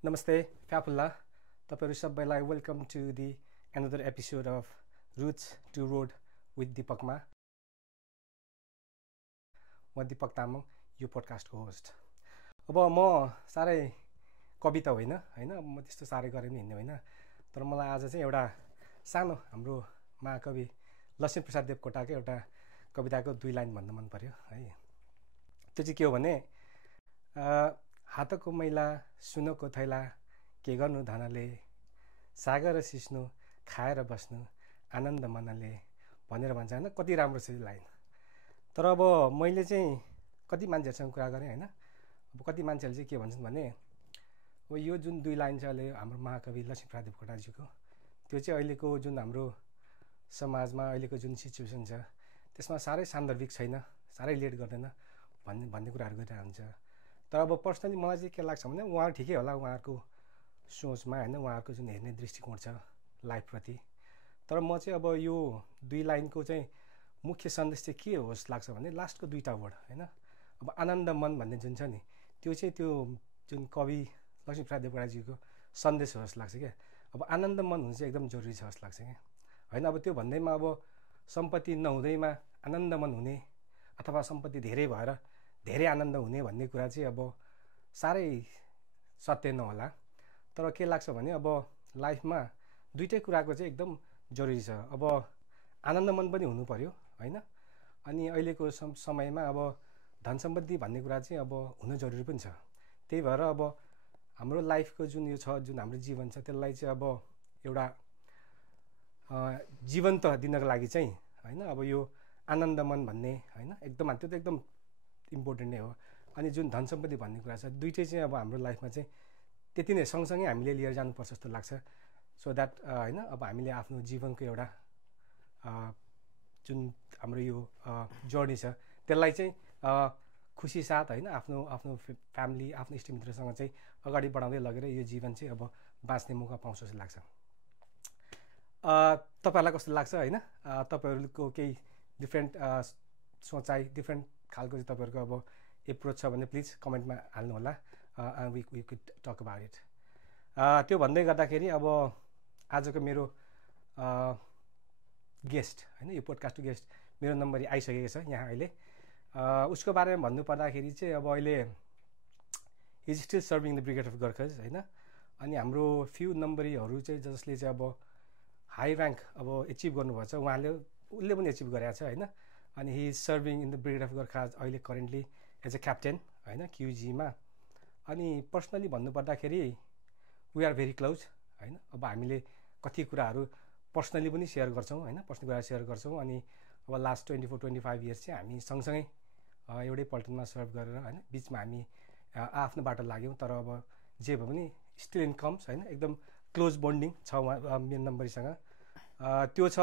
Namaste, Fapullah. तपाईहरु सबैलाई welcome to the another episode of Roots to Road with Deepakमा। म दीपक तामाङ, यो पोडकास्टको होस्ट। अब म सारै कवि त होइन, म त्यस्तो सारै गरेर हिँड्ने होइन, तर मलाई आज चाहिँ एउटा सानो हाम्रो महाकवि लक्ष्मीप्रसाद देवकोटाको एउटा कविताको 2 लाइन भन्न मन पर्यो है। त्यो चाहिँ के हो भने हातको मैला सुनको थैला के गर्नु धनले, सागर सिस्नु खाएर बस्नु आनन्द मनले भनेर भन्छ हैन। कति राम्रो छ यो लाइन। तर अब मैले चाहिँ कति मान्छेहरुसँग कुरा गरेँ हैन। अब कति मान्छेहरुले चाहिँ के भन्छन् भने अब यो जुन 2 लाइन छ अहिले हाम्रो महाकवि लक्ष्मीप्रसाद देवकोटाजीको, त्यो चाहिँ अहिलेको जुन हाम्रो समाजमा अहिलेको जुन सिचुएसन छ त्यसमा सारै सान्दर्भिक छैन, सारै रिलेट गर्दैन भन्ने कुराहरु गरिरहेको हुन्छ। तर अब पर्सनली मलाई चाहिँ के लाग्छ भने उहाँ ठिकै होला, उहाँहरुको सोचमा हैन, उहाँहरुको जुन हेर्ने दृष्टिकोण छ लाइफ प्रति। तर म चाहिँ अब यो 2 लाइनको चाहिँ मुख्य सन्देश चाहिँ के होस् लाग्छ भने लास्टको 2टा वर्ड हैन। अब आनन्द मन भन्ने जुन छ नि, त्यो चाहिँ त्यो जुन कवि लक्ष्मीप्रसाद देवकोटाजीको सन्देश होस् लाग्छ क्या। अब आनन्द मन हुनु चाहिँ एकदम जरुरी छ जस्तो लाग्छ क्या हैन। अब त्यो भन्दैमा अब सम्पत्ति नहुँदैमा आनन्द मन हुने अथवा सम्पत्ति धेरै भएर धेरै आनन्द हुने भन्ने कुरा चाहिँ अब सारै सत्य नहोला। तर के लाग्छ भने अब लाइफमा 2टै कुराको चाहिँ एकदम जरुरी छ। अब आनन्द मन पनि हुनु पर्यो हैन। अनि अहिलेको समयमा अब धन सम्पत्ति भन्ने कुरा चाहिँ अब हुन जरुरी पनि छ। त्यही भएर अब हाम्रो लाइफको जुन यो छ, जुन हाम्रो जीवन छ, त्यसलाई चाहिँ अब एउटा जीवन्त दिनको लागि चाहिँ हैन, अब यो आनन्द मन भन्ने हैन एकदम त्यो त एकदम इम्पोर्टेन्ट नै हो। अनि जुन धन सम्पत्ति भन्ने कुरा छ, 2टै चाहिँ अब हाम्रो लाइफमा चाहिँ त्यति नै सँगसँगै हामीले लिएर जानुपर्छ जस्तो लाग्छ। सो द्याट हैन, अब हामीले आफ्नो जीवनको एउटा जुन हाम्रो यो जर्नी छ त्यसलाई चाहिँ खुसी साथ हैन आफ्नो फ्यामिली, आफ्नो इष्टमित्रसँग चाहिँ अगाडि बढाउँदै लगेर यो जीवन चाहिँ अब बाँच्ने मौका पाउँछ जस्तो लाग्छ। तपाईहरुलाई कस्तो लाग्छ हैन? तपाईहरुको केही डिफरेन्ट सोचाइ, डिफरेन्ट खालको चाहिँ तपाईहरुको अब एप्रोच छ भने प्लिज कमेन्टमा हाल्नु होला। We could talk about it. त्यो भन्दै गर्दाखेरि अब आजको मेरो गेस्ट हैन, यो पोडकास्टको गेस्ट मेरो नम्बरी आइसकेको छ यहाँ अहिले। उसको बारेमा भन्नु पर्दाखेरि चाहिँ अब अहिले is still serving the brigade of Gorkhas हैन। अनि हाम्रो फ्यु नम्बरीहरू चाहिँ जसले चाहिँ अब हाई र्याङ्क अब एचिभ गर्नुभएको छ, उसले पनि एचिभ गरेको छ हैन। अनि he is serving in the brigade of Gorkhas अहिले करेन्टली एज अ क्याप्टेन हैन क्युजीमा। अनि पर्सनली भन्नुपर्दाखेरि वी आर भेरी क्लोज हैन। अब हामीले कति कुराहरू पर्सनली पनि सेयर गर्छौँ हैन, पर्सनल कुराहरू सेयर गर्छौँ। अनि अब लास्ट 24-25 इयर्स चाहिँ हामी सँगसँगै एउटै पल्टनमा सर्भ गरेर हैन, बिचमा हामी आफ्नो बाटो लाग्यौँ। तर अब जे भए पनि स्टिल इन कम्स हैन, एकदम क्लोज बन्डिङ छ उहाँ मेरो नम्बरीसँग, त्यो छ।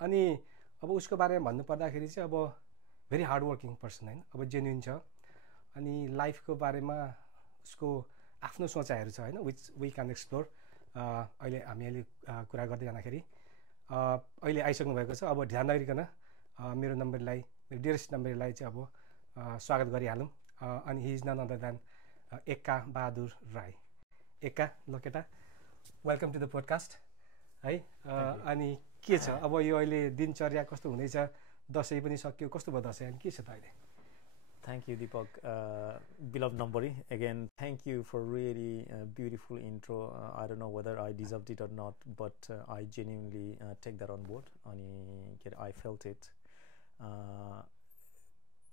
अनि अब उसको बारेमा भन्नुपर्दाखेरि चाहिँ अब भेरी हार्ड वर्किङ पर्सन हैन, अब जेन्युन छ। अनि लाइफको बारेमा उसको आफ्नो सोचाइहरू छ हैन, विच वी क्यान एक्सप्लोर। अहिले हामी अहिले कुरा गर्दै जाँदाखेरि अहिले आइसक्नु भएको छ। अब ध्यान नगरिकन मेरो नम्बरलाई, मेरो डियरेस्ट नम्बरलाई चाहिँ अब स्वागत गरिहालौँ। अनि he is none other than Ekka Bahadur Rai. Ekka ल केटा, वेलकम टु द पोडकास्ट है। अनि के छ अब यो अहिले दिनचर्या कस्तो हुँदैछ? दसैँ पनि सक्यो, कस्तो भयो दसैँ? अनि के छ त अहिले? Thank you, Deepak. Beloved Nambari, again, thank you for really beautiful intro. I don't know whether I deserved it or not, but I genuinely take that on board. And I felt it.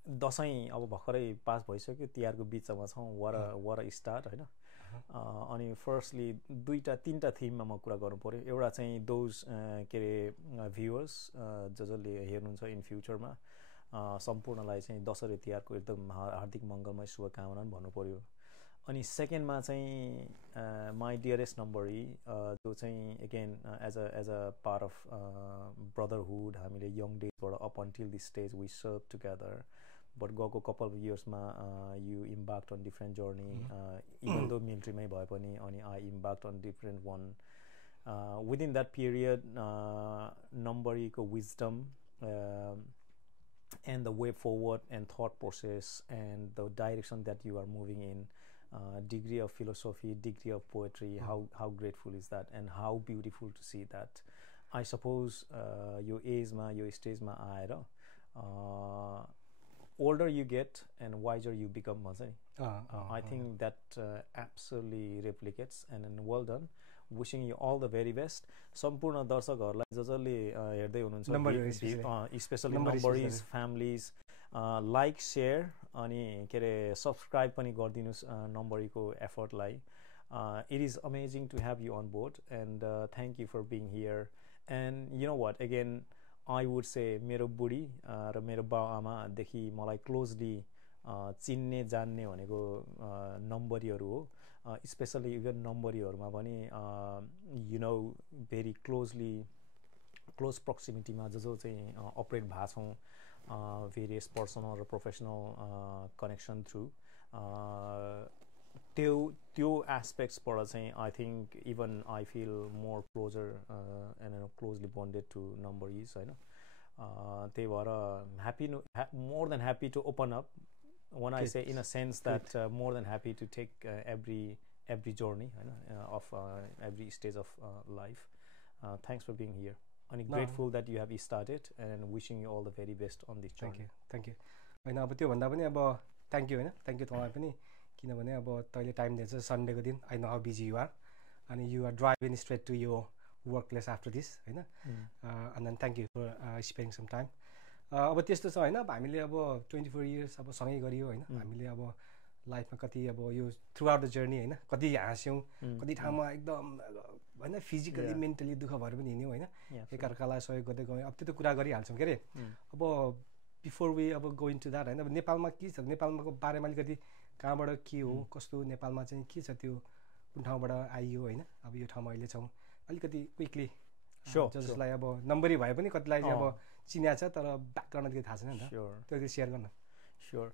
Dashain अब भर्खरै pass भइसक्यो, तिहारको बिचमा छौँ। वर start हैन। अनि firstly 2-3टा थिममा म कुरा गर्नु पर्यो। एउटा चाहिँ दोज के अरे भ्युअर्स जसले हेर्नुहुन्छ इन फ्युचरमा, सम्पूर्णलाई चाहिँ दसैँ र तिहारको एकदम हार्दिक मङ्गलमय शुभकामना भन्नु पर्यो। अनि सेकेन्डमा चाहिँ माई डियरेस्ट नम्बरी, जो चाहिँ again as a part of brotherhood, हामीले यङ डेजबाट up until this stage we serve together. But गएको कपाल अफ इयर्समा you embark on different journey, even though मिलिट्रीमै भए पनि। अनि I embark on different one within that period. नम्बरीको wisdom and the way forward and thought process and the direction that you are moving in degree of philosophy, degree of poetry. How grateful is that, and how beautiful to see that. I suppose यो एजमा यो स्टेजमा आएर older you get and wiser you become भन्छ नि. I think that absolutely replicates, and well done. Wishing you all the very best. सम्पूर्ण दर्शकहरूलाई जसले हेर्दै हुनुहुन्छ, स्पेसली नम्बरिज फ्यामिलीज, लाइक सेयर अनि के अरे सब्सक्राइब पनि गरिदिनुहोस् नम्बरीको एफर्टलाई. It is amazing to have you on board, and thank you for being here. And you know what, again I would say मेरो बुढी र मेरो बाबुआमादेखि मलाई क्लोजली चिन्ने जान्ने भनेको नम्बरीहरू हो. स्पेसली इभन नम्बरीहरूमा पनि यु नो भेरी क्लोज प्रोक्सिमिटीमा जो चाहिँ अपरेट भएको छौँ भेरियस पर्सनल र प्रोफेसनल कनेक्सन थ्रु त्यो एस्पेक्ट्सबाट चाहिँ I think even I feel more closer and closely bonded to नम्बरिज होइन. त्यही भएर more than happy to open up. When I say in a sense that more than happy to take every journey of every stage of life. Thanks for being here. I'm grateful that you have started, and wishing you all the very best on this journey. Thank you. होइन अब त्यो भन्दा पनि अब thank you होइन. Thank you तपाईँलाई पनि, किनभने अब तैँले टाइम दिन्छ सन्डेको दिन. I know how busy you are, अनि you are driving straight to your work place after this होइन. And then thank you for spending some time. अब त्यस्तो छ होइन. अब हामीले अब 24 इयर्स अब सँगै गरियो होइन. हामीले अब लाइफमा कति अब यो थ्रु आउट द जर्नी होइन, कति हाँस्यौँ, कति ठाउँमा एकदम होइन फिजिकली मेन्टली दुःख भएर पनि हिँड्यौँ होइन. एकअर्कालाई सहयोग गर्दै गयौँ. अब त्यो त कुरा गरिहाल्छौँ के अरे. अब बिफोर वी अब गोइङ टु द्याट होइन, अब नेपालमा के छ, नेपालको बारेमा अलिकति कहाँबाट के हो कस्तो, नेपालमा चाहिँ के छ, त्यो कुन ठाउँबाट आइयो होइन, अब यो ठाउँमा अहिले छौँ, अलिकति क्विकली जसलाई अब नम्बरी भए पनि कतिलाई चाहिँ अब चिन्या छ तर ब्याकग्राउन्ड अलिकति थाहा छैन नि त, त्यो सेयर गर्न. Sure.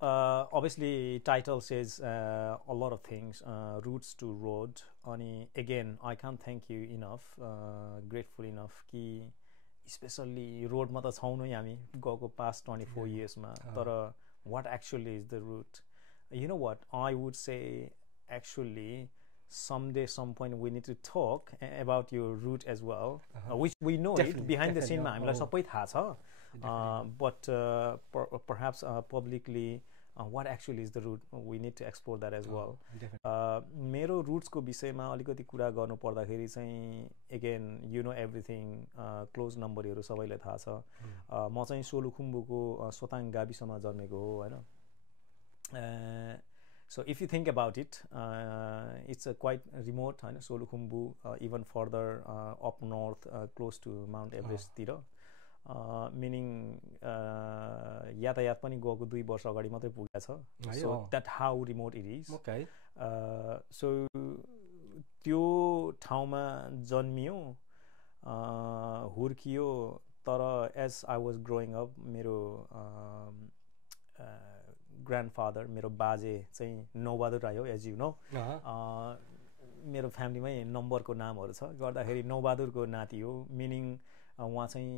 Obviously title says a lot of things, roots to road. And again I can't thank you enough, grateful enough कि especially road मा त छौँ नै हामी गएको past 24 years मा. तर what actually is the root? You know what, I would say actually someday, some point we need to talk about your route as well, which we know it behind the scene. हामीलाई सबै थाहा छ, but perhaps publicly what actually is the route, we need to explore that as well. मेरो roots को विषयमा अलिकति कुरा गर्नु पर्दाखेरि चाहिँ again you know everything, close नम्बरहरू सबैलाई थाहा छ. म चाहिँ सोलुखुम्बुको सोताङ गाविसमा जन्मेको हो हैन. So if you think about it, it's a quite remote, Solukhumbu, even further up north, close to Mount Everest तिर. Meaning यातायात पनि गएको 2 वर्ष अगाडि मात्रै पुगेको छ. So that how remote it is. Okay. So त्यो ठाउँमा जन्मियो, हुर्कियो, तर as I was growing up, मेरो grandfather, मेरो बाजे चाहिँ नौबहादुर राई हो, एज यु नो. मेरो फ्यामिलीमै नम्बरको नामहरू छ, गर्दाखेरि नौबहादुरको नाति हो. मिनिङ उहाँ चाहिँ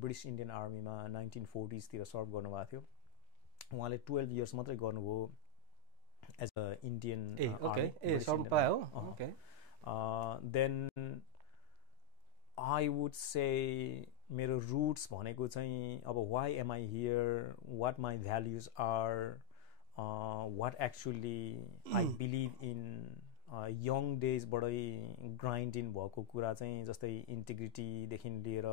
ब्रिटिस इन्डियन आर्मीमा 1940s तिर सर्भ गर्नुभएको थियो. उहाँले 12 इयर्स मात्रै गर्नुभयो as a Indian army. Then I would say मेरो roots भनेको चाहिँ अब why am I here, what my values are, what actually I believe in. young days बाटै grind in भएको कुरा चाहिँ जस्तै integrity देखि लिएर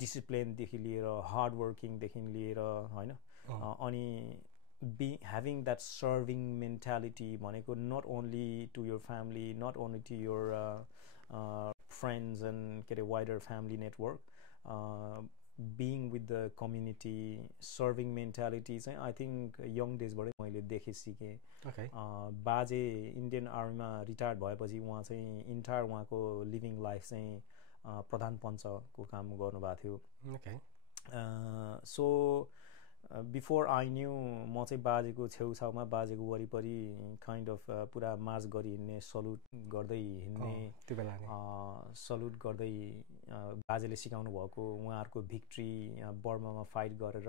discipline देखि लिएर hard working देखि लिएर हैन. अनि having that serving mentality भनेको not only to your family, not only to your friends and get a wider family network, being with the community, serving mentality चाहिँ I think young days बाटै मैले देखे सिके. बाजे इन्डियन आर्मीमा retired भएपछि उहाँ चाहिँ इन्टायर उहाँको लिभिङ लाइफ चाहिँ प्रधान पञ्चको काम गर्नुभएको थियो. सो बिफोर आई न्यू म चाहिँ बाजेको छेउछाउमा बाजेको वरिपरि काइन्ड अफ पुरा मार्च गरी हिँड्ने सल्युट गर्दै हिँड्ने त्यो बेला सल्युट गर्दै बाजेले सिकाउनु भएको उहाँहरूको भिक्ट्री बर्मामा फाइट गरेर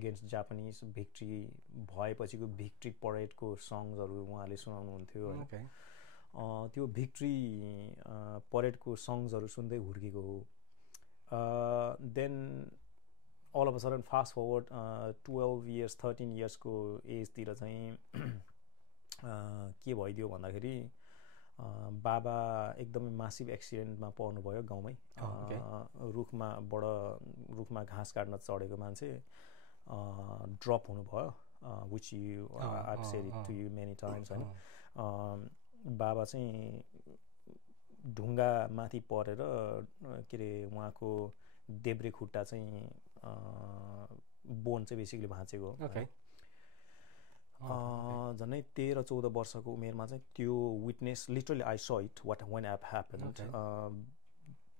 एगेन्स्ट जापानिज भिक्ट्री भएपछिको भिक्ट्री परेडको सङ्ग्सहरू उहाँले सुनाउनुहुन्थ्यो होइन त्यो भिक्ट्री परेडको सङ्ग्सहरू सुन्दै हुर्केको हो then all of a sudden fast forward 12 years 13 years को एजतिर चाहिँ के भइदियो भन्दाखेरि बाबा एकदमै मासिभ एक्सिडेन्टमा पर्नुभयो गाउँमै रुखमा घाँस काट्न चढेको मान्छे ड्रप हुनुभयो which you I've said it to you many times होइन बाबा चाहिँ ढुङ्गा माथि परेर के अरे उहाँको देब्रे खुट्टा चाहिँ बोन चाहिँ बेसिकली भाँचेको झन्डै 13-14 वर्षको उमेरमा चाहिँ त्यो witness literally I saw it when app happened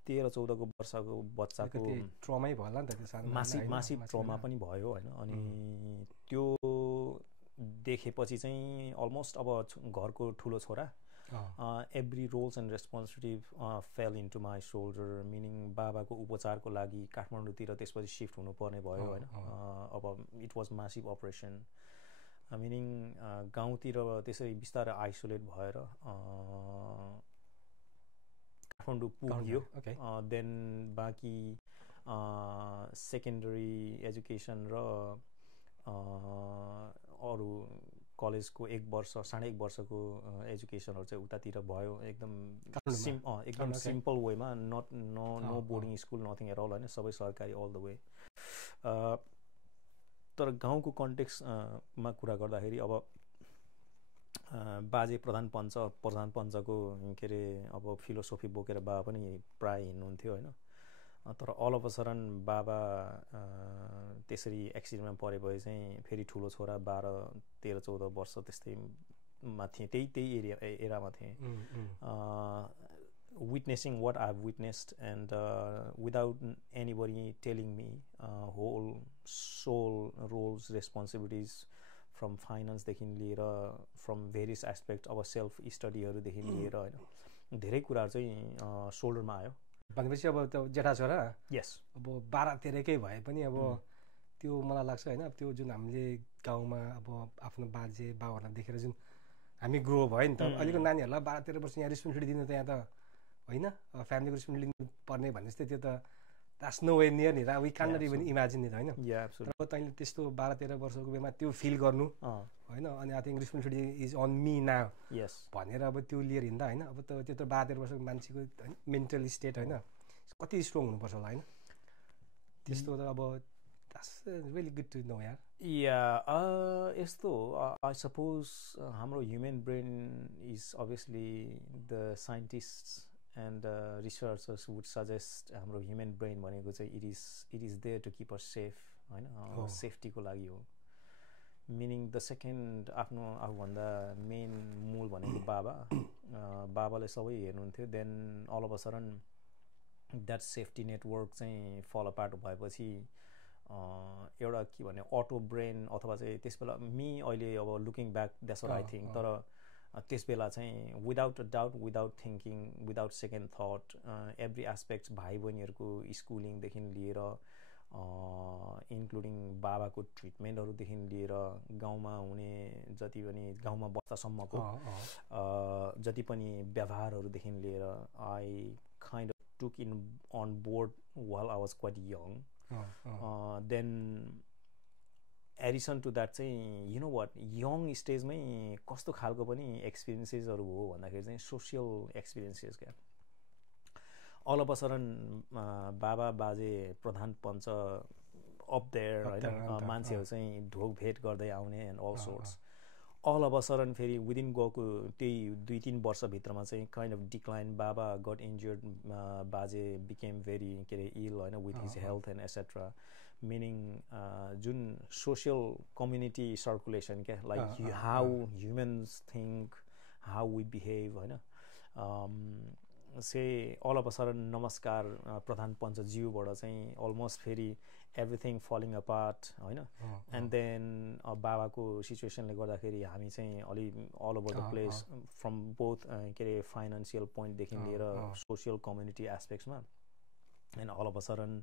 13-14 वर्षको बच्चाको ट्रमा भयो नि त त्यो मासिभ ट्रमा पनि भयो होइन अनि त्यो देखेपछि चाहिँ अलमोस्ट अब घरको ठुलो छोरा every roles and responsibility fell into my shoulder meaning बाबाको उपचारको लागि काठमाडौँतिर त्यसपछि शिफ्ट हुनुपर्ने भयो होइन अब it was massive operation meaning गाउँतिर त्यसरी बिस्तारै आइसोलेट भएर काठमाडौँ पुग्यो देन बाँकी सेकेन्डरी एजुकेसन र अरू कलेजको 1 वर्ष 1.5 वर्षको एजुकेसनहरू चाहिँ उतातिर भयो एकदम सिम्पल वेमा no boarding school nothing at all होइन सबै सरकारी अल द वे तर गाउँको कन्टेक्स्टमा कुरा गर्दाखेरि अब बाजे प्रधान पञ्चको के अरे अब फिलोसोफी बोकेर बाबा पनि प्राय हिँड्नुहुन्थ्यो होइन तर अल अफ अ सडन बाबा त्यसरी एक्सिडेन्टमा परेपछि चाहिँ फेरि ठुलो छोरा 12-13-14 वर्ष त्यस्तैमा थिएँ त्यही एरामा थिएँ witnessing what I've witnessed and without anybody telling me whole soul roles responsibilities from finance देखि लिएर from various aspects of self study देखि लिएर हैन धेरै कुराहरु चाहिँ शोल्डरमा आयो भनेपछि अब त्यो जेठा छोरा यस अब 12-13कै भए पनि अब त्यो मलाई लाग्छ हैन त्यो जुन हामीले गाउँमा अब आफ्नो बाजे बाबाहरुलाई देखेर जुन हामी ग्रो भयो नि त अहिलेको नानीहरुलाई 12-13 वर्ष यहाँ रेस्पोन्सिबिलिटी दिनु त यहाँ त हैन फ्यामिलीको रेस्पोन्सिबिलिटी लिनु पर्ने भन्ने चाहिँ त्यो त that's no way near नि we cannot even imagine it हैन yeah absolutely तर तैले त्यस्तो 12-13 वर्षको बेमा त्यो फिल गर्नु हैन अनि I think responsibility is on me now yes भनेर अब त्यो लिएर हिँड्दा हैन अब त त्यो त 12-13 वर्षको मान्छेको हैन मेन्टल स्टेट हैन कति स्ट्रङ हुनुपर्छ होला हैन त्यस्तो त अब that's really good to know यार यस्तो I suppose हाम्रो human brain is obviously the scientists and researchers would suggest हाम्रो ह्युमन ब्रेन भनेको चाहिँ it is there to keep us safe हैन सेफ्टीको लागि हो मिनिङ द सेकेन्ड आफ्नो आफूभन्दा मेन मूल भनेको बाबाले सबै हेर्नुहुन्थ्यो then all of a sudden that safety network चाहिँ फल अपार्ट भएपछि एउटा के भने अटो ब्रेन अथवा चाहिँ त्यस बेला अहिले अब looking back that's what I think तर त्यस बेला चाहिँ without a doubt without thinking without second thought every aspects भाइ बहिनीहरूको स्कुलिङदेखि लिएर इन्क्लुडिङ बाबाको ट्रिटमेन्टहरूदेखि लिएर गाउँमा हुने जति पनि गाउँमा बस्दासम्मको जति पनि व्यवहारहरूदेखि लिएर I kind of took in on board while I was quite young then addition to that चाहिँ यु नो वाट यङ स्टेजमै कस्तो खालको पनि एक्सपिरियन्सेसहरू हो भन्दाखेरि चाहिँ सोसियल एक्सपिरियन्सेस क्या अल अफ अ सडन बाबा बाजे प्रधान पञ्च अप देयर होइन मान्छेहरू चाहिँ ढोक भेट गर्दै आउने and all sorts all of a sudden फेरि विदिन गएको त्यही 2-3 वर्षभित्रमा चाहिँ काइन्ड अफ डिक्लाइन बाबा गट इन्जर्ड बाजे बिकेम भेरी के अरे इल होइन with his health and etcetera meaning जुन social community circulation क्या like how humans think how we behave होइन say all of a sudden नमस्कार प्रधान पञ्चज्यूबाट चाहिँ अलमोस्ट फेरि एभ्रिथिङ फलिङ अपार्ट होइन एन्ड देन बाबाको सिचुएसनले गर्दाखेरि हामी चाहिँ अलि all over the place from both के अरे फाइनेन्सियल पोइन्टदेखि लिएर सोसियल कम्युनिटी एस्पेक्ट्समा and all of a sudden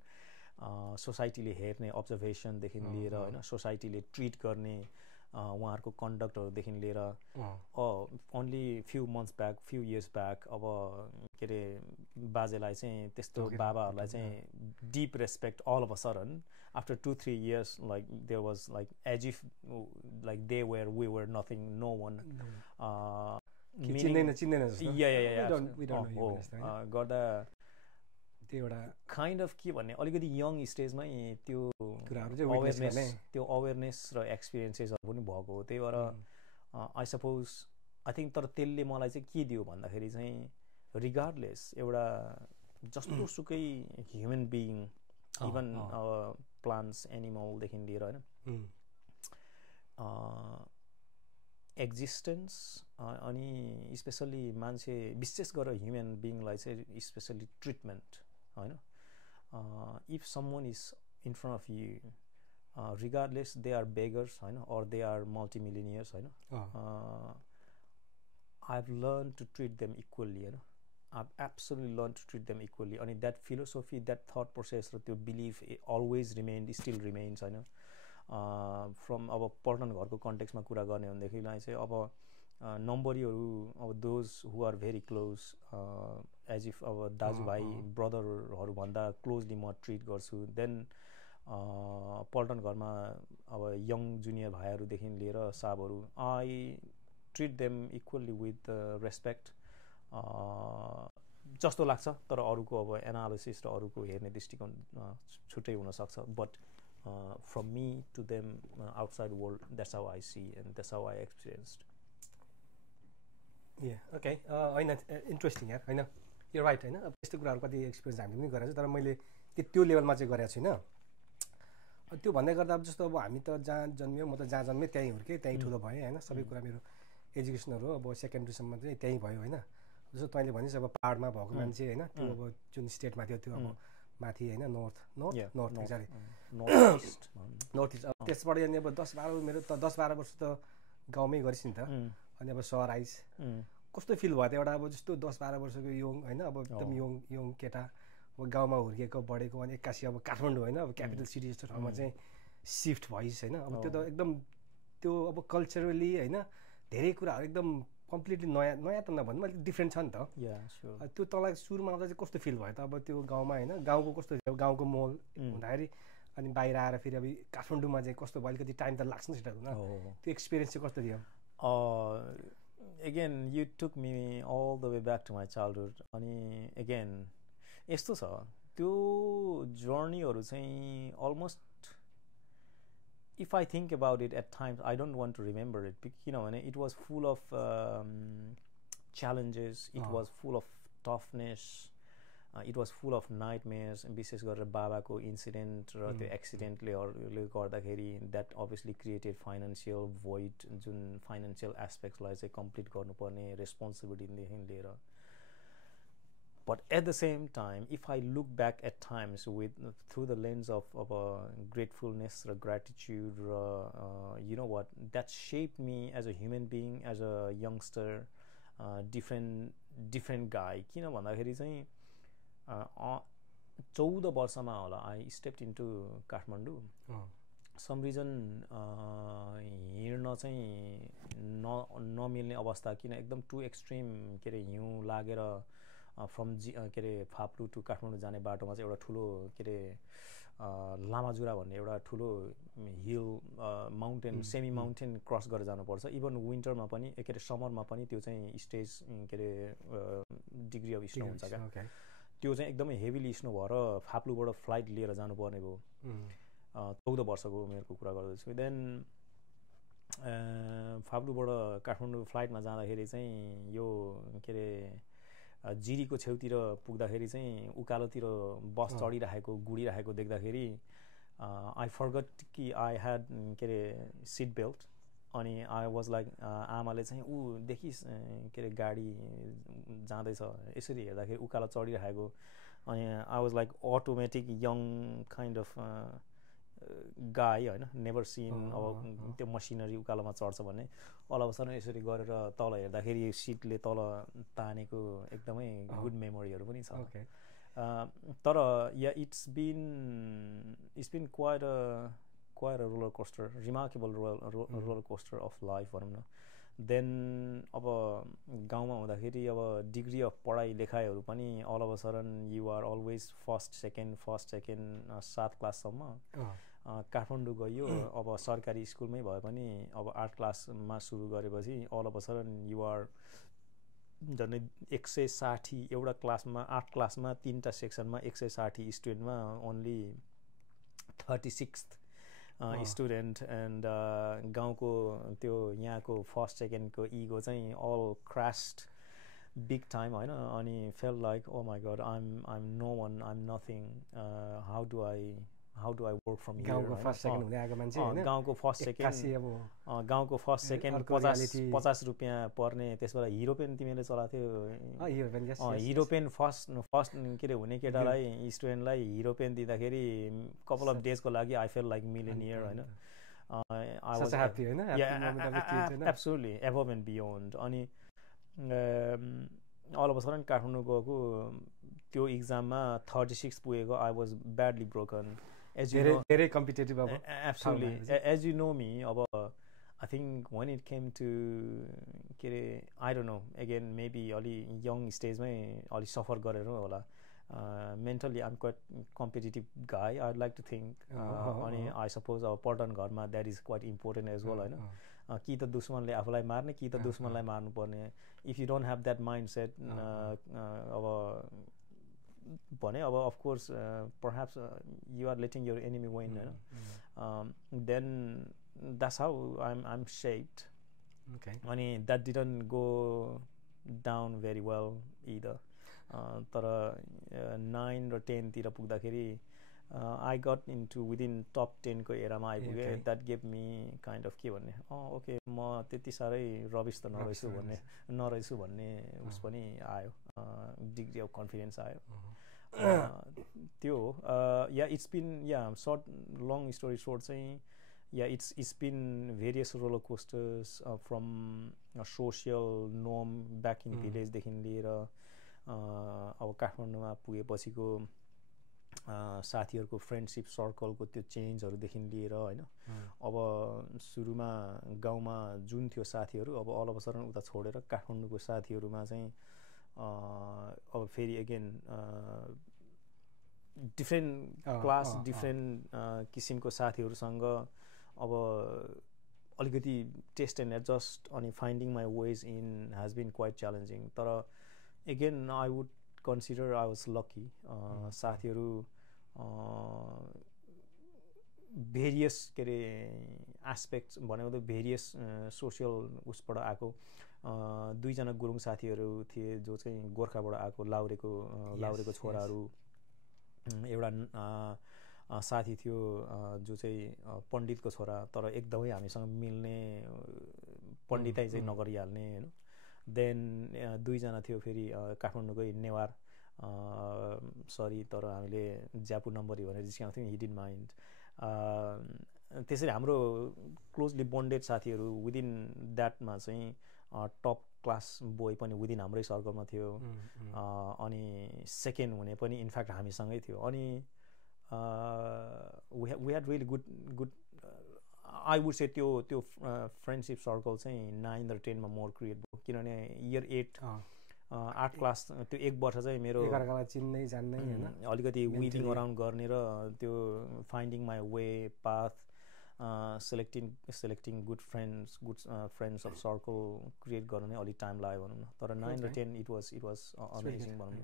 सोसाइटीले हेर्ने अब्जर्भेसनदेखि लिएर होइन सोसाइटीले ट्रिट गर्ने उहाँहरूको कन्डक्टहरूदेखि लिएर only few months back few years back अब के अरे बाजेलाई चाहिँ त्यस्तो बाबाहरूलाई चाहिँ deep respect all of a sudden after 2-3 years like there was like as if like we were nothing, no one गर्दा त्यो एउटा काइन्ड अफ के भन्ने अलिकति यङ स्टेजमै त्यो अवेरनेस र एक्सपिरियन्सेसहरू पनि भएको हो त्यही भएर आई सपोज आई थिङ्क तर त्यसले मलाई चाहिँ के दियो भन्दाखेरि चाहिँ रिगार्डलेस एउटा जस्तो सुकै ह्युमन बिइङ इभन प्लान्ट्स एनिमलदेखि लिएर होइन एक्जिस्टेन्स अनि स्पेसल्ली मान्छे विशेष गरेर ह्युमन बिइङलाई चाहिँ स्पेसल्ली ट्रिटमेन्ट होइन if someone is in front of you regardless they are beggars होइन अर दे आर मल्टिमिलिनियर्स होइन I have learn to treat them equally होइन I have absolutely learn to treat them equally अनि that philosophy that thought process र त्यो belief always remain still remains होइन from अब पल्टन घरको कन्टेक्समा कुरा गर्ने भनेदेखिलाई चाहिँ अब नम्बरीहरू अब those who are very close as if अब दाजुभाइ ब्रदरहरूभन्दा क्लोजली म ट्रिट गर्छु देन पल्टन घरमा अब यङ जुनियर भाइहरूदेखि लिएर साबहरू I treat them equally with respect जस्तो लाग्छ तर अरूको अब एनालिसिस र अरूको हेर्ने दृष्टिकोण छुट्टै हुनसक्छ but from me to them outside world, that's how I see and that's how I experienced. Yeah, okay. होइन इन्ट्रेस्टिङ यार होइन यो राइट होइन अब यस्तो कुराहरू कति एक्सपिरियन्स हामीले पनि गरेको छ तर मैले त्यो लेभलमा चाहिँ गरेको छुइनँ त्यो भन्दै गर्दा अब जस्तो अब हामी त जहाँ जन्मियो म त जहाँ जन्मेँ त्यहीँ हुर्केँ त्यहीँ ठुलो भएँ होइन सबै कुरा मेरो एजुकेसनहरू अब सेकेन्ड्रीसम्म चाहिँ त्यहीँ भयो होइन जस्तो तैँले भनिस् अब पाहाडमा भएको मान्छे होइन त्यो अब जुन स्टेटमा थियो त्यो अब माथि होइन नर्थ पछाडि नर्थ इस्ट अब त्यसबाट अनि अब 10-12 मेरो त 10-12 वर्ष त गाउँमै गरिस् नि त अनि अब सहर आइस कस्तो फिल भयो त एउटा अब जस्तो 10-12 वर्षको यङ होइन अब एकदम यङ केटा अब गाउँमा हुर्केको बढेको अनि एक्कासी अब काठमाडौँ होइन अब क्यापिटल सिटी जस्तो ठाउँमा चाहिँ सिफ्ट भइस् होइन अब त्यो त एकदम त्यो अब कल्चरली होइन धेरै कुराहरू एकदम कम्प्लिटली नयाँ त नभन्नु अलिक डिफ्रेन्ट छ नि त त्यो तँलाई सुरुमा आउँदा चाहिँ कस्तो फिल भयो त अब त्यो गाउँमा होइन गाउँको कस्तो थियो गाउँको माहौल हुँदाखेरि अनि बाहिर आएर फेरि अब काठमाडौँमा चाहिँ कस्तो भयो अलिकति टाइम त लाग्छ नि सेटल हुन त्यो एक्सपिरियन्स चाहिँ कस्तो थियो again you took me all the way back to my childhood अनि एगेन यस्तो छ त्यो जर्नीहरू चाहिँ almost if I think about it at times, I don't want to remember it. You know, and it was full of challenges. It was full of toughness. It was full of nightmares. And विशेष गरेर बाबाको incident र त्यो एक्सिडेन्टले गर्दाखेरि that obviously created financial void. जुन financial aspectsलाई चाहिँ complete गर्नुपर्ने responsibilityदेखि लिएर. But at the same time, if I look back at times through the lens of gratefulness or gratitude, you know what, that shaped me as a human being, as a youngster, different guy. किन भन्दाखेरि चाहिँ 14 वर्षमा होला I stepped into Kathmandu. Some reason हिँड्न चाहिँ नमिल्ने अवस्था किन एकदम टु एक्सट्रिम के अरे हिउँ लागेर फ्रम के अरे फाप्लु टु काठमाडौँ जाने बाटोमा चाहिँ एउटा ठुलो के अरे लामाजुरा भन्ने एउटा ठुलो hill mountain semi mountain cross गरेर जानुपर्छ इभन विन्टरमा पनि के अरे समरमा पनि त्यो चाहिँ स्टेज के अरे डिग्री अफ स्नो हुन्छ क्या त्यो चाहिँ एकदमै हेभिली स्नो भएर फाप्लुबाट फ्लाइट लिएर जानुपर्ने भयो 14 वर्षको उमेरको कुरा गर्दैछु देन फाप्लुबाट काठमाडौँ फ्लाइटमा जाँदाखेरि चाहिँ यो के अरे जिरीको छेउतिर पुग्दाखेरि चाहिँ उकालोतिर बस चढिरहेको गुडिरहेको देख्दाखेरि आई फर्गट कि आई ह्याड के अरे सिट बेल्ट अनि आई वाज लाइक आमाले चाहिँ ऊ देखिस् के अरे गाडी जाँदैछ यसरी हेर्दाखेरि उकालो चढिरहेको अनि I was like automatic young kind of गाई होइन नेभर सिन अब त्यो मसिनरी उकालोमा चढ्छ भन्ने अलअवसर यसरी गरेर तल हेर्दाखेरि सिटले तल तानेको एकदमै गुड मेमोरीहरू पनि छ तर yeah it's been quite a roller coaster remarkable roller coaster of life भनौँ न देन अब गाउँमा हुँदाखेरि अब डिग्री अफ पढाइ लेखाइहरू पनि all of a sudden you are always first second 7 क्लाससम्म काठमाडौँ गयो अब सरकारी स्कुलमै भए पनि अब 8 क्लासमा सुरु गरेपछि all of a sudden you are झन्डै 160 एउटा क्लासमा 8 क्लासमा 3टा सेक्सनमा 160 स्टुडेन्टमा ओन्ली 36th स्टुडेन्ट एन्ड गाउँको त्यो यहाँको फर्स्ट सेकेन्डको इगो चाहिँ अल क्रास्ड बिग टाइम होइन अनि felt like oh my god I'm no one I'm nothing how do I work from गाउँको फर्स्ट सेकेन्ड हुँदै आएको मान्छे हैन गाउँको फर्स्ट सेकेन्ड 50 रुपियाँ पर्ने त्यसबाट हिरो पेन तिमीले चलाएको थियो हिरो पेन फर्स्ट के अरे हुने केटालाई स्टुडेन्टलाई हिरो पेन दिँदाखेरि कपाल अफ डेजको लागि आई फेल लाइक मिलियनियर होइन एब्सोल्युटली एबभ एन्ड बियोन्ड अनि all of a sudden Kathmandu गएको त्यो इक्जाममा 36 पुगेको I was badly broken very competitive absolutely as you know me I think when it came to I don't know again maybe अलि young stage मै अलि suffer गरेर होला mentally I'm quite competitive guy I'd like to think अनि I suppose अब पढन घरमा that is quite important as well हैन कि त दुश्मनले आफूलाई मार्ने कि त दुश्मनलाई मार्नु पर्ने if you don't have that mindset अब भने अब of course perhaps you are letting your enemy win then that's how I'm shaped अनि that didn't go down very well either तर 9 र 10 तिर पुग्दाखेरि I got into within top 10 को एरामा आइपुगे that gave me kind of के भन्ने okay म त्यति साह्रै रबिस त नरहेछु भन्ने उस पनि आयो डिग्री अफ कन्फिडेन्स आयो त्यो yeah it's been yeah short long story short चाहिँ yeah it's been various roller coasters from social नोम ब्याक इन भिलेजदेखि लिएर अब काठमाडौँमा पुगेपछिको साथीहरूको फ्रेन्डसिप सर्कलको त्यो चेन्जहरूदेखि लिएर होइन अब सुरुमा गाउँमा जुन थियो साथीहरू अब अल अफ अ सडन उता छोडेर काठमाडौँको साथीहरूमा चाहिँ अब फेरि अगेन डिफ्रेन्ट क्लास डिफ्रेन्ट किसिमको साथीहरूसँग अब अलिकति टेस्ट एन्ड एडजस्ट अनि finding my ways in has been quite challenging तर again I would consider I was lucky साथीहरू भेरियस के अरे एस्पेक्ट्स भनेको भेरियस सोसियल उसबाट आएको 2जना गुरुङ साथीहरू थिए जो चाहिँ गोर्खाबाट आएको लाउरेको छोराहरू एउटा साथी थियो जो चाहिँ पण्डितको छोरा तर एकदमै हामीसँग मिल्ने पण्डितै चाहिँ नगरिहाल्ने होइन देन 2जना थियो फेरि काठमाडौँकै नेवार सरी तर हामीले ज्यापु नम्बरी भनेर जिस्काउँथ्यौँ हि डिड माइन्ड त्यसरी हाम्रो क्लोजली बन्डेड साथीहरू विदिन द्याटमा चाहिँ टप क्लास बोय पनि विदिन हाम्रै सर्कलमा थियो अनि सेकेन्ड हुने पनि इनफ्याक्ट हामीसँगै थियो अनि we had really good I would say त्यो फ्रेन्डसिप सर्कल चाहिँ 9 र 10 मा मोर क्रिएट भयो किनभने इयर 8 क्लास त्यो 1 वर्ष चाहिँ मेरो चिन्नै जान्नै हैन अलिकति विदिङ अराउन्ड गर्ने र त्यो finding my way path selecting good friends of circle create गर्न नै अलिक टाइम लाग्यो भनौँ न तर 9 र 10 इट वाज अमेजिङ भनौँ न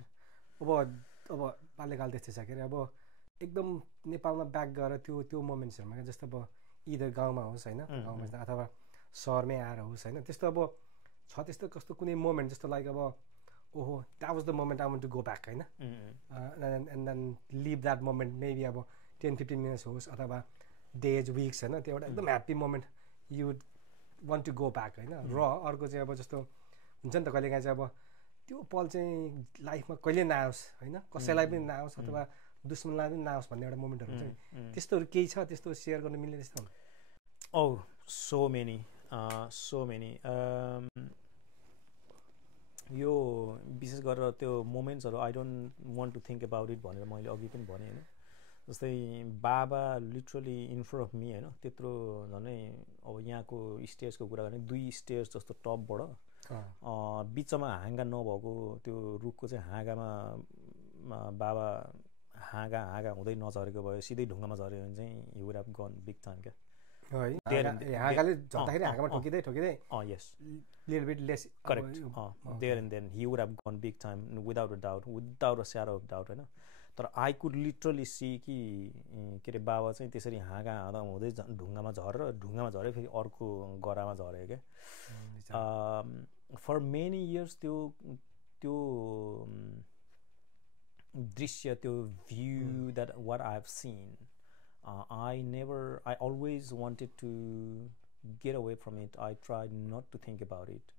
अब बाल्यकाल त्यस्तै छ के अरे अब एकदम नेपालमा ब्याक गएर त्यो मोमेन्ट्सहरूमा जस्तो अब इदर गाउँमा होस् होइन गाउँमा अथवा सहरमै आएर होस् होइन त्यस्तो अब छ त्यस्तो कस्तो कुनै मोमेन्ट जस्तो लाइक अब ओहो that was the moment I want to go back होइन and then live that moment maybe अब 10-15 मिनट्स होस् अथवा डेज विक्स होइन त्यो एउटा एकदम happy moment you want to go back होइन र अर्को चाहिँ अब जस्तो हुन्छ नि त कहिलेकाहीँ चाहिँ अब त्यो पल चाहिँ लाइफमा कहिले नआओस् होइन कसैलाई पनि नआओस् अथवा दुश्मनलाई पनि नआओस् भन्ने एउटा मोमेन्टहरू हुन्छ नि त्यस्तोहरू केही छ त्यस्तो सेयर गर्न मिल्ने त्यस्तो सो मेनी यो विशेष गरेर त्यो मोमेन्ट्सहरू I don't want to think about it भनेर मैले अघि पनि भने होइन जस्तै बाबा literally in front of me होइन त्यत्रो झनै अब यहाँको स्टेयर्सको कुरा गर्ने 2 स्टेयर्स जस्तो टपबाट बिचमा हाँगा नभएको त्यो रुखको चाहिँ हाँगामा बाबा हाँगा हुँदै नझरेको भयो सिधै ढुङ्गामा झऱ्यो भने चाहिँ he would have gone big time क्या हाँगाले झर्दाखेरि हाँगामा ठोकिँदै यस little bit less correct there and then he would have gone big time without a shadow of doubt होइन तर आई कुड लिटरली सी कि के अरे बाबा चाहिँ त्यसरी हाँगा हुँदै ढुङ्गामा झऱ्यो फेरि अर्को गरामा झऱ्यो क्या फर मेनी इयर्स त्यो दृश्य त्यो view that what I have seen I always wanted to get away from it. I tried not to think about it.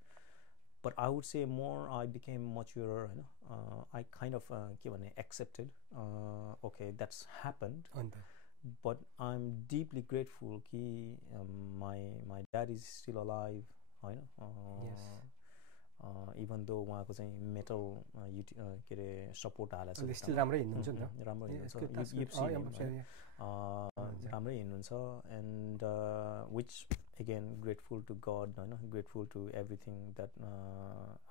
But I would say more I became maturer, I kind of accepted, okay, that's happened. But I'm deeply grateful that my dad is still alive, yes. Even though उहाँको चाहिँ metal के अरे support हालेको छ still राम्रै हिँड्नुहुन्छ नि त राम्रै हिँड्नुहुन्छ राम्रै हिँड्नुहुन्छ and which again grateful to God, grateful to everything that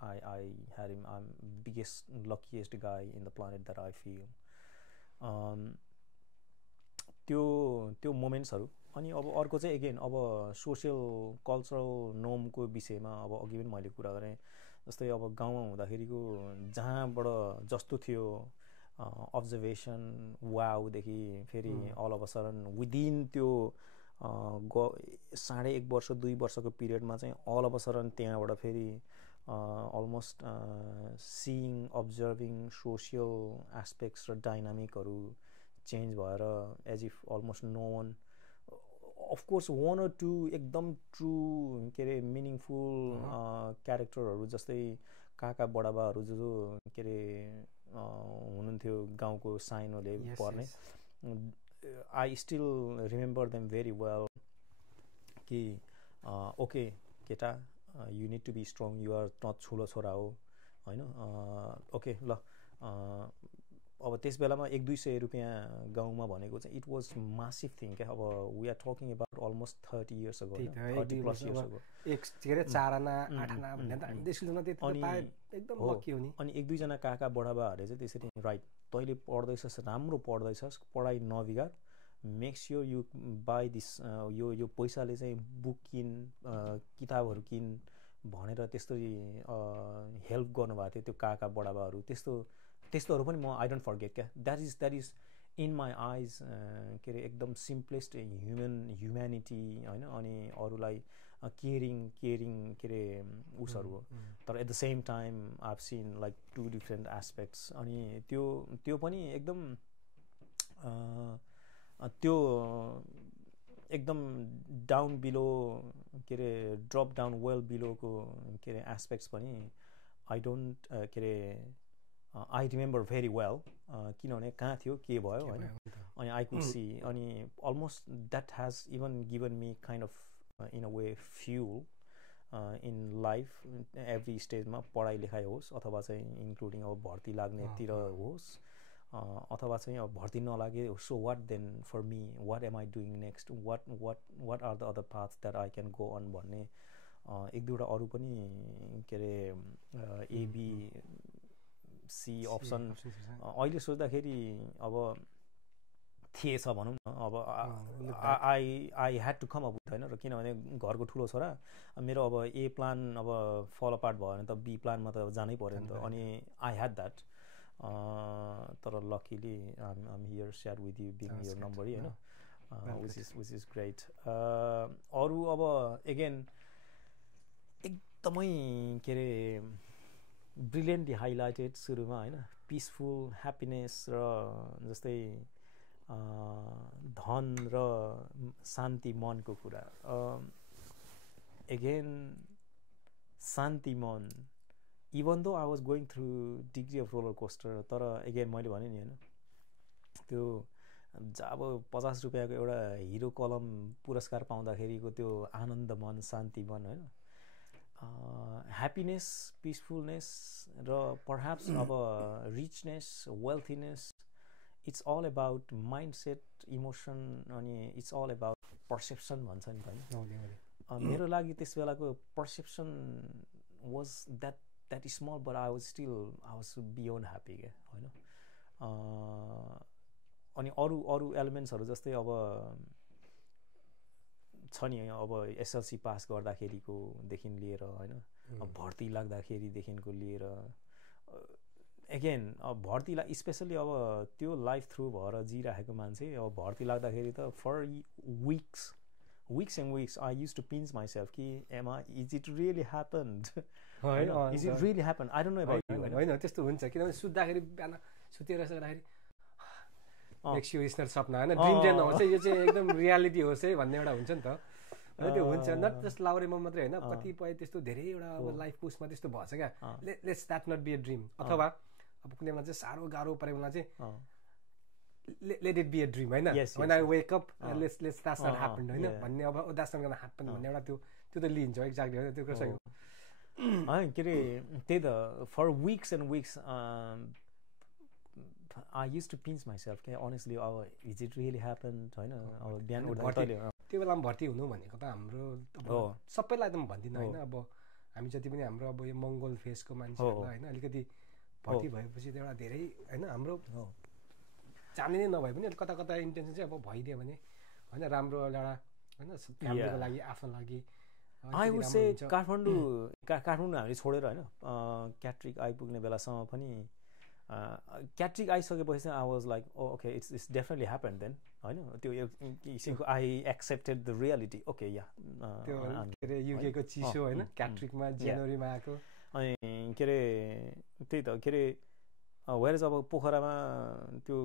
I had him. I'm biggest luckiest guy in the planet that I feel. त्यो मोमेन्ट्सहरू अनि अब अर्को चाहिँ एगेन अब सोसियल कल्चरल नोर्मको विषयमा अब अघि पनि मैले कुरा गरेँ जस्तै अब गाउँमा हुँदाखेरिको जहाँबाट जस्तो थियो अब्जर्भेसन वाउदेखि फेरि all of a sudden within त्यो 1.5 वर्ष 2 वर्षको पिरियडमा चाहिँ अल अफ अ सडन त्यहाँबाट फेरि almost seeing observing social aspects र डाइनामिकहरू चेन्ज भएर as if almost no one of course 1 or 2 एकदम ट्रु के अरे मिनिङफुल क्यारेक्टरहरू जस्तै काका बडाबाहरू जो के अरे हुनुहुन्थ्यो गाउँको साइनोले पर्ने I still remember them very well कि okay केटा you need to be strong, you are not ठुलो छोरा हो होइन ओके ल अब त्यस बेलामा 100-200 रुपियाँ गाउँमा भनेको चाहिँ इट वाज मासिभ थिङ क्या अब we are talking about almost 30 years ago 30+ years ago के अरे 4 आना 8 आना भन्ने त हामी स्कुलमा त्यति पाए एकदम लकी हो नि अनि 1-2 जना काका बडाबाहरूले चाहिँ त्यसरी राइट तैँले पढ्दैछस् राम्रो पढ्दैछस् पढाइ नबिगार make sure you buy this यो पैसाले चाहिँ बुक किन किताबहरू किन भनेर त्यस्तै हेल्प गर्नुभएको थियो त्यो काका बडाबाहरू त्यस्तोहरू पनि म आई डोन्ट फर्गेट क्या that is in my eyes के अरे एकदम सिम्पलेस्ट ह्युम्यानिटी होइन अनि अरूलाई केयरिङ के अरे उसहरू हो तर at the same time I have seen like 2 different aspects अनि त्यो पनि एकदम त्यो एकदम डाउन बिलो के अरे ड्रप डाउन वेल बिलोको के अरे एस्पेक्ट्स पनि आई डोन्ट के अरे आई रिमेम्बर भेरी वेल किनभने कहाँ थियो के भयो होइन अनि आई कुड सी अनि almost that has even given me kind of in a way fuel in life every स्टेजमा पढाइ लेखाइ होस् अथवा चाहिँ इन्क्लुडिङ अब भर्ती लाग्नेतिर होस् अथवा चाहिँ अब भर्ती नलागे so what then for me what am I doing next what are the other paths that I can go on भन्ने 1-2वटा अरू पनि के अरे एबी सी अप्सन अहिले सोच्दाखेरि अब थिएछ भनौँ न अब I had to come up with होइन र किनभने घरको ठुलो छोरा मेरो अब ए प्लान अब फलो पार्ट भयो भने त बी प्लानमा त जानै पऱ्यो नि त अनि आई ह्याड द्याट तर luckily am here share with you being your number होइन विच इज ग्रेट अरू अब एगेन एकदमै के अरे ब्रिलियन्टली हाइलाइटेड सुरुमा होइन पिसफुल ह्याप्पिनेस र जस्तै धन र शान्ति मनको कुरा again शान्ति मन even though I was going through degree of roller coaster तर अगेन मैले भने नि होइन त्यो अब 50 रुपियाँको एउटा हिरो कलम पुरस्कार पाउँदाखेरिको त्यो आनन्द मन शान्ति मन होइन ह्याप्पिनेस पिसफुलनेस र पर्ह्याप्स अब richness wealthiness it's all about mind set emotion अनि इट्स अल अबाउट पर्सेप्सन भन्छ नि त होइन मेरो लागि त्यस बेलाको perception was that small but I was beyond happy क्या होइन अनि अरू एलिमेन्ट्सहरू जस्तै अब छ नि अब एसएलसी पास गर्दाखेरिकोदेखि लिएर होइन भर्ती लाग्दाखेरिदेखिको लिएर एगेन अब भर्ती स्पेसली अब त्यो लाइफ थ्रु भएर जिराखेको मान्छे अब भर्ती लाग्दाखेरि त for weeks and weeks I used to pinch myself कि is it really happened is it really happened I don't know about you होइन त्यस्तो हुन्छ किनभने सुत्दाखेरि बिहान सुतेर सक्दाखेरि नेक्स्ट यो स्टार सपना होइन ड्रिम चाहिँ नहोस् यो चाहिँ एकदम रियालिटी होस् है भन्ने एउटा हुन्छ नि त होइन त्यो हुन्छ नट जस्ट लाउरेमा मात्रै होइन कतिपय त्यस्तो धेरैवटा अब लाइफको उसमा त्यस्तो भएछ क्या let's that not be a dream अथवा अब कुनै बेला चाहिँ साह्रो गाह्रो परेको बेला चाहिँ let it be a dream होइन when I wake up let's that's not happened होइन भन्ने अब that's not gonna happen भन्ने एउटा त्यो त लिन्छ एक्ज्याक्टली होइन त्यो कसैको होइन के अरे त्यही त for weeks and weeks I used to pinch myself क्या honestly अब is it really happened होइन अब बिहान उठ्दा त्यो बेलामा भर्ती हुनु भनेको त हाम्रो सबैलाई त म भन्दिनँ होइन अब हामी जति पनि हाम्रो अब यो मङ्गोल फेसको मान्छेहरूलाई होइन अलिकति भर्ती भएपछि त एउटा धेरै होइन हाम्रो जाने नै नभए पनि कता कता इन्टेन्सन चाहिँ अब भइदियो भने होइन राम्रो एउटा होइन फ्यामिलीको लागि आफ्नो लागि आई वुड से काठमाडौँ हामीले छोडेर होइन क्याट्रिक आइपुग्ने बेलासम्म पनि क्याट्रिक आइसकेपछि चाहिँ I was like okay it's definitely happen then होइन त्यो एक किसिमको I accepted the reality okay yeah त्यो के अरे युकेको चिसो होइन क्याट्रिकमा जनवरीमा आएको अनि के अरे त्यही त के अरे वेयर इज अब पोखरामा त्यो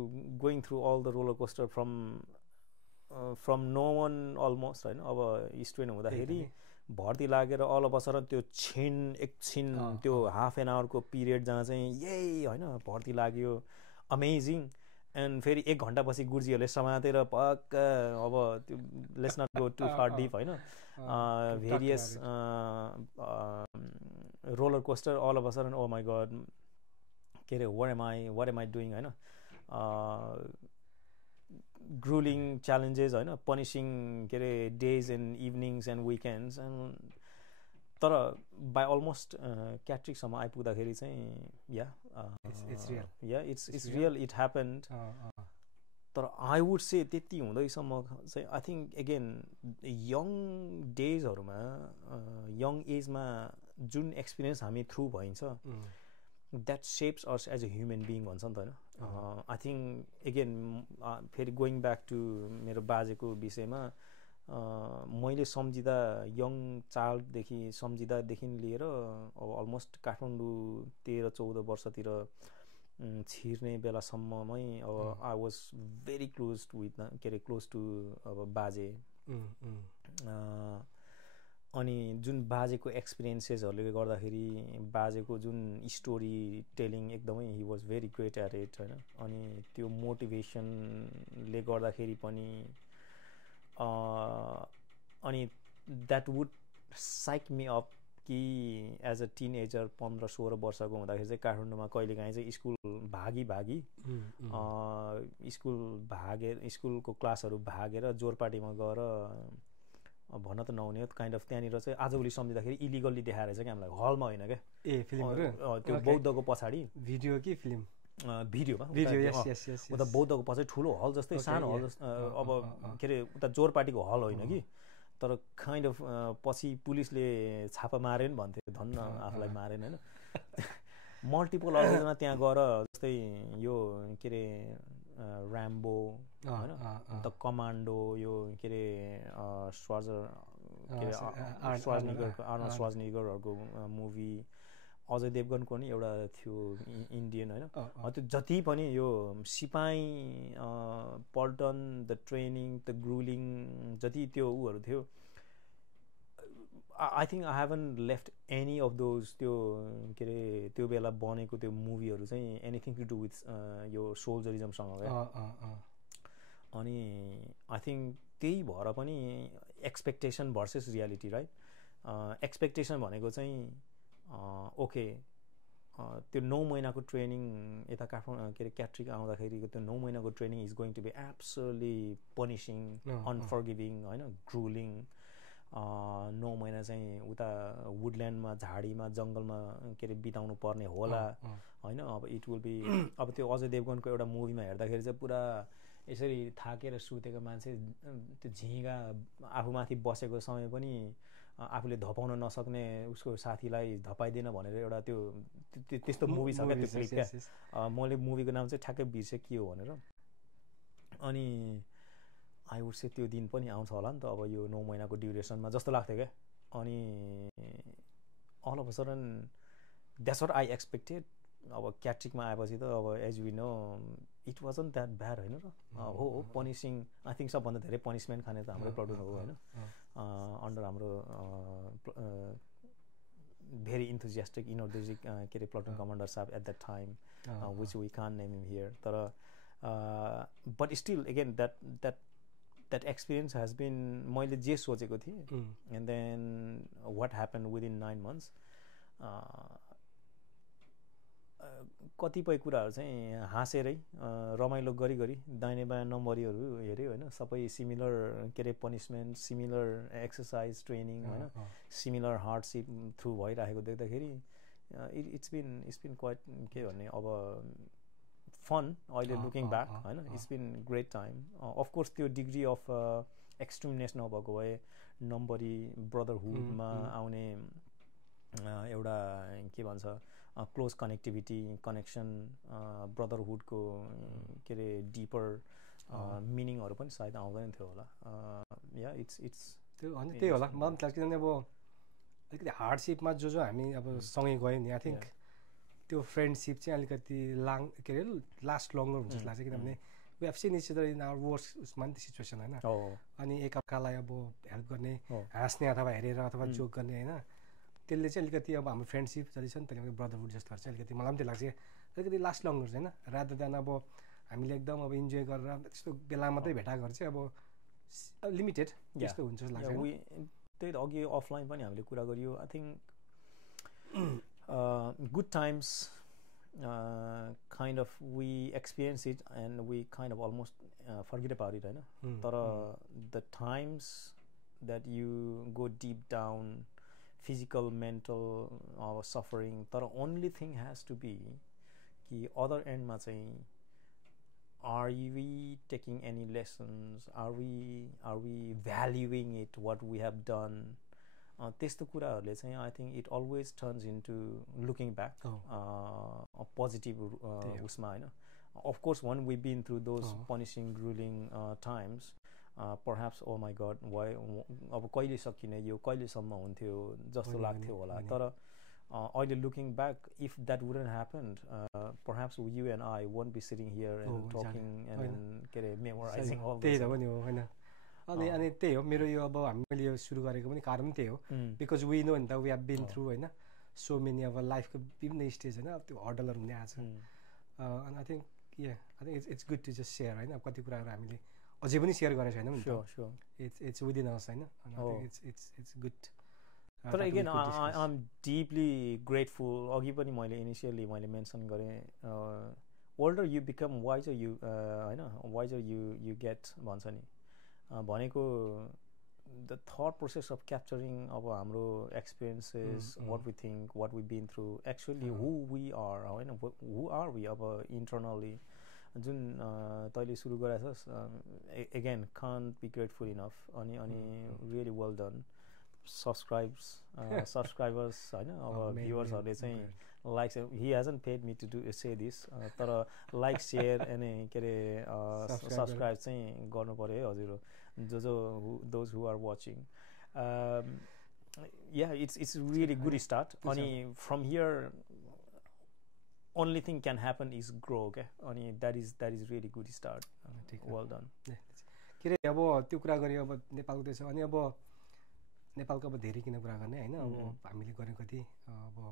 going through all the roller coaster from no one almost होइन अब स्टुडेन्ट हुँदाखेरि भर्ती लागेर अल अफ अ सडन त्यो एकछिन त्यो हाफ एन आवरको पिरियड जहाँ चाहिँ यही होइन भर्ती लाग्यो अमेजिङ एन्ड फेरि 1 घन्टापछि गुर्जीहरूले समातेर पक्क अब त्यो let's not go too far deep होइन various roller coaster all of a sudden oh my god के अरे वाट एम आई डुइङ होइन ग्रुलिङ च्यालेन्जेस होइन पनिसिङ के अरे days and evenings and weekends and तर बाई अलमोस्ट क्याट्रिकसम्म आइपुग्दाखेरि चाहिँ इट्स रियल इट ह्यापन्ड तर आई वुड से त्यति हुँदैसम्म चाहिँ आई थिङ्क एगेन यङ डेजहरूमा यङ एजमा जुन एक्सपिरियन्स हामी थ्रु भइन्छ that shapes us as a human being भन्छ नि त होइन आई थिङ्क एगेन फेरि गोइङ ब्याक टु मेरो बाजेको विषयमा मैले सम्झिँदा यङ चाइल्डदेखि सम्झिँदादेखि लिएर अब अलमोस्ट काठमाडौँ 13-14 वर्षतिर छिर्ने बेलासम्ममै अब I was very close with के अरे क्लोज टु अब बाजे अनि जुन बाजेको एक्सपिरियन्सेसहरूले गर्दाखेरि बाजेको जुन स्टोरी टेलिङ एकदमै he was very great at it होइन अनि त्यो मोटिभेसनले गर्दाखेरि पनि अनि that would psych me up कि एज अ टिनेजर 15-16 वर्षको हुँदाखेरि चाहिँ काठमाडौँमा कहिलेकाहीँ चाहिँ स्कुल भागी स्कुलको क्लासहरू भागेर जोरपाटीमा गएर भन्न त नहुने काइन्ड अफ त्यहाँनिर चाहिँ आजभोलि सम्झिँदाखेरि इलिगल्ली देखाएर चाहिँ क्या हामीलाई हलमा होइन क्या फिल्महरू त्यो बौद्धको पछाडि भिडियो कि फिल्म भिडियोमा उता बौद्धको पछाडि ठुलो हल जस्तै सानो हल अब के अरे उता जोरपाटीको हल होइन कि तर काइन्ड अफ पछि पुलिसले छापा मारेन भन्थ्यो धन्न आफूलाई मारेन होइन मल्टिपल अर्गनमा त्यहाँ गएर जस्तै यो के अरे ऱ्याम्बो होइन द कमान्डो यो के अरे आर्नल्ड स्वार्जनेगरहरूको मुभी अजय देवगनको नि एउटा थियो इन्डियन होइन त्यो जति पनि यो सिपाही पल्टन द ट्रेनिङ द ग्रुलिङ जति त्यो उहरू थियो I think I haven't left any of those त्यो के अरे त्यो बेला बनेको त्यो मुभीहरू चाहिँ एनिथिङ टु डु विथ यो सोल्जरिजमसँग क्या अनि आई थिङ्क त्यही भएर पनि expectation versus reality right expectation भनेको चाहिँ ओके त्यो 9 महिनाको ट्रेनिङ यता काठमाडौँ के अरे क्याट्रिक आउँदाखेरिको त्यो 9 महिनाको training is going to be absolutely punishing unforgiving होइन ग्रुलिङ 9 महिना चाहिँ उता वुडल्यान्डमा झाडीमा जङ्गलमा के अरे बिताउनु पर्ने होला होइन अब इट विल बी अब त्यो अजय देवगनको एउटा मुभीमा हेर्दाखेरि चाहिँ पुरा यसरी थाकेर सुतेको मान्छे त्यो झिँगा आफूमाथि बसेको समय पनि आफूले धपाउन नसक्ने उसको साथीलाई धपाइदिन भनेर एउटा त्यो त्यस्तो मुभी छ क्या त्यो क्लिप क्या मैले मुभीको नाम चाहिँ ठ्याक्कै बिर्सेँ के हो भनेर अनि आई वुड से त्यो दिन पनि आउँछ होला नि त अब यो 9 महिनाको ड्युरेसनमा जस्तो लाग्थ्यो क्या अनि all of a sudden that's what I expected अब क्याट्रिकमा आएपछि त अब as we know it wasn't that bad होइन र हो पनिसिङ आई थिङ्क सबभन्दा धेरै पनिसमेन्ट खाने त हाम्रै प्लटुन हो होइन अन्डर हाम्रो भेरी इन्थुजियास्टिक इनर्जेटिक के अरे प्लटुन कमान्डर साहब at that time which we can name him here तर but still again that experience has been मैले जे सोचेको थिएँ and then what happened within 9 months कतिपय कुराहरू चाहिँ हाँसेरै रमाइलो गरी दाहिने बायाँ नम्बरीहरू हेऱ्यो होइन सबै सिमिलर के अरे पनिसमेन्ट सिमिलर एक्सर्साइज ट्रेनिङ होइन सिमिलर हार्डसिप थ्रु भइरहेको देख्दाखेरि इट्स बिन क्वाइट के भन्ने अब फन अहिले लुकिङ ब्याक होइन it's been great time of course त्यो डिग्री अफ एक्सट्रिमनेस नभएको भए नम्बरी ब्रदरहुडमा आउने एउटा के भन्छ क्लोज कनेक्टिभिटी कनेक्सन ब्रदरहुडको के अरे डिपर मिनिङहरू पनि सायद आउँदैन थियो होला या इट्स त्यो होइन त्यही होला मलाई पनि लाग्छ किनभने अब अलिकति हार्डसिपमा जो हामी अब सँगै गयौँ नि आई थिङ्क त्यो फ्रेन्डसिप चाहिँ अलिकति के अरे लास्ट लङ्गर हुन्छ जस्तो लाग्छ किनभने we have seen each other in our worse उसमा नि त्यो सिचुएसन होइन अनि एकअर्कालाई अब हेल्प गर्ने हाँस्ने अथवा हेरेर अथवा जोक गर्ने होइन त्यसले चाहिँ अलिकति अब हाम्रो फ्रेन्डसिप जति छ नि त्यसले ब्रदरहुड जस्तोहरू चाहिँ अलिकति मलाई पनि त्यो लाग्छ अलिकति लास्ट लङ्गर होइन रादर देन अब हामीले एकदम अब इन्जोय गरेर त्यस्तो बेला मात्रै भेटाएको चाहिँ अब लिमिटेड त्यस्तो हुन्छ जस्तो लाग्छ त्यही त अघि अफलाइन पनि हामीले कुरा गरियो I think good times kind of we experience it and we kind of almost forget about it right now the times that you go deep down physical mental suffering the only thing has to be ki other end ma chahi are we taking any lessons are we valuing it what we have done त्यस्तो कुराहरूले चाहिँ I think it always turns into looking back positive उसमा होइन of course when we been through those punishing gruelling times perhaps oh my god why अब कहिले सकिने यो कहिलेसम्म हुन्थ्यो जस्तो लाग्थ्यो होला तर अहिले looking back if that wouldn't happen perhaps you and I won't be sitting here and talking and के अरे मेमोराइजिङ अल त्यही त पनि हो होइन अनि त्यही हो मेरो यो अब हामीले यो सुरु गरेको पनि कारण त्यही हो बिकज वी नो नि त वी हेभ बिन थ्रु होइन सो मेनी अब लाइफको विभिन्न स्टेज होइन अब त्यो हर्डलहरू हुने आएको छ अनि I think it's good to just share होइन अब कति कुराहरू हामीले अझै पनि सेयर गरेको छैनौँ नि त इट्स विदिन अस होइन इट्स गुड तर again I am deeply grateful अघि पनि मैले इनिसियली मैले मेन्सन गरेँ older you become wiser you होइन वाइजर यु गेट भन्छ नि भनेको the thought process of capturing अब हाम्रो experiences what we think what we been through actually who we are होइन हु आर वी अब इन्टरनली जुन तैँले सुरु गराएको छस् again can't be grateful enough अनि रियली वेल डन सब्सक्राइबर्स होइन अब भ्युवर्सहरूले चाहिँ like he hasn't paid me to do say this तर लाइक सेयर अनि के अरे सब्सक्राइब चाहिँ गर्नु पऱ्यो है हजुर जो those who are watching yeah it's really good start अनि from here only thing can happen is grow okay अनि that is really good start well done के रे अब त्यो कुरा गरे अब नेपालको त्यसो अनि अब नेपालको अब धेरै किन कुरा गर्ने होइन अब हामीले गर्ने कति अब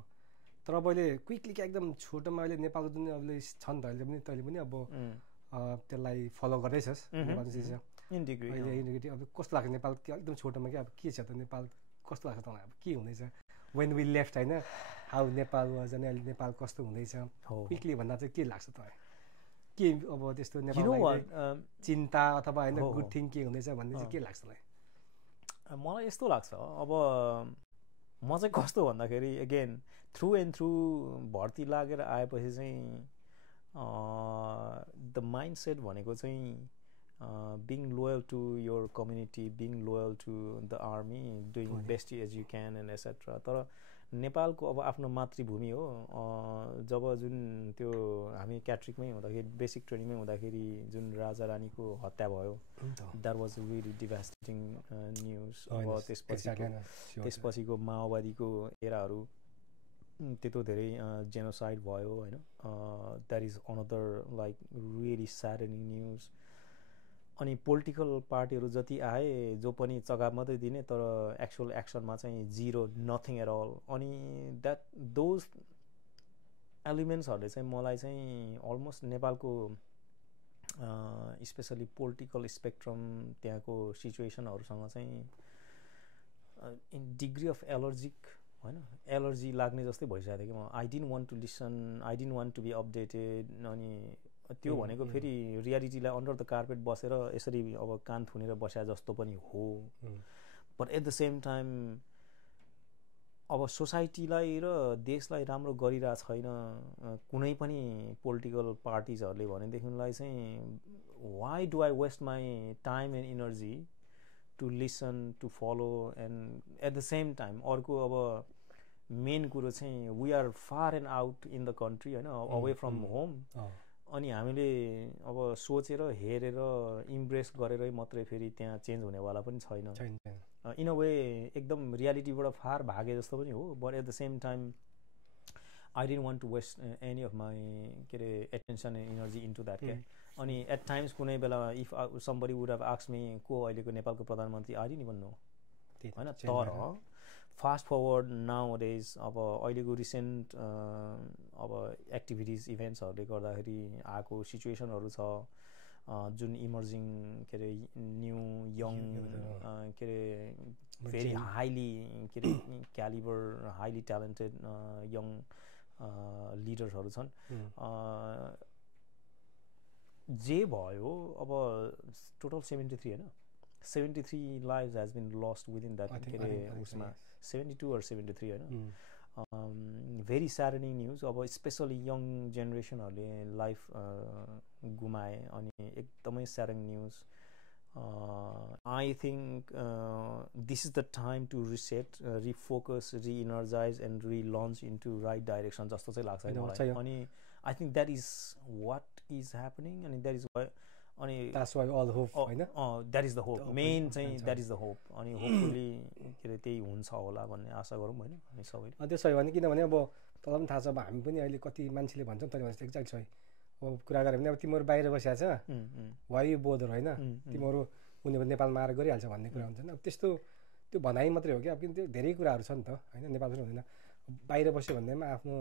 तर अब अहिले क्विकली क्या एकदम छोटोमा अहिले नेपालको जुन अहिले छ नि त अहिले पनि तैँले पनि अब त्यसलाई फलो गर्दैछस् नेपाल चिज अहिले इन्टिग्रिटी अब कस्तो लाग्छ नेपाल एकदम छोटोमा क्या अब के छ त नेपाल कस्तो लाग्छ तँलाई अब के हुँदैछ वेन वी लेफ्ट होइन हाउ नेपाल वाज अनि अहिले नेपाल कस्तो हुँदैछ क्विकली भन्दा चाहिँ के लाग्छ तँलाई के अब त्यस्तो नेपाल चिन्ता अथवा होइन गुड थिङ के हुँदैछ भन्ने चाहिँ के लाग्छ तँलाई मलाई यस्तो लाग्छ अब म चाहिँ कस्तो भन्दाखेरि अगेन थ्रु एन्ड थ्रु भर्ती लागेर आएपछि चाहिँ द माइन्ड सेट भनेको चाहिँ being loyal to your community, being loyal to the army, doing best as you can and etc. तर नेपालको अब आफ्नो मातृभूमि हो जब जुन त्यो हामी क्याट्रिकमै हुँदाखेरि बेसिक ट्रेनिङमै हुँदाखेरि जुन राजा रानीको हत्या भयो that was really devastating news अब त्यसपछिको माओवादीको एराहरू त्यत्रो धेरै जेनोसाइड भयो होइन that is another like really saddening news अनि पोलिटिकल पार्टीहरू जति आए जो पनि चगाप मात्रै दिने तर एक्चुअल एक्सनमा चाहिँ जिरो नथिङ एट अल अनि द्याट दोज एलिमेन्ट्सहरूले चाहिँ मलाई चाहिँ अलमोस्ट नेपालको स्पेसली पोलिटिकल स्पेक्ट्रम त्यहाँको सिचुएसनहरूसँग चाहिँ इन डिग्री अफ एलर्जिक होइन एलर्जी लाग्ने जस्तै भइसकेको थियो कि म I didn't want to listen I didn't want to be updated अनि त्यो भनेको फेरि रियालिटीलाई अन्डर द कार्पेट बसेर यसरी अब कान थुनेर बस्या जस्तो पनि हो but at the same time अब सोसाइटीलाई र देशलाई राम्रो गरिरहेको छैन कुनै पनि पोलिटिकल पार्टिजहरूले भनेदेखिलाई चाहिँ why do I waste my time and energy to listen to follow and at the same time अर्को अब मेन कुरो चाहिँ we are far and out in the country होइन अवे फ्रम होम अनि हामीले अब सोचेर हेरेर इम्प्रेस गरेरै मात्रै फेरि त्यहाँ चेन्ज हुनेवाला पनि छैन इन अ वे एकदम रियालिटीबाट फार भागे जस्तो पनि हो but at the same time I didn't want to waste any of my के अरे attention and energy into that क्या अनि एट टाइम्स कुनै बेला if somebody would have asked me को अहिलेको नेपालको प्रधानमन्त्री आई डिन्ट इभन नो होइन तर फास्ट फरवर्ड नाउ डेज अब अहिलेको रिसेन्ट अब एक्टिभिटिज इभेन्ट्सहरूले गर्दाखेरि आएको सिचुएसनहरू छ जुन इमर्जिङ के अरे न्यू यङ के अरे भेरी हाइली के अरे क्यालिबर हाइली ट्यालेन्टेड यङ लिडर्सहरू छन् जे भयो अब टोटल 73 होइन 73 lives has been lost within that के अरे उसमा 72 or 73 होइन भेरी स्याडनिङ न्युज अब स्पेसली यङ जेनेरेसनहरूले लाइफ गुमाए अनि एकदमै saddening news I think this is the time to reset refocus reenergise and relaunch into right direction जस्तो चाहिँ लाग्छ मलाई अनि I think that is what is happening अनि द्याट इज अनि that is the hope main चाहिँ that is the hope अनि hopefully के अरे त्यही हुन्छ होला भन्ने आशा गरौँ होइन हामी सबैले त्यसो हो भने किनभने अब तँलाई पनि थाहा छ अब हामी पनि अहिले कति मान्छेले भन्छौँ तैँले भनेको एक्ज्याक्ट छ अब कुरा गऱ्यो भने अब तिमीहरू बाहिर बसिरहेको छ वाइ यु बोदर होइन तिमीहरू उनीहरू नेपालमा आएर गरिहाल्छ भन्ने कुरा हुन्छ अब त्यस्तो त्यो भनाइ मात्रै हो कि अब किन त्यो धेरै कुराहरू छ नि त होइन नेपाल पनि हुँदैन बाहिर बस्यो भन्दैमा आफ्नो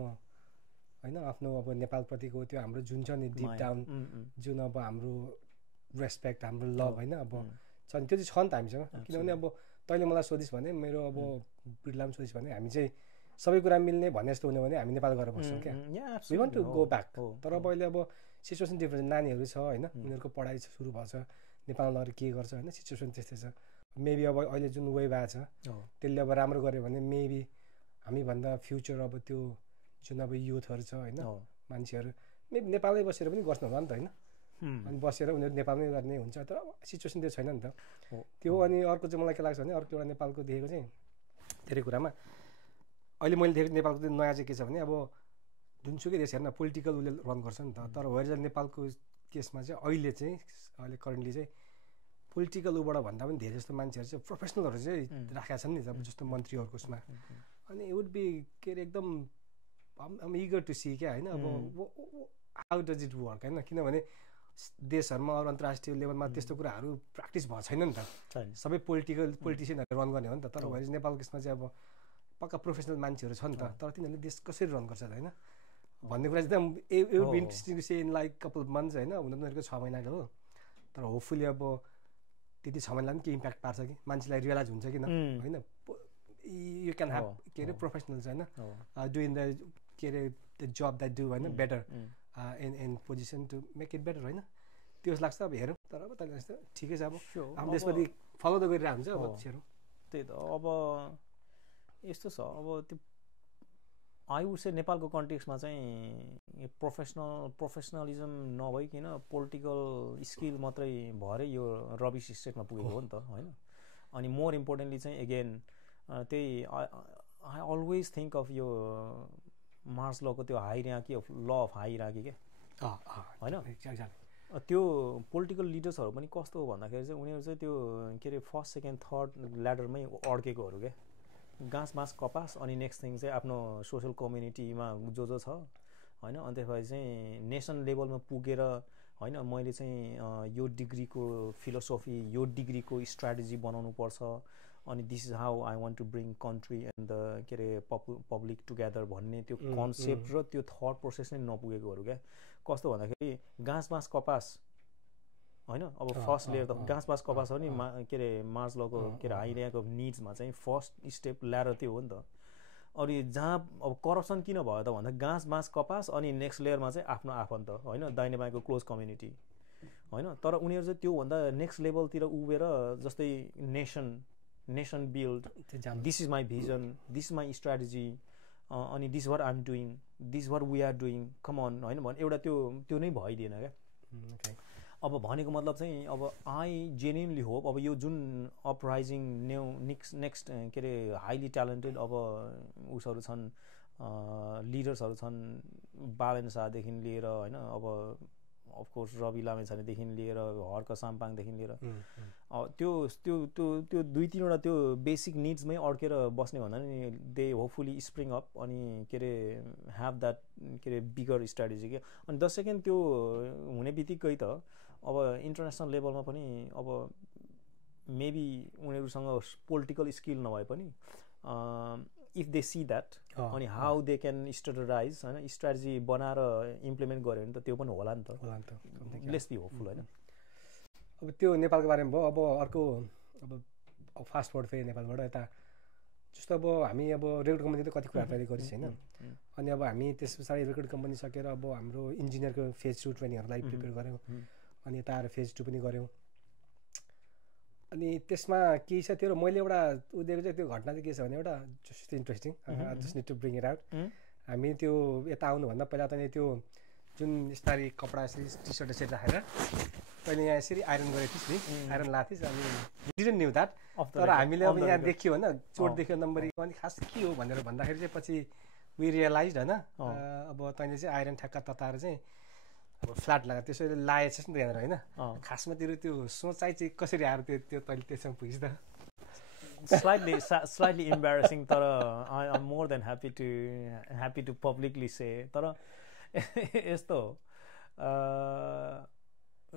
होइन आफ्नो अब नेपालप्रतिको त्यो हाम्रो जुन छ नि डिप डाउन जुन अब हाम्रो रेस्पेक्ट हाम्रो लभ होइन अब छ नि त्यो चाहिँ छ नि त हामीसँग किनभने अब तैँले मलाई सोधिस् भने मेरो अब बिर्लाम सोधिस् भने हामी चाहिँ सबै कुरा मिल्ने भन्ने जस्तो हुने भने हामी नेपाल गएर बस्छौँ क्या we want to go back तर अब अहिले अब सिचुएसन डिफ्रेन्ट नानीहरू छ होइन उनीहरूको पढाइ सुरु भएको छ नेपालमा लगेर के गर्छ होइन सिचुएसन त्यस्तै छ मेबी अब अहिले जुन वेभ आएको छ त्यसले अब राम्रो गर्यो भने मेबी हामीभन्दा फ्युचर अब त्यो जुन अब युथहरू छ होइन मान्छेहरू मेबी नेपालमै बसेर पनि गर्छ होला नि त होइन अनि बसेर उनीहरू नेपालमै गर्ने हुन्छ तर सिचुएसन त्यो छैन नि त त्यो अनि अर्को चाहिँ मलाई के लाग्छ भने अर्को एउटा नेपालको देखेको चाहिँ धेरै कुरामा अहिले मैले देखेको नेपालको चाहिँ नयाँ चाहिँ के छ भने अब जुनसुकै देश हेर्न पोलिटिकल उसले रन गर्छ नि त तर वेयर नेपालको केसमा चाहिँ अहिले करेन्टली चाहिँ पोलिटिकल उबाट भन्दा पनि धेरै जस्तो मान्छेहरू चाहिँ प्रोफेसनलहरू चाहिँ राखेका छन् नि अब जस्तो मन्त्रीहरूको उसमा अनि वुड बी के अरे एकदम आम इगर टु सी क्या होइन अब हाउ डज इट वर्क होइन किनभने देशहरूमा अरू अन्तर्राष्ट्रिय लेभलमा त्यस्तो कुराहरू प्र्याक्टिस भएको छैन नि त, सबै पोलिटिसियनहरू रन गर्ने हो नि त। तर भएपछि नेपालको केसमा चाहिँ अब पक्का प्रोफेसनल मान्छेहरू छ नि त, तर तिनीहरूले देश कसरी रन गर्छ होइन भन्ने कुरा चाहिँ एउटा be interesting to say in like couple months होइन, हुन त उनीहरूको 6 महिनाको हो, तर होपफुली अब त्यति 6 महिनामा पनि के इम्प्याक्ट पार्छ कि मान्छेलाई रियलाइज हुन्छ कि न होइन, यु क्यान ह्याभ के अरे प्रोफेसनल्स होइन डुइङ द के अरे द जब द्याट डु होइन better in position to make it better होइन, त्यो लाग्छ। अब हेरौँ, तर अब तैँले जस्तो ठिकै छ, अब हाम्रो देशपछि फलो त गरिरहेको हुन्छ, अब हेरौँ। त्यही त अब यस्तो छ, अब त्यो आई वुड से नेपालको कन्टेक्समा चाहिँ प्रोफेसनलिजम नभइकन पोलिटिकल स्किल मात्रै भएरै यो रबिस स्टेटमा पुगेको हो नि त होइन। अनि मोर इम्पोर्टेन्टली चाहिँ एगेन त्यही आई अलवेज थिङ्क अफ यो मार्स लको त्यो hierarchy of law of hierarchy के होइन, त्यो पोलिटिकल लिडर्सहरू पनि कस्तो हो भन्दाखेरि चाहिँ उनीहरू चाहिँ त्यो के अरे फर्स्ट सेकेन्ड थर्ड ल्याडरमै अड्केकोहरू क्या, घाँस बाँस कपास, अनि नेक्स्ट थिङ चाहिँ आफ्नो सोसल कम्युनिटीमा जो छ होइन, अनि त्यसपछि चाहिँ नेसन लेभलमा पुगेर होइन मैले चाहिँ यो डिग्रीको फिलोसफी यो डिग्रीको स्ट्राटेजी बनाउनु पर्छ, अनि this is how I want to bring country and the के अरे पब्लिक टुगेदर भन्ने त्यो कन्सेप्ट र त्यो थट प्रोसेस नै नपुगेकोहरू क्या। कस्तो भन्दाखेरि घाँस बाँस कपास होइन, अब फर्स्ट लेयर त घाँस बाँस कपास हो नि के अरे मार्स लको के अरे हाइरार्की अफ निड्समा चाहिँ फर्स्ट स्टेप ल्याएर त्यो हो नि त। अनि जहाँ अब करप्सन किन भयो त भन्दा घाँस बाँस कपास, अनि नेक्स्ट लेयरमा चाहिँ आफ्नो आफन्त होइन दाहिने बायाँको क्लोज कम्युनिटी होइन, तर उनीहरू चाहिँ त्योभन्दा नेक्स्ट लेभलतिर उभिएर जस्तै nation build, this is my vision, this is my strategy, अनि this what I am doing, this what we are doing, come on होइन भने एउटा त्यो नै भइदिएन क्या। अब भनेको मतलब चाहिँ अब आई जेन्युनली होप अब यो जुन अपराइजिङ नेक्स्ट के अरे हाइली ट्यालेन्टेड अब उसहरू छन् लिडर्सहरू छन्, बालेन शाहदेखि लिएर होइन अब अफकोर्स रवि लामेछानेदेखि लिएर हर्क साम्पाङदेखि लिएर त्यो 2-3वटा त्यो बेसिक निड्समै अड्केर बस्ने भन्दा नि दे होपफुली स्प्रिङ अप अनि के अरे ह्याभ द्याट के अरे बिगर स्ट्राटेजी क्या। अनि द सेकेन्ड त्यो हुने बित्तिकै त अब इन्टरनेसनल लेभलमा पनि अब मेबी उनीहरूसँग पोलिटिकल स्किल नभए पनि इफ दे सी द्याट अनि हाउ दे क्यान स्ट्रेटेजाइज होइन स्ट्राटेजी बनाएर इम्प्लिमेन्ट गऱ्यो भने त त्यो पनि होला नि त, लेट्स बी होपफुल होइन। अब त्यो नेपालको बारेमा भयो। अब अर्को अब फास्ट फुड फेरि नेपालबाट यता जस्तो अब हामी अब रेकर्ड कम्पनी त कति कुराहरू तयारी गरिस् होइन, अनि अब हामी त्यस पछाडि रेकर्ड कम्पनी सकेर अब हाम्रो इन्जिनियरको फेज 2 ट्रेनिङहरूलाई प्रिपेयर गऱ्यौँ, अनि यता आएर फेज 2 पनि गऱ्यौँ। अनि त्यसमा के छ त्यो मैले एउटा उदेको चाहिँ त्यो घटना चाहिँ के छ भने एउटा just interesting just need to bring it out. हामी त्यो यता आउनुभन्दा पहिला त त्यो जुन यस्तरी कपडा यसरी टी सर्ट यसरी राखेर तैँले यहाँ यसरी आइरन गरेको थिइस् नि, आइरन लाएको थिइस्, अनि डिडन्ट न्यू द्याट, तर हामीले अब यहाँ देखियो होइन चोट देख्यो नम्बरी, अनि खास के हो भनेर भन्दाखेरि चाहिँ पछि वी रियलाइज होइन अब तैँले चाहिँ आइरन ठ्याक्क तताएर चाहिँ अब फ्ल्याट लाग्यो त्यसरी लागेछ नि त यहाँनिर होइन, खासमा तेरो त्यो सोचाइ चाहिँ कसरी आएर त्यो तैँले त्यसमा पुगिस् त? Slightly embarrassing, तर I'm more than happy to publicly say. तर यस्तो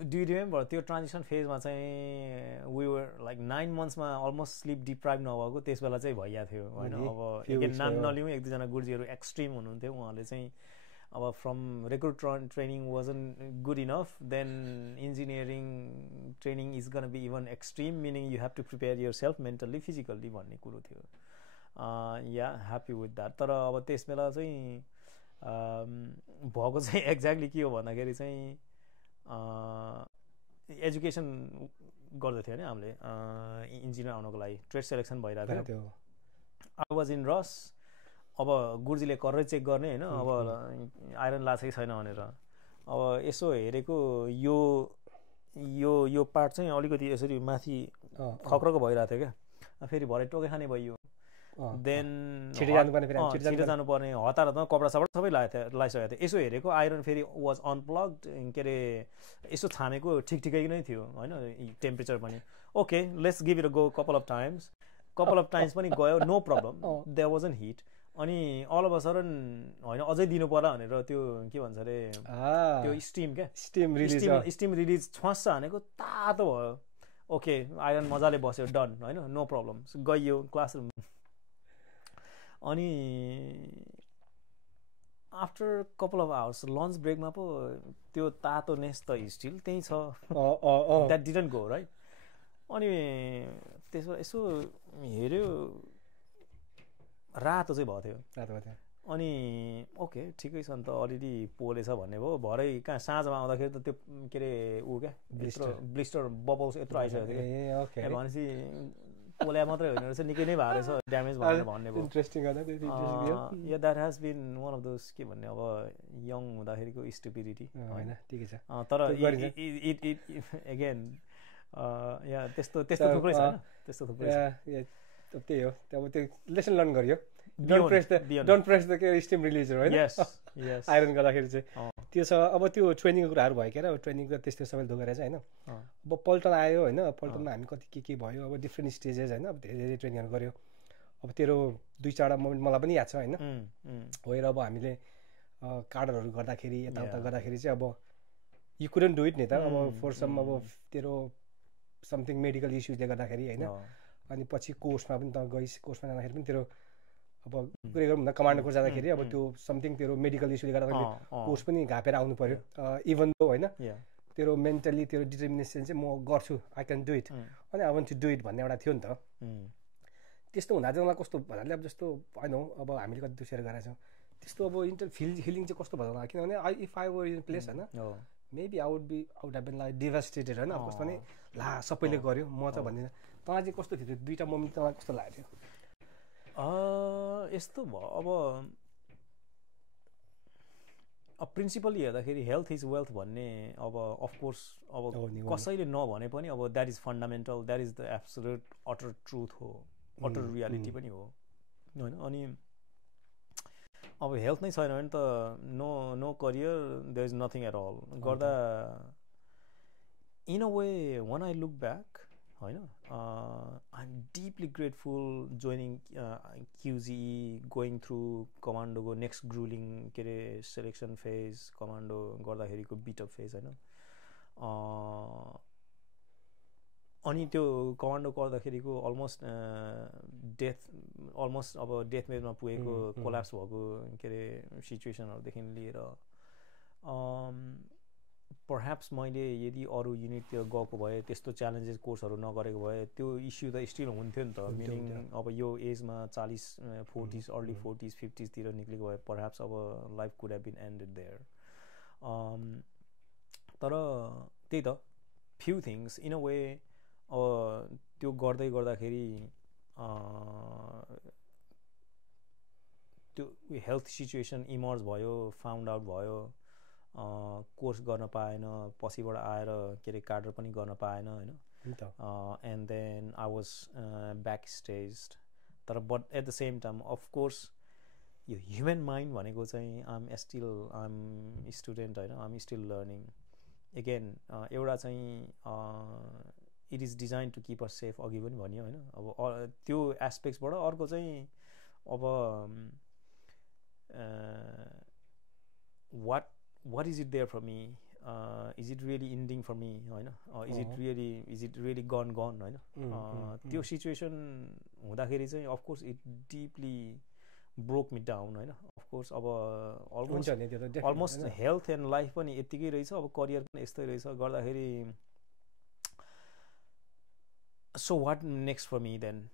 do you remember त्यो ट्रान्जिसन फेजमा चाहिँ we were like 9 monthsमा अलमोस्ट स्लिप डिप्राइभ नभएको त्यस बेला चाहिँ भइएको थियो होइन। अब एकदिन नाम नलिउँ, 1-2जना गुरुजीहरू एक्सट्रिम हुनुहुन्थ्यो, उहाँले चाहिँ अब from record training wasn't good enough, then engineering training is gonna be even extreme, meaning you have to prepare yourself mentally physically भन्ने कुरो थियो। Yeah happy with that. तर अब त्यस बेला चाहिँ भएको चाहिँ एक्ज्याक्टली के हो भन्दाखेरि चाहिँ एजुकेसन गर्दैथ्यो होइन हामीले इन्जिनियर आउनको लागि, ट्रेड सेलेक्सन भइरहेको थियो। आई वाज इन रस, अब गुरुजीले करै चेक गर्ने होइन अब आइरन लाग्छ कि छैन भनेर, अब यसो हेरेको यो पार्ट चाहिँ अलिकति यसरी माथि खक्रको भइरहेको थियो क्या, फेरि भरे टोके खाने भयो, देन छिटो जानुपर्ने हतारमा कपडा सपडा सबै लगाइसकेको थियो। यसो हेरेको आइरन फेरि वाज अनप्लग्ड के अरे यसो छामेको ठिकै नै थियो होइन, टेम्परेचर पनि okay let's give it a go couple of times पनि गयो, no problem, there wasn't hit. अनि अल अफ अ सडन होइन अझै दिनु पर्ला भनेर त्यो के भन्छ अरे त्यो स्टिम क्या स्टिम रिलिज छ्वास हानेको तातो भयो ओके आइरन मजाले बस्यो डन होइन नो प्रब्लम गइयो क्लासरुम अनि after couple of hours lunch ब्रेकमा पो त्यो तातोनेस त स्टिल त्यही छ द्याट डिडन्ट गो राइट अनि त्यसो यसो हेऱ्यो रातो चाहिँ भएको थियो अनि ओके ठिकै छ नि त अलिअलि पोलेछ भन्ने भयो भरे कहाँ साँझमा आउँदाखेरि त त्यो के अरे ऊ क्या ब्लिस्टर बबल्स यत्रो आइसकेको थियो भनेपछि पोल्या मात्रै होइन रहेछ निकै नै भएको रहेछ ड्यामेज भनेर भन्ने भयो yeah that has been one of those के भन्ने अब यङ हुँदाखेरिको स्टुपिडिटी होइन ठिकै छ तर इट एगेन या त्यस्तो थुप्रै छ त्यस्तो थुप्रै त्यही हो अब त्यो लेसन लर्न गरियो डोन्ट प्रेस द के स्टिम रिलिजर होइन आइरन गर्दाखेरि चाहिँ त्यो छ अब त्यो ट्रेनिङको कुराहरू भयो के ट्रेनिङको त्यस्तो सबैले धोका रहेछ होइन अब पल्टन आयो होइन पल्टनमा हामी कति के भयो अब डिफ्रेन्ट स्टेजेस होइन अब धेरै धेरै ट्रेनिङहरू गऱ्यो अब तेरो दुई चारवटा मोमेन्ट मलाई पनि याद छ होइन होइन अब हामीले कार्डरहरू गर्दाखेरि यताउता गर्दाखेरि चाहिँ अब यु कुडन्ट डु इट नि त अब फर सम अब तेरो समथिङ मेडिकल इस्युजले गर्दाखेरि होइन अनि पछि कोर्समा पनि त गइस कोर्समा जाँदाखेरि पनि तेरो अब कुरै गरौँ न कमान्डो कोर्स जाँदाखेरि अब त्यो समथिङ तेरो मेडिकल इस्युले गर्दाखेरि कोर्स पनि घापेर आउनु पऱ्यो इभन दो होइन तेरो मेन्टली तेरो डिटर्मिनेसन चाहिँ म गर्छु आई क्यान डु इट अनि I want to do it भन्ने एउटा थियो नि त त्यस्तो हुँदा चाहिँ मलाई कस्तो भन्नाले अब जस्तो होइन अब हामीले कति सेयर गरेका छौँ त्यस्तो अब फिलिङ चाहिँ कस्तो भयो होला किनभने if I were in place होइन maybe I would have been like devastated होइन कस्तो भने ला सबैले गर्यो म त भन्ने तँलाई चाहिँ कस्तो थियो त्यो दुईवटा मोमेन्ट तँलाई कस्तो लाग्यो यस्तो भयो अब प्रिन्सिपली हेर्दाखेरि हेल्थ इज वेल्थ भन्ने अब अफकोर्स अब कसैले नभने पनि अब that is fundamental that is the absolute utter truth हो अटर रियालिटी पनि हो होइन अनि अब हेल्थ नै छैन भने त no career there is nothing at all गर्दा in a way when I look back होइन I am deeply grateful joining क्युजिई गोइङ थ्रु कमान्डोको नेक्स्ट ग्रुलिङ के अरे सेलेक्सन फेज कमान्डो गर्दाखेरिको बिटअप फेज होइन अनि त्यो कमान्डो गर्दाखेरिको अलमोस्ट अब डेथ मेजमा पुगेको कोल्याप्स भएको के अरे सिचुएसनहरूदेखि लिएर पर्ह्याप्स मैले यदि अरू युनिटतिर गएको भए त्यस्तो च्यालेन्जेस कोर्सहरू नगरेको भए त्यो इस्यु त स्टिल हुन्थ्यो नि त मिनिङ अब यो एजमा 40 40s अर्ली 40s 50sतिर निक्लेको भए पर्ह्याप्स अब life could have been ended there तर त्यही त few things in a way अब त्यो गर्दाखेरि त्यो हेल्थ सिचुएसन इमर्ज भयो फाउन्ड आउट भयो कोर्स गर्न पाएन पछिबाट आएर के अरे कार्डर पनि गर्न पाएन होइन and then I was back staged तर but at the same time of course यो ह्युमन माइन्ड भनेको चाहिँ आइएम स्टुडेन्ट होइन आइएम स्टिल लर्निङ एगेन एउटा चाहिँ it is design to keep us safe अघि पनि भन्यो होइन अब त्यो एस्पेक्ट्सबाट अर्को चाहिँ अब what is it there for me is it really ending for me होइन is it really gone होइन त्यो सिचुएसन हुँदाखेरि चाहिँ of course it deeply broke me down होइन अफकोर्स अब अलमोस्ट हेल्थ एन्ड लाइफ पनि यत्तिकै रहेछ अब करियर पनि यस्तै रहेछ गर्दाखेरि so what next for me then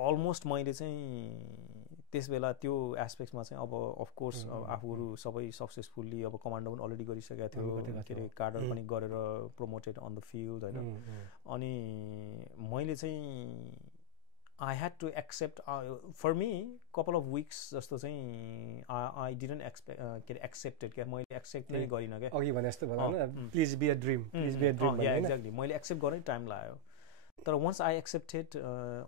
almost मैले चाहिँ त्यस बेला त्यो एस्पेक्ट्समा चाहिँ अब अफकोर्स आफूहरू सबै सक्सेसफुल्ली अब कमान्डो पनि अलरेडी गरिसकेको थियो के अरे कार्डर पनि गरेर प्रमोटेड अन द फिल्ड होइन अनि मैले चाहिँ I had to accept for me couple of weeks जस्तो चाहिँ आई डिडन्ट एक्सपेक्ट के अरे एक्सेप्टेड क्या मैले एक्सेप्ट नै गरिनँ क्या अघि भने जस्तो please be a dream exactly मैले एक्सेप्ट गर्नै टाइम लाग्यो तर वन्स आई एक्सेप्टेड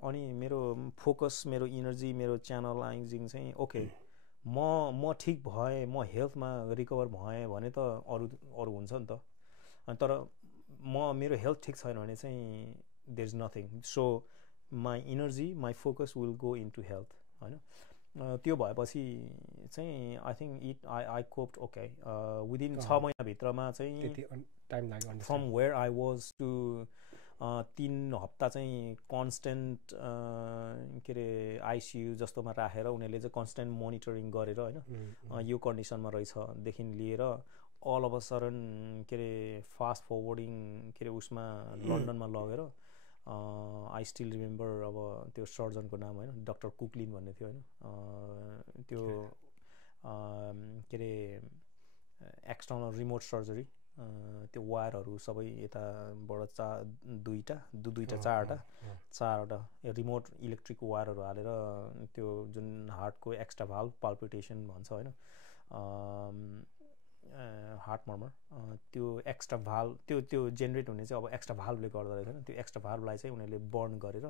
अनि मेरो फोकस मेरो इनर्जी मेरो च्यानलाइजिङ चाहिँ ओके म ठिक भएँ म हेल्थमा रिकभर भएँ भने त अरू हुन्छ नि त तर मेरो हेल्थ ठिक छैन भने चाहिँ there is nothing so my energy my focus will go into health होइन त्यो भएपछि चाहिँ I think I coped okay within 6 महिनाभित्रमा चाहिँ टाइम लाग्यो from where I was to 3 हप्ता चाहिँ कन्स्टेन्ट के अरे आइसियु जस्तोमा राखेर उनीहरूले चाहिँ कन्स्टेन्ट मोनिटरिङ गरेर होइन यो कन्डिसनमा रहेछदेखि लिएर अल अफ अ सडन के अरे फास्ट फरवर्डिङ के अरे उसमा लन्डनमा लगेर आई स्टिल रिमेम्बर अब त्यो सर्जनको नाम होइन डक्टर कुकलिन भन्ने थियो होइन त्यो के अरे एक्सटर्नल रिमोट सर्जरी त्यो वायरहरू सबै यताबाट चारवटा रिमोट इलेक्ट्रिक वायरहरू हालेर त्यो जुन हार्टको एक्स्ट्रा भाल्भ पाल्पिटेसन भन्छ होइन हार्ट मर्मर त्यो एक्स्ट्रा भाल्भ त्यो जेनेरेट हुने चाहिँ अब एक्स्ट्रा भाल्भले गर्दो रहेछ होइन त्यो एक्स्ट्रा भाल्भलाई चाहिँ उनीहरूले बर्न गरेर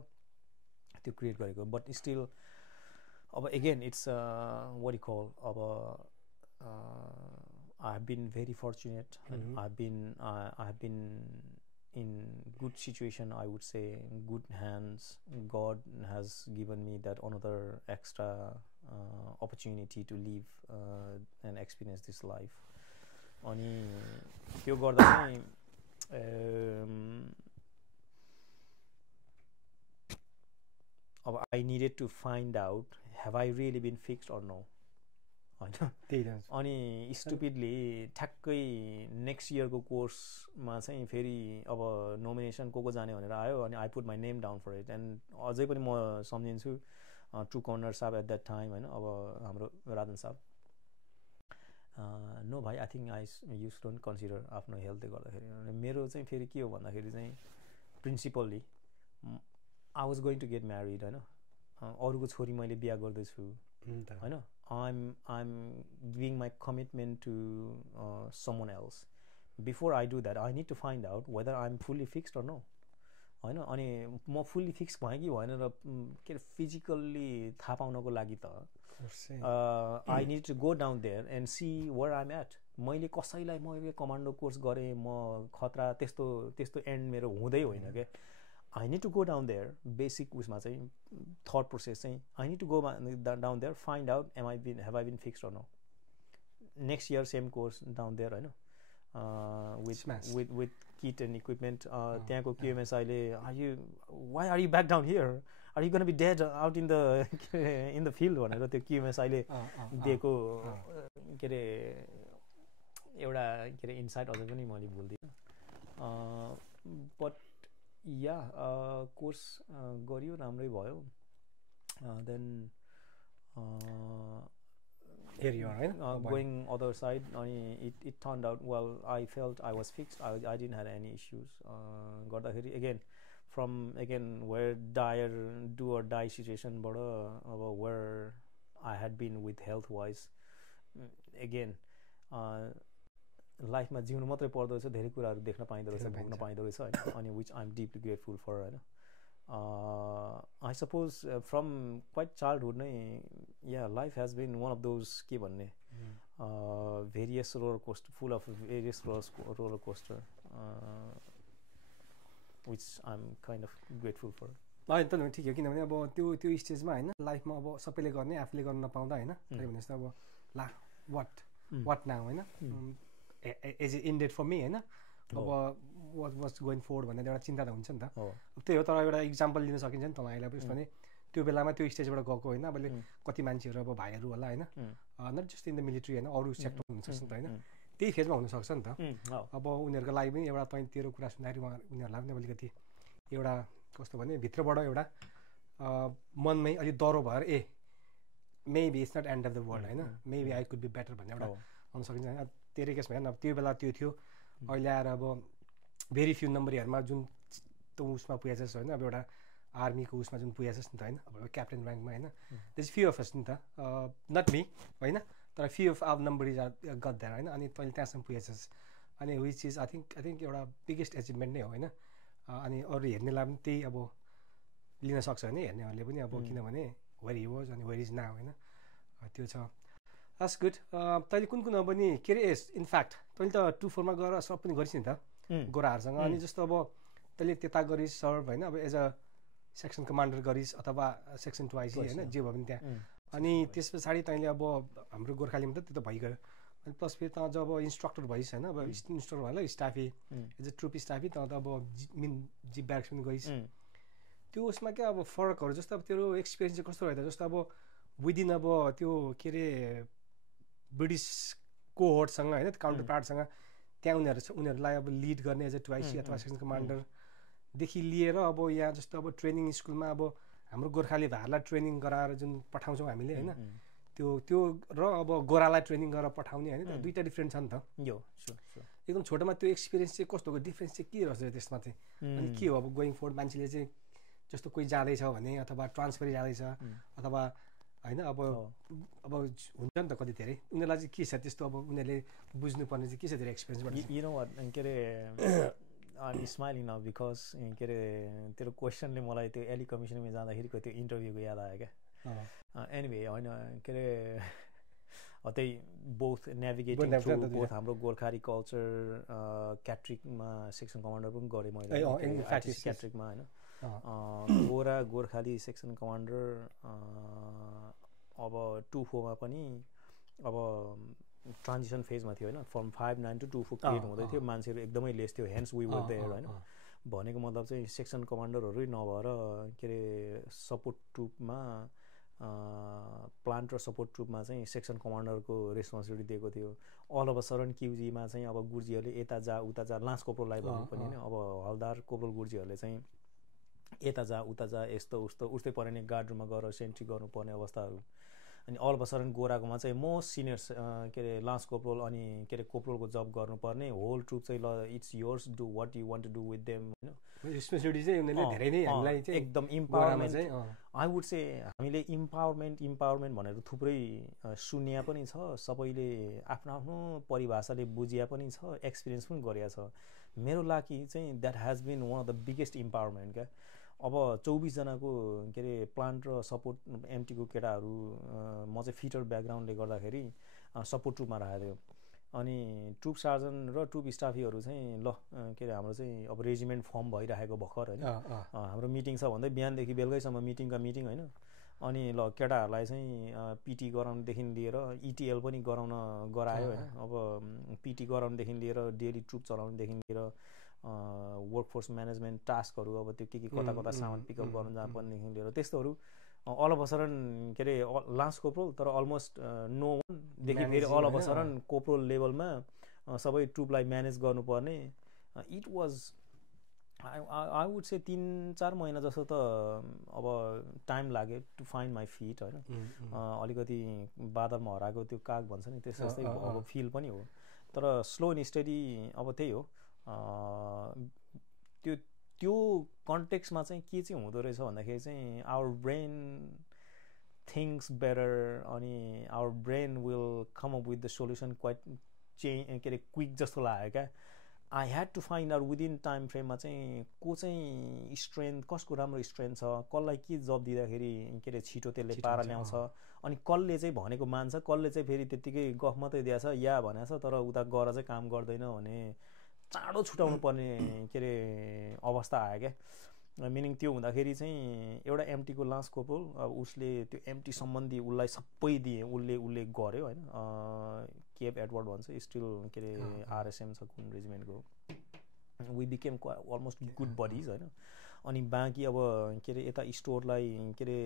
त्यो क्रिएट गरेको बट स्टिल अब again it's what you call अब I have been very fortunate and I have been in good situation, I would say, good hands. God has given me that another extra opportunity to live and experience this life. अनि त्यो गर्दा चाहिँ अब I needed to find out have I really been fixed or no. होइन अनि स्टुपिडली ठ्याक्कै next इयरको कोर्समा चाहिँ फेरि अब नोमिनेसन को जाने भनेर आयो अनि I put my name down for it and अझै पनि म सम्झिन्छु ट्रु कर्नर साहब एट द्याट टाइम होइन अब हाम्रो राजन साहब नो भाइ I think you don't consider आफ्नो हेल्थले गर्दाखेरि मेरो चाहिँ फेरि के हो भन्दाखेरि चाहिँ principally I was going to get married होइन अरूको छोरी मैले बिहा गर्दैछु होइन I'm giving my commitment to someone else. Before I do that, I need to find out whether I'm fully fixed or no. होइन अनि म फुल्ली फिक्स भएँ कि भएन र के अरे फिजिकल्ली थाहा पाउनको लागि त I need to go down there and see where I'm at मैले कसैलाई मैले कमान्डो कोर्स गरेँ म खतरा त्यस्तो एन्ड मेरो हुँदै होइन क्या I need to go down there, basic उसमा चाहिँ thought process चाहिँ I need to go down there, find out have I been fixed or no. Next year same course down there होइन with kit and equipment त्यहाँको QMS अहिले why are you back down here? Are you going to be dead out in the field भनेर त्यो QMS अहिले दिएको के अरे एउटा के अरे इन्साइट अझै पनि मैले बोल्दिनँ बट या कोर्स गरियो राम्रै भयो देन going other side अनि it turned out well I felt I was fixed I didn't have any issues गर्दाखेरि again where do or die situation बाट अब where I had been with health wise again लाइफमा जिउनु मात्रै पर्दो रहेछ धेरै कुराहरू देख्न पाइँदो रहेछ भोग्न पाइँदो रहेछ होइन अनि which I am deeply grateful for होइन I suppose from quite childhood नै yeah life has been one of those के भन्ने various roller coaster full of various roller coaster which I am kind of grateful for होइन त ठिक हो किनभने अब त्यो स्टेजमा होइन लाइफमा अब सबैले गर्ने आफूले गर्न नपाउँदा होइन त्यही भने जस्तो अब ला वाट नाउ होइन एज इन्डेड फर मी होइन अब वाज गोइङ फोर्ड भनेर एउटा चिन्ता त हुन्छ नि त त्यही हो तर एउटा इक्जाम्पल लिन सकिन्छ नि तपाईँलाई पनि भने त्यो बेलामा त्यो स्टेजबाट गएको होइन अब कति मान्छेहरू अब भाइहरू होला होइन not just in the military होइन अरू सेक्टर हुनसक्छ नि त होइन त्यही फेजमा हुनसक्छ नि त अब उनीहरूको लागि पनि एउटा तेरो कुरा सुन्दाखेरि उनीहरूलाई पनि अलिकति एउटा कस्तो भने भित्रबाट एउटा मनमै अलिक डह्रो भएर maybe it's not end of the world होइन maybe I could be better भन्ने एउटा आउन सकिन्छ होइन तेरो केसमा हेर्न अब त्यो बेला त्यो थियो अहिले आएर अब भेरी फ्यु नम्बरहरूमा जुन त उसमा पुगेछस् होइन अब एउटा आर्मीको उसमा जुन पुगेछस् नि त होइन अब क्याप्टेन ऱ्याङ्कमा होइन दिस फ्यु अफ अस नि त नट मी होइन तर few of our number is are got that होइन अनि तैँले त्यहाँसम्म पुगेछस् अनि विच इज आई थिङ्क एउटा बिगेस्ट एचिभमेन्ट नै हो होइन अनि अरू हेर्नेलाई पनि त्यही अब लिन सक्छ होइन हेर्नेहरूले पनि अब किनभने वेयर हि वाज अनि वेयर इज नाउ होइन त्यो छ द्याट्स गुड तैँले कुन अब नि के अरे इनफ्याक्ट तैँले त 2-4मा गएर सब पनि गरिस् नि त गोराहरूसँग अनि जस्तो अब तैँले त्यता गरिस् सर्भ होइन अब एज अ सेक्सन कमान्डर गरिस् अथवा सेक्सन 2 आइसी होइन जे भयो भने त्यहाँ अनि त्यस पछाडि तैँले अब हाम्रो गोर्खालीमा त त्यो त भइगयो अनि प्लस फेरि त जब इन्स्ट्रक्टर भइस् होइन अब इन्स्ट्रक्टर भयो स्टाफी एज अ ट्रुप स्टाफी त अब जिप ब्याग्स पनि गइस् त्यो उसमा क्या अब फरकहरू जस्तो अब तेरो एक्सपिरियन्स चाहिँ कस्तो रह्यो त जस्तो अब विदिन अब त्यो के अरे ब्रिटिस कोहोर्टसँग होइन काउन्टर पार्टसँग त्यहाँ उनीहरूलाई अब लिड गर्ने एज अ 2IC अथवा सेक्सन कमान्डरदेखि लिएर अब यहाँ जस्तो अब ट्रेनिङ स्कुलमा अब हाम्रो गोर्खाली भाइहरूलाई ट्रेनिङ गराएर जुन पठाउँछौँ हामीले होइन त्यो र अब गोरालाई ट्रेनिङ गरेर पठाउने होइन दुईवटा डिफ्रेन्ट छ नि त यो एकदम छोटोमा त्यो एक्सपिरियन्स चाहिँ कस्तो हो डिफ्रेन्स चाहिँ के रहेछ त्यसमा चाहिँ अनि के हो अब गोइङ फोर्ड मान्छेले चाहिँ जस्तो कोही जाँदैछ भने अथवा ट्रान्सफर जाँदैछ अथवा होइन अब हुन्छ नि त कति धेरै उनीहरूलाई चाहिँ के छ त्यस्तो अब उनीहरूले बुझ्नुपर्ने चाहिँ के छ धेरै एक्सपिरियन्सबाट यु नो के अरे I'm smiling now because के अरे तेरो क्वेसनले मलाई त्यो एली कमिसनमा जाँदाखेरिको त्यो इन्टरभ्यूको याद आयो क्या एनिवे होइन के अरे त्यही बोथ नेभिगेटिङ थ्रु बोथ हाम्रो गोर्खाली कल्चर क्याट्रिकमा सेक्सन कमान्डर पनि गरेँ मैले क्याट्रिकमा होइन गोर्खाली सेक्सन कमान्डर अब 2-4मा पनि अब ट्रान्जिसन फेजमा थियो होइन फ्रम 5-9 to 2-4 क्रिएट हुँदै थियो मान्छेहरू एकदमै लेस थियो हेन्स वी वर देयर होइन भनेको मतलब चाहिँ सेक्सन कमान्डरहरू नभएर के अरे सपोर्ट ट्रुपमा प्लान्ट र सपोर्ट ट्रुपमा चाहिँ सेक्सन कमान्डरको रेस्पोन्सिबिलिटी दिएको थियो अल अफ अ सडन क्युजीमा चाहिँ अब गुर्जीहरूले यता जा उता जा लान्स कोप्रोललाई भन्नु पनि होइन अब हलदार कोप्रोल गुर्जीहरूले चाहिँ यता जा उता जा यस्तो उस्तो उस्तै पऱ्यो भने गार्ड रुममा गएर सेन्ट्री गर्नुपर्ने अवस्थाहरू अनि अल अफ अ सडन गोराकोमा चाहिँ मोस्ट सिनियर्स के अरे लान्स कोप्रोल अनि के अरे कोप्रोलको जब गर्नुपर्ने होल ट्रुप चाहिँ ल it's yours do what you want to do with them होइन रेस्पोन्सिबिलिटी चाहिँ उनीहरूले धेरै नै हामीलाई चाहिँ एकदम इम्पावरमेन्ट आई वुड से हामीले इम्पावरमेन्ट भनेर थुप्रै सुन्या पनि छ सबैले आफ्नो आफ्नो परिभाषाले बुझिया पनि छ एक्सपिरियन्स पनि गरेका छ मेरो लागि चाहिँ that has been one of the biggest empowerment क्या अब 24 जनाको के अरे प्लान्ट र सपोर्ट एमटीको केटाहरू म चाहिँ फिटर ब्याकग्राउन्डले गर्दाखेरि सपोर्ट ट्रुपमा राखेको थियो अनि ट्रुप सार्जन र ट्रुप स्टाफीहरू चाहिँ ल के अरे हाम्रो चाहिँ अब रेजिमेन्ट फर्म भइरहेको भर्खर होइन हाम्रो मिटिङ छ भन्दै बिहानदेखि बेलुकैसम्म मिटिङ होइन अनि ल केटाहरूलाई चाहिँ पिटी गराउनदेखि लिएर इटिएल पनि गरायो होइन अब पिटी गराउनदेखि लिएर डेली ट्रुप चलाउनदेखि लिएर वर्कफोर्स म्यानेजमेन्ट टास्कहरू अब त्यो के कता सामान पिकअप गर्नु जानुपर्नेदेखि लिएर त्यस्तोहरू अल अफ अ सडन के अरे लान्स कोप्रोल तर अलमोस्ट नो वानदेखि फेरि अल अफ अ सडन कोप्रोल लेभलमा सबै ट्रुपलाई म्यानेज गर्नुपर्ने इट वाज आई वुड से 3-4 महिना जस्तो त अब टाइम लाग्यो टु फाइन्ड माई फिट होइन अलिकति बादलमा हराएको त्यो काग भन्छ नि त्यस्तो जस्तै अब फिल पनि हो तर स्लो एन्ड स्टडी अब त्यही हो त्यो कन्टेक्समा चाहिँ के चाहिँ हुँदो रहेछ भन्दाखेरि चाहिँ आवर ब्रेन थिङ्क्स बेटर अनि our brain will come up with the solution quite के अरे क्विक जस्तो लाग्यो क्या I had to find out within time फ्रेममा चाहिँ को चाहिँ स्ट्रेन्थ कसको राम्रो स्ट्रेन्थ छ कसलाई के जब दिँदाखेरि के अरे छिटो त्यसले पारा ल्याउँछ अनि कसले चाहिँ भनेको मान्छ कसले चाहिँ फेरि त्यत्तिकै गफ मात्रै दिएछ या भनेछ तर उता गएर चाहिँ काम गर्दैन भने चाँडो छुटाउनु पर्ने के अरे अवस्था आयो क्या मिनिङ त्यो हुँदाखेरि चाहिँ एउटा एमटीको लान्स कोप्रोल अब उसले त्यो एमटी सम्बन्धी उसलाई सबै दिए उसले गर्यो होइन केप एडवर्ड भन्छ स्टिल के अरे आरएसएम छ कुन रेजिमेन्टको we became almost good buddies होइन अनि बाँकी अब के अरे यता स्टोरलाई के अरे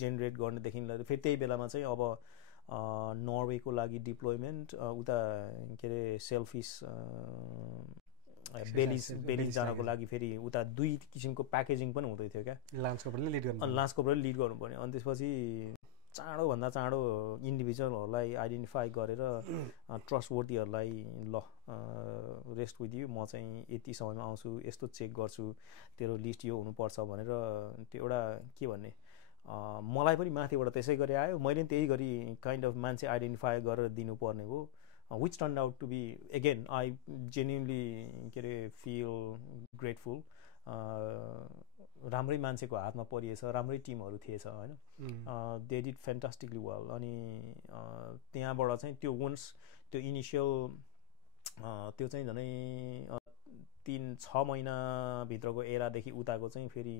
जेनेरेट गर्नेदेखि लिएर फेरि त्यही बेलामा चाहिँ अब नर्वेको लागि डिप्लोइमेन्ट उता के अरे सेल्फिस बेलिज जानको लागि फेरि उता 2 किसिमको प्याकेजिङ पनि हुँदै थियो क्या लान्स कोप्रोलले लिड गर्नुपर्ने अनि त्यसपछि चाँडोभन्दा चाँडो इन्डिभिजुअलहरूलाई आइडेन्टिफाई गरेर ट्रस्टवर्थीहरूलाई ल रेस्ट विथ यु म चाहिँ यति समयमा आउँछु यस्तो चेक गर्छु तेरो लिस्ट यो हुनुपर्छ भनेर त्यो एउटा के भन्ने मलाई पनि माथिबाट त्यसै गरी आयो मैले पनि त्यही गरी काइन्ड अफ मान्छे आइडेन्टिफाई गरेर दिनुपर्ने हो which turn out to be again I genuinely के अरे फिल ग्रेटफुल राम्रै मान्छेको हातमा परिएछ राम्रै टिमहरू थिएछ होइन दे डिड फ्यान्टास्टिकली वेल अनि त्यहाँबाट चाहिँ त्यो वन्स त्यो इनिसियल त्यो चाहिँ झनै 3-6 महिनाभित्रको एरादेखि उताको चाहिँ फेरि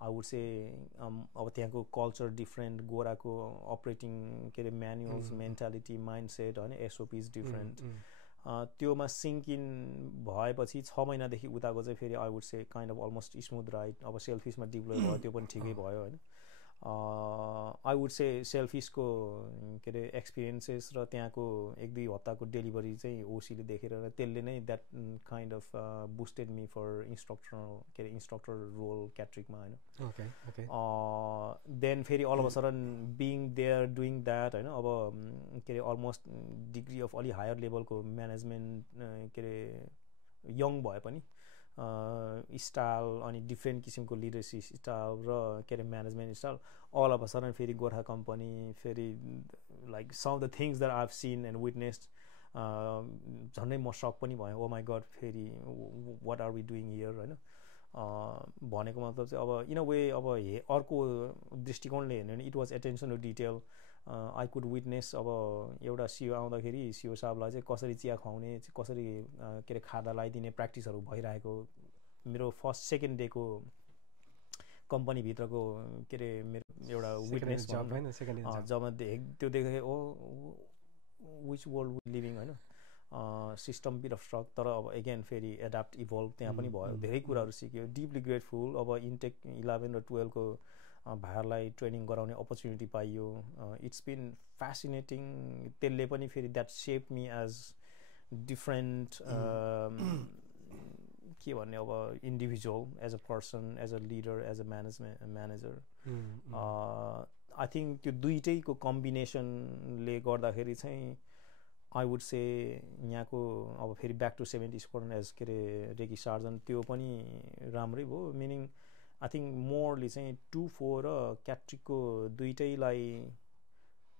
आई वुड से अब त्यहाँको कल्चर डिफ्रेन्ट, गोराको अपरेटिङ के अरे म्यानुअल्स, मेन्टालिटी, माइन्डसेट होइन, एसओपिज डिफ्रेन्ट, त्योमा सिङ्क इन भएपछि 6 महिनादेखि उताको चाहिँ फेरि I would say kind of almost smooth ride. अब सेल्फिसमा डिप्लोय भयो, त्यो पनि ठिकै भयो होइन। आई वुड से सेल्फिसको के अरे एक्सपिरियन्सेस र त्यहाँको 1-2 हप्ताको डेलिभरी चाहिँ ओसीले देखेर त्यसले नै that kind of boosted me for instructor role क्याट्रिकमा होइन। देन फेरि all of a sudden being there doing that होइन, अब के अरे अलमोस्ट डिग्री अफ अलि हायर लेभलको म्यानेजमेन्ट के अरे यङ भए पनि स्टाइल अनि डिफ्रेन्ट किसिमको लिडरसिप स्टाइल र के अरे management style, all of a sudden फेरि गोर्खा कम्पनी, फेरि like some of the things that I have seen and witnessed, झन्डै म सक पनि भएँ। ओ माई गड, फेरि what are we doing here होइन। भनेको मतलब चाहिँ अब इन अ वे अब अर्को दृष्टिकोणले हेर्ने भने it was attention to detail. I could witness अब एउटा सिओ आउँदाखेरि सिओ साहबलाई चाहिँ कसरी चिया खुवाउने, कसरी के अरे खादा लगाइदिने प्र्याक्टिसहरू भइरहेको। मेरो फर्स्ट सेकेन्ड डेको कम्पनीभित्रको के अरे मेरो एउटा विटनेस जब त्यो देखेँ, ओ विच वर्ल्ड वी लिभिङ होइन, सिस्टम बिट अफ स्ट्रक। तर अब एगेन फेरि एडाप्ट इभल्भ त्यहाँ पनि भयो, धेरै कुराहरू सिक्यो। Deeply grateful. अब इन्टेक 11 र 12 को भाइहरूलाई ट्रेनिङ गराउने अपर्च्युनिटी पाइयो। It's been fascinating. त्यसले पनि फेरि that shape me as different के भन्ने अब individual, as a person, as a leader, as a manager. I think त्यो दुइटैको कम्बिनेसनले गर्दाखेरि चाहिँ आई वुड से यहाँको अब फेरि back to 70s squadron as के अरे रेकी सार्जन, त्यो पनि राम्रै भयो। मिनिङ आई थिङ्क मोरली चाहिँ 2-4 र क्याट्रिकको दुइटैलाई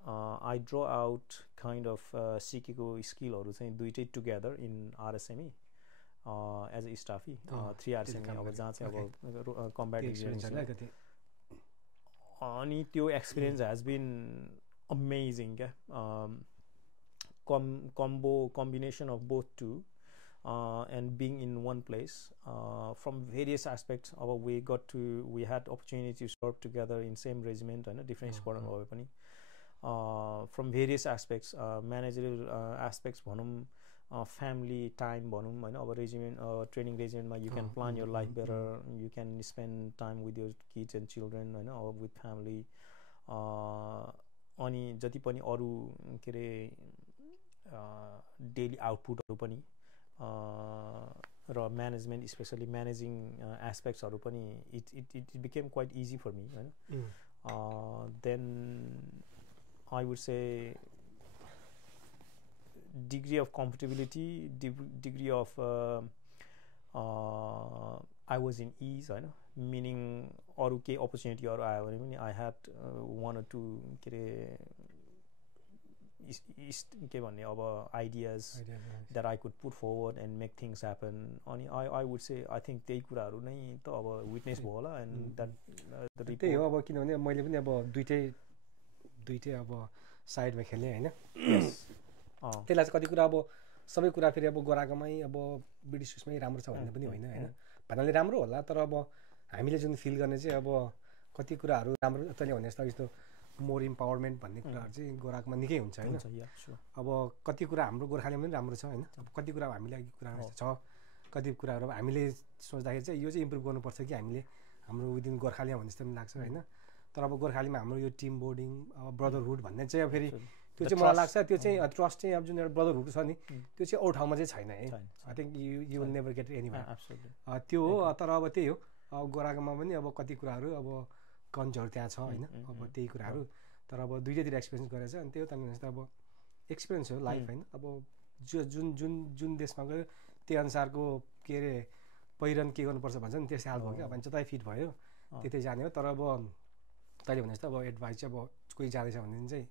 I draw out kind of सिकेको स्किलहरू चाहिँ दुइटै together in RSME as a स्टाफी 3 आरएसएमई, अब जहाँ चाहिँ अब कम्ब्याट एक्सपिरियन्स। अनि त्यो एक्सपिरियन्स हेज बिन अमेजिङ क्या। combination of both two and being in one place from various aspects. We had opportunity to serve together in same regiment and different squadron भए पनि from various aspects, managerial aspects भनौँ, family time भनौँ होइन। अब regiment training रेजिमेन्टमा you can plan your life better, you can spend time with your kids and children होइन, or with family। अनि जति पनि अरू के अरे डेली आउटपुटहरू पनि र म्यानेजमेन्ट स्पेसली म्यानेजिङ एस्पेक्ट्सहरू पनि it became quite easy for me होइन। Then I would say degree of comfortability, degree of I was in ease होइन। मिनिङ अरू केही अपर्च्युनिटीहरू आयो भने पनि आई ह्याड 1 or 2 के अरे के भन्ने अब ideas that I could put forward and make things happen. अनि I would say I think त्यही कुराहरू नै त अब विटनेस भयो होला। एन्ड द्याट त्यही हो। अब किनभने मैले पनि अब दुइटै अब साइडमा खेलेँ होइन। त्यसलाई चाहिँ कति कुरा अब सबै कुरा फेरि अब गोराकोमै अब ब्रिटिस उसमै राम्रो छ भन्ने पनि होइन होइन। भन्नाले राम्रो होला, तर अब हामीले जुन फिल गर्ने चाहिँ अब कति कुराहरू राम्रो तैँले भने जस्तो मोर इम्पावरमेन्ट भन्ने कुराहरू चाहिँ गोराकोमा निकै हुन्छ होइन। अब कति कुरा हाम्रो गोर्खालीमा पनि राम्रो छ होइन। अब कति कुरा हामीलाई कुरा छ, कति कुराहरू अब हामीले सोच्दाखेरि चाहिँ यो चाहिँ इम्प्रुभ गर्नुपर्छ कि हामीले हाम्रो विदिन गोर्खालीमा भन्ने जस्तो पनि लाग्छ होइन। तर अब गोर्खालीमा हाम्रो यो टिम बोर्डिङ अब ब्रदरहुड भन्ने चाहिँ अब फेरि त्यो चाहिँ मलाई लाग्छ त्यो चाहिँ ट्रस्ट चाहिँ अब जुन एउटा ब्रदरहुड छ नि त्यो चाहिँ अरू ठाउँमा चाहिँ छैन है। I think you will never get anywhere. त्यो हो। तर अब त्यही हो, अब गोराकोमा पनि अब कति कुराहरू अब कन्चहरू त्यहाँ छ होइन। अब त्यही कुराहरू तर अब दुइटैतिर एक्सपिरियन्स गरेछ। अनि त्यही हो त अब एक्सपिरियन्स हो लाइफ होइन। अब जुन देशमा गयो त्यही अनुसारको के अरे पहिरन के गर्नुपर्छ भन्छ नि, त्यस्तै हाल भयो क्या। अब जतै फिट भयो त्यतै जाने हो। तर अब तैँले भने जस्तो अब एडभाइस चाहिँ अब कोही जाँदैछ भने चाहिँ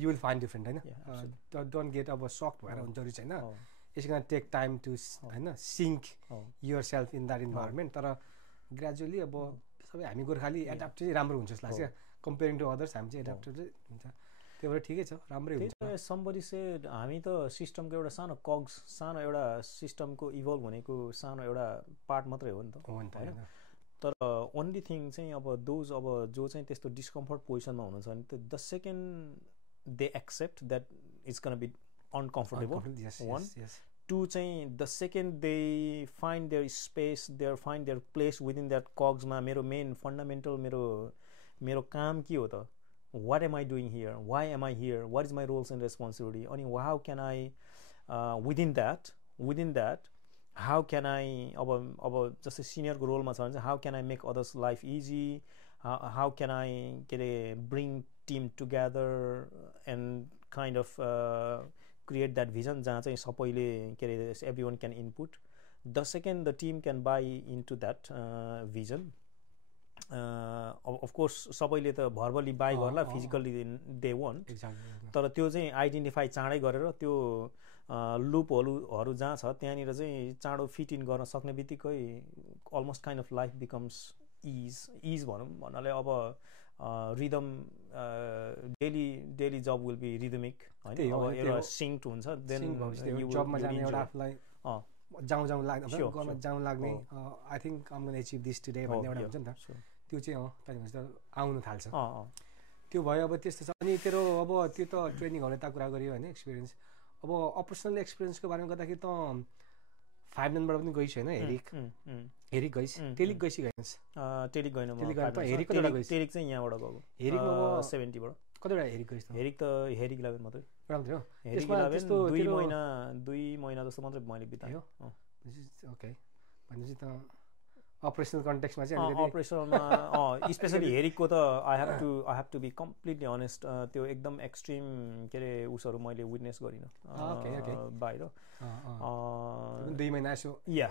यु विल फाइन्ड डिफ्रेन्ट होइन। डोन्ट गेट अब सक्ट भएर हुन्छ जरुरी छैन। It's gonna take time to होइन sync yourself in that environment. तर ग्रेजुअली अब सबै हामी गोर्खाली एडाप्ट चाहिँ राम्रो हुन्छ जस्तो लाग्छ कम्पेयरिङ टु अदर्स। हामी चाहिँ एडाप्टेड चाहिँ हुन्छ, त्यो भएर ठिकै छ, राम्रै हुन्छ। समबडी से हामी त सिस्टमको एउटा सानो कग्स, सानो एउटा सिस्टमको इभल्भ भनेको सानो एउटा पार्ट मात्रै हो नि त होइन। तर ओन्ली थिङ चाहिँ अब दोज अब जो चाहिँ त्यस्तो डिस्कम्फर्ट पोजिसनमा हुनुहुन्छ भने त the second they accept that it's can be uncomfortable one two चाहिँ the second they find their space find their place within that कग्समा मेरो मेन फन्डामेन्टल मेरो काम के हो त what am I doing here why am I here what is my roles and responsibility अनि how can I within that how can I अब जस्तै सिनियरको रोलमा छ भने चाहिँ how can I make others life easy how can I के अरे bring team together and kind of create that vision जहाँ चाहिँ सबैले के अरे every one can input the second the team can buy into that vision of course सबैले त verbally buy गर्ला फिजिकल्ली दे वन्ट तर त्यो चाहिँ आइडेन्टिफाई चाँडै गरेर त्यो लुपहरू जहाँ छ त्यहाँनिर चाहिँ चाँडो फिट इन गर्न सक्ने बित्तिकै almost kind of life becomes is भनौँ भन्नाले अब रिदम डेली जब विल बी रिदमिक होइन अब एउटा सिङ्क्ड हुन्छ देन जाउँ लाग्ने I think I'm gonna achieve this today भन्ने एउटा हुन्छ नि त त्यो चाहिँ त्यहाँदेखि आउनु थाल्छ त्यो भयो अब त्यस्तो छ अनि तेरो अब त्यो त ट्रेनिङहरू त कुरा गरियो होइन एक्सपिरियन्स अब अपरेसनल एक्सपिरियन्सको बारेमा गर्दाखेरि त 5 नम्बर पनि गइस् होइन हेरिक गइस् टेलिक गइस् गइस् टेलिक गएन हेरिक कतिवटा गइस् टेलिक चाहिँ यहाँबाट गएको हेरिक 70बाट कतिवटा हेरिक गइस् हेरिक त हेरिक 11 मात्रै राम्रो हेरिक 11 2 महिना जस्तो मात्रै मैले बिताएँ ओके भनेपछि त अपरेसनल कन्टेक्स्टमा चाहिँ अपरेसनलमा स्पेसली हेरिकको त I have to be completely honest त्यो एकदम एक्सट्रिम के अरे उसहरू मैले विटनेस गरिनँ बाहिर 2 महिना यसो या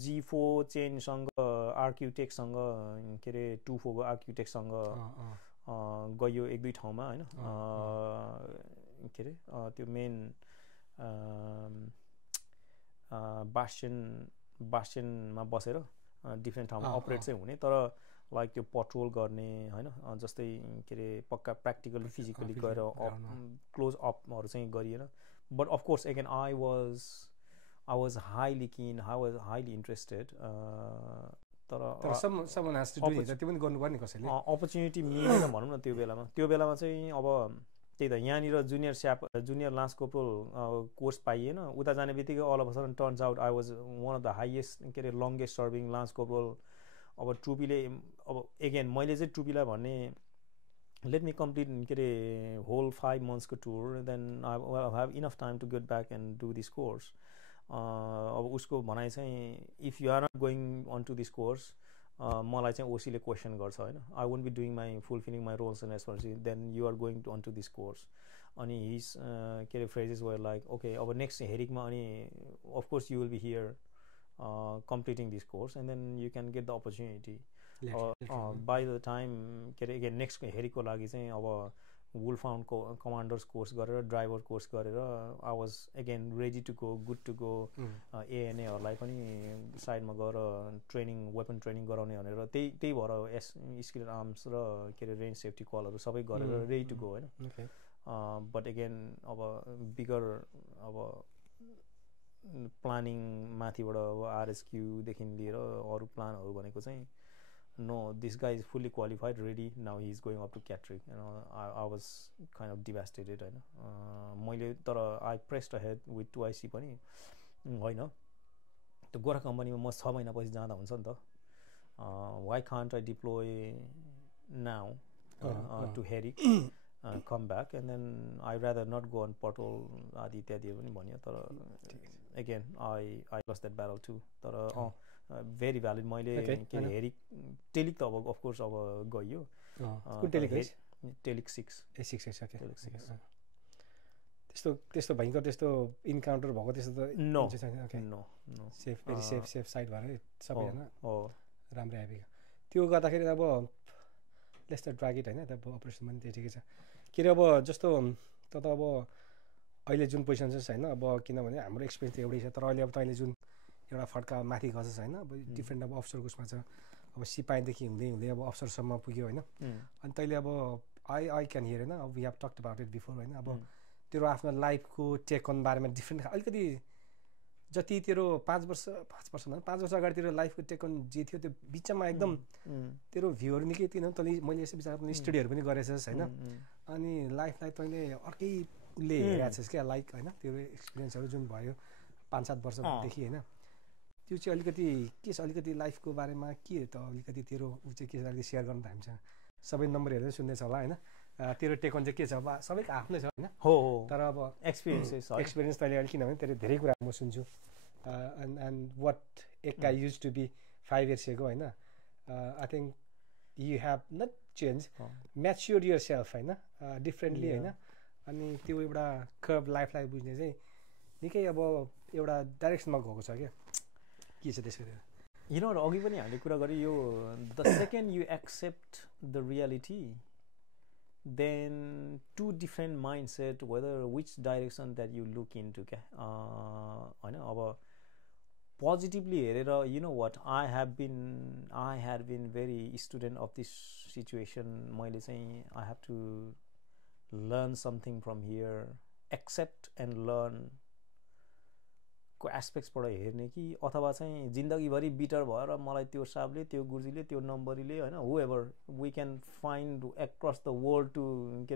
G4 चेनसँग आर्किटेक्टसँग के अरे 2-4 को आर्किटेक्टसँग गयो 1-2 ठाउँमा होइन के अरे त्यो मेन बास्टियनमा बसेर डिफ्रेन्ट ठाउँमा अपरेट चाहिँ हुने तर लाइक त्यो पट्रोल गर्ने होइन जस्तै के अरे पक्का प्र्याक्टिकली फिजिकली गएर क्लोज अपहरू चाहिँ गरिएन but of course again I was highly किन आई वाज हाइली इन्ट्रेस्टेड तर अपर्च्युनिटी मिलेन भनौँ न त्यो बेलामा चाहिँ अब त्यही त यहाँनिर जुनियर लान्स कोर्पोरल कोर्स पाइएन उता जाने बित्तिकै all of a sudden turns out I was one of the highest के अरे लङ्गेस्ट सर्भिङ लान्स कोर्पोरल अब ट्रुपीले अब एगेन मैले चाहिँ ट्रुपीलाई भन्ने लेट मी कम्प्लिट के अरे होल 5 मन्थ्सको tour then I have enough time to get back and do this course अब उसको भनाइ चाहिँ if you are not going on to this course मलाई चाहिँ ओसीले क्वेसन गर्छ होइन I won't be doing my fulfilling my roles and responsibility then you are going on to this course अनि हिज के अरे फ्रेजेस वर लाइक ओके अब next हेरिकमा अनि of course you will be here completing this course and then you can get the opportunity by the time के अरे again next हेरिकको लागि चाहिँ अब वुलफाउन्ड कमान्डर्स कोर्स गरेर ड्राइभर कोर्स गरेर I was again ready to go good to go एएनएहरूलाई पनि साइडमा गएर वेपन ट्रेनिङ गराउने भनेर त्यही भएर स्किल आर्म्स र के अरे रेन्ज सेफ्टी कलहरू सबै गरेर रेडी टु गो होइन बट एगेन अब बिगर अब प्लानिङ माथिबाट अब आरएसक्यूदेखि लिएर अरू प्लानहरू भनेको चाहिँ no, this guy is fully qualified, ready. Now he is going up to Catterick. You know, I was kind of devastated. मैले तर I pressed ahead with 2IC पनि होइन त्यो गोरा कम्पनीमा म 6 महिनापछि जाँदा हुन्छ नि त why can't I deploy now to Herrick come back and then I rather not go on patrol आदि इत्यादि पनि भन्यो तर again I lost that battle too तर भेरी भ्यालिड मैले के हेरिक टेलिक त अब अफकोर्स अब गयो टेलिक 6 त्यस्तो भयङ्कर त्यस्तो इन्काउन्टर भएको त्यस्तो त no safe very safe side भएर सबैजना राम्रै आइपुग्यो त्यो गर्दाखेरि अब लेट्स द ड्राग इट होइन अब अपरेसन पनि त्यही ठिकै छ के अरे अब जस्तो त अब अहिले जुन पोजिसन छ होइन अब किनभने हाम्रो एक्सपिरियन्स त एउटै छ तर अहिले अब तैँले जुन एउटा फड्का माथि गर्छस् होइन अब डिफ्रेन्ट अब अफसरको उसमा छ अब सिपाहीदेखि हुँदै अब अफसरसम्म पुग्यो होइन अनि तैँले अब आई क्यान हियर होइन अब we have talked about it before होइन अब तेरो आफ्नो लाइफको टेक अन बारेमा डिफ्रेन्ट अलिकति जति तेरो 5 वर्ष भन्दा 5 वर्ष अगाडि तेरो लाइफको टेक अन जे थियो त्यो बिचमा एकदम तेरो भ्यूहरू निकै थिएन तैँले मैले यसो विचार पनि स्टडीहरू पनि गरेछस् होइन अनि लाइफलाई तैँले अर्कै उसले हेरेको छस् क्या लाइक होइन तेरो एक्सपिरियन्सहरू जुन भयो 5-7 वर्षदेखि होइन त्यो चाहिँ अलिकति के छ अलिकति लाइफको बारेमा के त अलिकति तेरो ऊ चाहिँ के छ अलिकति सेयर गर्नु त हामी सबै नम्बर हेरेर सुन्दैछ होला होइन तेरो टेक अन चाहिँ के छ अब सबैको आफ्नै छ होइन हो तर अब एक्सपिरियन्स तैँले अलिक किनभने तेरो धेरै कुरा म सुन्छु एन्ड वाट एक guy use to be 5 years ago होइन I think you have not change mature your self होइन डिफ्रेन्टली होइन अनि त्यो एउटा कर्भ लाइफलाई बुझ्ने चाहिँ निकै अब एउटा डाइरेक्सनमा गएको छ क्या के छ त्यसको यु नो अघि पनि हामीले कुरा गऱ्यो यो the second you accept the reality then two different mindset whether which direction that you look into क्या होइन अब positively हेरेर you know what I had been very student of this situation मैले चाहिँ I have to learn something from here accept and learn को एस्पेक्ट्सबाट हेर्ने कि अथवा चाहिँ जिन्दगीभरि बिटर भएर मलाई त्यो साहबले त्यो गुरुजीले त्यो नम्बरीले होइन whoever we can find across the world to के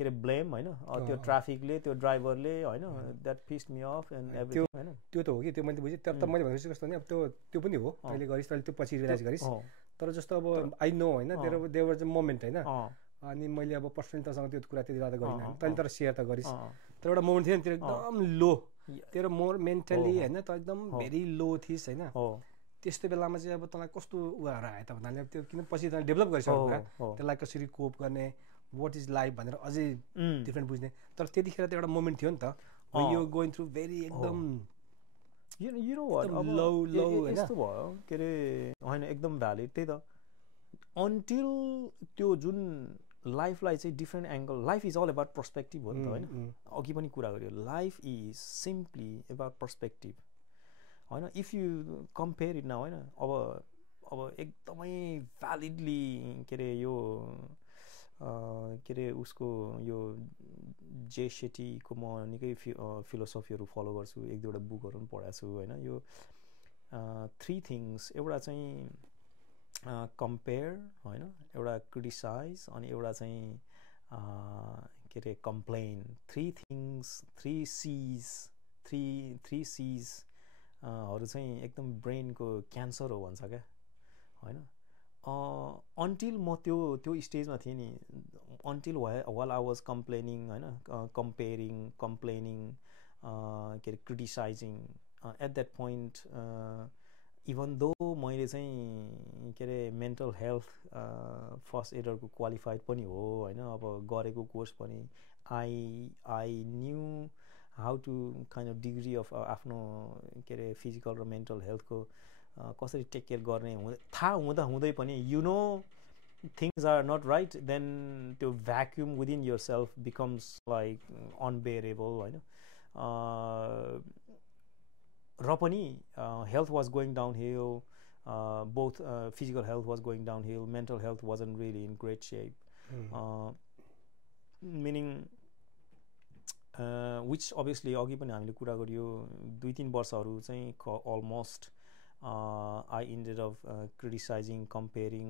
अरे ब्लेम होइन त्यो ट्राफिकले त्यो ड्राइभरले होइन that pissed me off and everything होइन त्यो त हो कि त्यो मैले बुझेँ तर त मैले भनेपछि कस्तो नि अब त्यो पनि हो अहिले गरिस् तैँले त्यो पछि रियलाइज गरिस् तर जस्तो अब आई नो होइन देयर वाज अ मोमेन्ट होइन अनि मैले अब पर्सनली तँसँग त्यो कुरा त्यति बेला त गरिनँ तैँले तर सेयर त गरिस् तर एउटा मोमेन्ट थियो नि तेरो एकदम लो तेरो मोर मेन्टली होइन त एकदम भेरी लो थिइस् होइन त्यस्तो बेलामा चाहिँ अब तँलाई कस्तो उयोहरू आयो त भन्नाले त्यो किन पछि तँले डेभलप गरिसक्यो कुरा त्यसलाई कसरी कोप गर्ने वाट इज लाइफ भनेर अझै डिफ्रेन्ट बुझ्ने तर त्यतिखेर त एउटा मोमेन्ट थियो नि त यु गोइङ थ्रु भेरी एकदम यस्तो भयो के अरे होइन एकदम भ्यालिड त्यही त अन्टिल त्यो जुन लाइफलाई चाहिँ different angle life is all about perspective हो नि त होइन अघि पनि कुरा गर्यो life is simply about perspective होइन if you compare it now होइन अब एकदमै भ्यालिडली के अरे यो के अरे उसको यो जे सेट्टीको म निकै फिलोसफीहरू फलो गर्छु एक दुईवटा बुकहरू पनि पढाएको छु होइन यो 3 थिङ्स एउटा चाहिँ कम्पेयर होइन एउटा क्रिटिसाइज अनि एउटा चाहिँ के अरे कम्प्लेन 3 थिङ्स 3 C's हरू चाहिँ एकदम ब्रेनको क्यान्सर हो भन्छ क्या होइन अन्टिल म त्यो स्टेजमा थिएँ नि until while I was complaining होइन कम्प्लेनिङ के अरे criticizing at that point even though मैले चाहिँ के अरे मेन्टल हेल्थ फर्स्ट एडरको क्वालिफाइड पनि हो होइन अब गरेको कोर्स पनि I knew how to kind of degree of आफ्नो के अरे फिजिकल र मेन्टल हेल्थको कसरी टेक केयर गर्ने थाहा हुँदै पनि you know things are not right then त्यो vacuum within yourself becomes like unbearable होइन र पनि health was going downhill both physical health was going downhill mental health wasn't really in great shape meaning which obviously अघि पनि हामीले कुरा गरियो 2-3 वर्षहरू चाहिँ almost I ended up criticizing, comparing,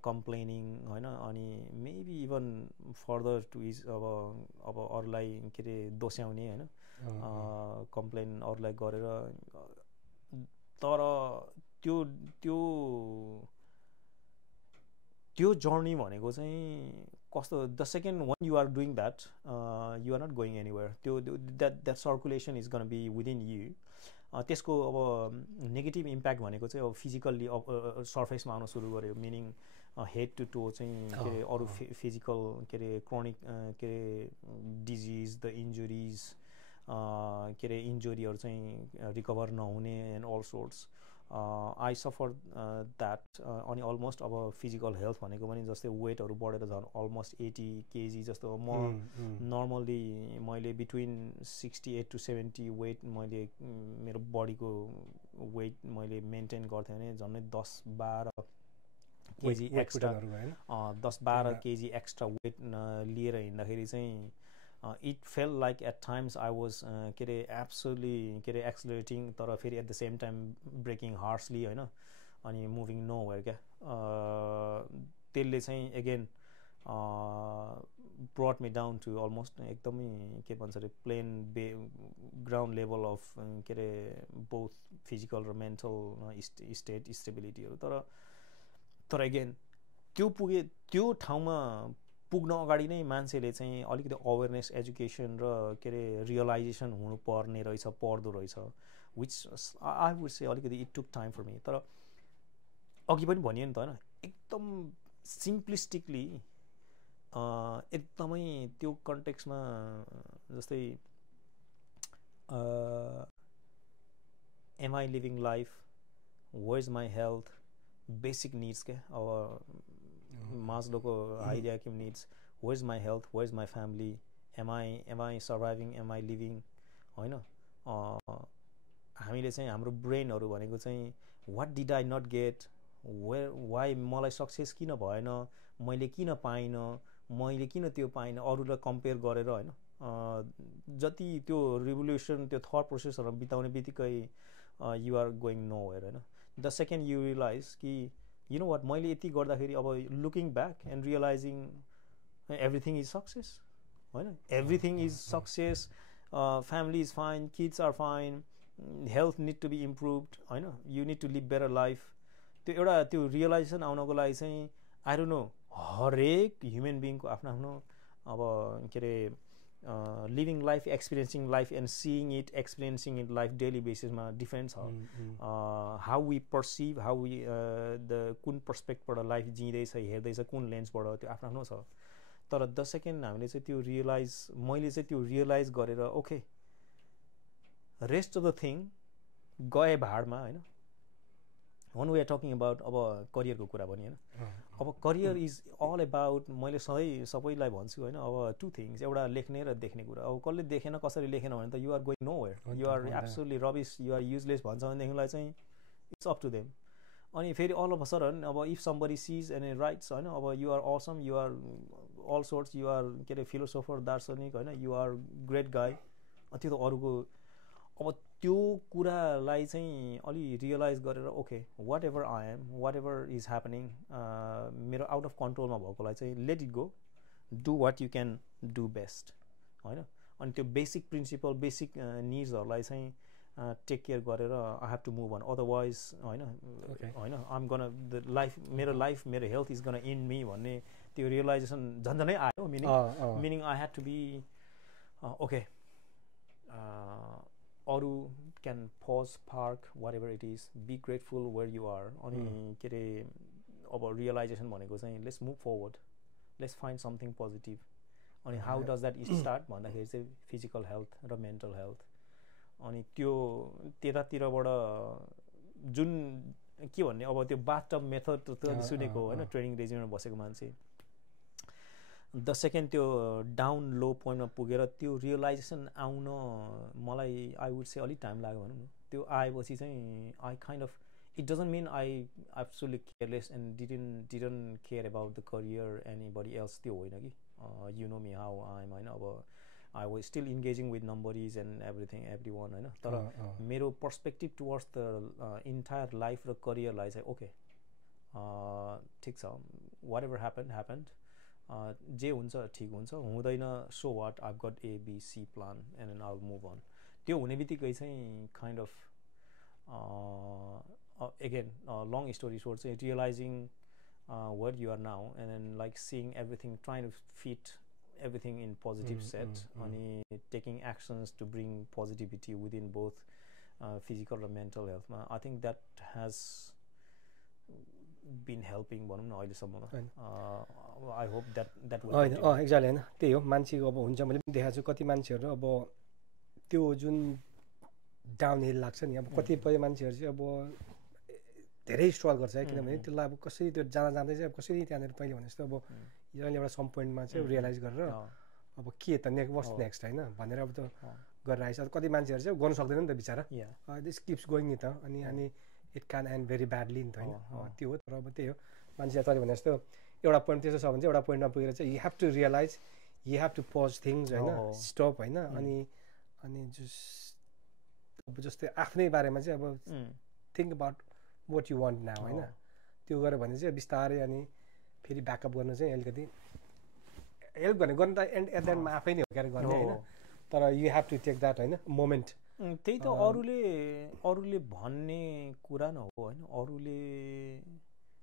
complaining होइन अनि maybe even further to is अब अरूलाई के अरे दोस्याउने होइन कम्प्लेन अरूलाई गरेर तर त्यो जर्नी भनेको चाहिँ कस्तो the second one you are doing that you are not going anywhere त्यो that circulation is gonna be within you त्यसको अब नेगेटिभ इम्प्याक्ट भनेको चाहिँ अब फिजिकल्ली अब सर्फेसमा आउन सुरु गर्यो मिनिङ हेड टु टो चाहिँ के अरे अरू फिजिकल के अरे क्रोनिक के अरे डिजिज द इन्जुरिज के अरे इन्जुरीहरू चाहिँ रिकभर नहुने and all sorts I suffer that अनि अलमोस्ट अब फिजिकल हेल्थ भनेको पनि जस्तै वेटहरू बढेर झन् अलमोस्ट 80 kg जस्तो म नर्मल्ली मैले बिट्विन 68 to 70 वेट मैले मेरो बडीको वेट मैले मेन्टेन गर्थेँ भने झन्डै 10-12 kg extra 10-12 kg extra weight लिएर हिँड्दाखेरि चाहिँ it felt like at times I was के अरे एब्सोल्युटली के अरे एक्सलरेटिङ तर फेरि at the same time braking harshly होइन अनि मुभिङ नो वेयर क्या त्यसले चाहिँ again brought me down to almost एकदमै के भन्छ अरे प्लेन ग्राउन्ड लेभल अफ के अरे बोथ फिजिकल र मेन्टल स्टेट स्टेबिलिटीहरू तर एगेन त्यो ठाउँमा पुग्न अगाडि नै मान्छेले चाहिँ अलिकति अवेरनेस एजुकेसन र के अरे रियलाइजेसन हुनुपर्ने रहेछ पर्दो रहेछ विच आई वुड से अलिकति it took time for me तर अघि पनि भनियो नि त होइन एकदम सिम्प्लिस्टिकली एकदमै त्यो कन्टेक्स्टमा जस्तै am I living life where is my health basic needs क्या अब मास्लोको hierarchy needs where is my health where is my family am I surviving am I living होइन हामीले चाहिँ हाम्रो ब्रेनहरू भनेको चाहिँ what did I not get why मलाई सक्सेस किन भएन मैले किन पाइनँ मैले किन त्यो पाइनँ अरूलाई कम्पेयर गरेर होइन जति त्यो रिभोल्युसन त्यो थट प्रोसेसहरू बिताउने बित्तिकै you are going nowhere होइन द सेकेन्ड यु रियलाइज कि यु नो वाट मैले यति गर्दाखेरि अब looking back and realizing everything is success होइन everything is success family is fine kids are fine health need to be improved होइन you need to live better life त्यो एउटा त्यो रियलाइजेसन आउनको लागि चाहिँ आई डोन्ट नो हरेक human बिङको आफ्नो आफ्नो अब के अरे living life experiencing life and seeing it experiencing it life daily बेसिसमा डिफ्रेन्ट छ how we perceive how we the कुन पर्सपेक्टबाट लाइफ जिँदैछ हेर्दैछ कुन लेन्सबाट त्यो आफ्नो आफ्नो छ तर द सेकेन्ड हामीले चाहिँ त्यो मैले चाहिँ त्यो रियलाइज गरेर okay rest of the thing गए भाडमा होइन when we are talking about अब करियरको कुरा पनि होइन अब करियर इज अल अबाउट मैले सधैँ सबैलाई भन्छु होइन अब टु थिङ्स एउटा लेख्ने र देख्ने कुरा अब कसले देखेन कसरी लेखेन भने त you are going nowhere you are absolutely rubbish you are useless भन्छ भनेदेखिलाई चाहिँ इट्स अप टु देम अनि फेरि अल अफ अ सडन अब if somebody sees and writes होइन अब you are awesome you are all sorts you are के अरे फिलोसोफर दार्शनिक होइन यु आर ग्रेट गाई त्यो त अरूको अब त्यो कुरालाई चाहिँ अलि रियलाइज गरेर okay whatever I am whatever is happening मेरो आउट अफ कन्ट्रोलमा भएकोलाई चाहिँ let it go do what you can do best होइन अनि त्यो बेसिक प्रिन्सिपल बेसिक निड्सहरूलाई चाहिँ टेक केयर गरेर I have to move on otherwise होइन I am gone the life मेरो health is gone in me भन्ने त्यो रियलाइजेसन झन्झनै आयो meaning I had to be okay अरू can pause park whatever it is be grateful where you are अनि के अरे अब रियलाइजेसन भनेको चाहिँ let's move forward let's find something positive अनि हाउ डज द्याट स्टार्ट भन्दाखेरि चाहिँ फिजिकल हेल्थ र मेन्टल हेल्थ अनि त्यो त्यतातिरबाट जुन के भन्ने अब त्यो बाथटब मेथड त सुनेको होइन ट्रेनिङ रेजिममा बसेको मान्छे द सेकेन्ड त्यो डाउन लो पोइन्टमा पुगेर त्यो रियलाइजेसन आउन मलाई आई वुड से अलिक टाइम लाग्यो भनौँ न त्यो आएपछि चाहिँ I kind of it doesn't mean I absolutely careless and didn't care about the career anybody else त्यो होइन कि you know me how I am होइन अब I was still engaging with नम्बरिज एन्ड एभ्री वान होइन तर मेरो perspective towards the entire life र करियरलाई चाहिँ ओके ठिक छ वाट एभर ह्यापन्ड जे हुन्छ ठिक हुन्छ हुँदैन so what I've got ABC plan and an all move on त्यो हुने बित्तिकै चाहिँ kind of again long story short चाहिँ realizing where you are now and then like seeing everything trying to fit everything in positive set अनि taking actions to bring positivity within both physical and mental health ma I think that has been helping भनौँ न अहिलेसम्ममा I hope that will exactly हैन त्यही हो मान्छेको अब हुन्छ मैले पनि देखाएको छु कति मान्छेहरू अब त्यो जुन डाउन हिल लाग्छ नि अब कतिपय मान्छेहरू चाहिँ अब धेरै स्ट्रगल गर्छ है किनभने त्यसलाई अब कसरी त्यो जाँदै चाहिँ अब कसरी त्यहाँनिर पहिले भने जस्तो अब यसले एउटा सम पोइन्टमा चाहिँ रियलाइज गरेर अब के त नेक्स्ट होइन भनेर अब त गरेर आइस कति मान्छेहरू चाहिँ गर्नु सक्दैन नि त बिचरा दिस किप्स गोइङ नि त अनि it can and very badly नि त होइन त्यो हो तर अब त्यही हो मान्छेले तैँले भने जस्तो एउटा पोइन्ट त्यस्तो छ भने चाहिँ एउटा पोइन्टमा पुगेर चाहिँ you have to realise you have to pause things होइन स्टप होइन अनि जस्ट अब जस्तै आफ्नै बारेमा चाहिँ अब think about what you want now होइन त्यो गऱ्यो भने चाहिँ बिस्तारै अनि फेरि ब्याकअप गर्नु चाहिँ अलिकति हेल्प गर्नु त एट द एन्डमा आफै नै हो क्यारे गर्ने होइन तर you have to take that होइन मोमेन्ट त्यही त अरूले भन्ने कुरा न हो होइन अरूले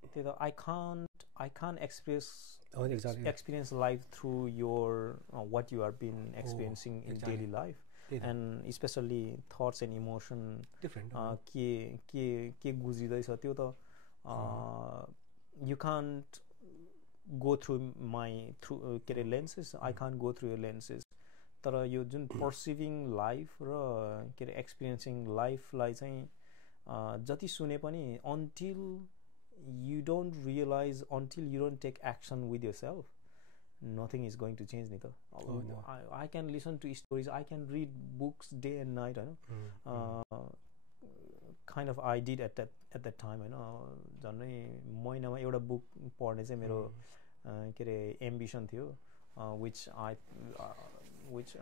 त्यही त I can't experience life through your what you are been experiencing in daily life and especially thoughts and emotion different के गुजिदैछ त्यो त you can't go through के अरे lenses I can't go through your lenses तर यो जुन perceiving life र के अरे experiencing life लाई चाहिँ जति सुने पनि until you don't realize until you don't take action with yourself nothing is going to change nita I can listen to stories I can read books day and night kind of I did at that time झन्नै महिनामा एउटा book पढ्ने चाहिँ मेरो के अरे ambition थियो which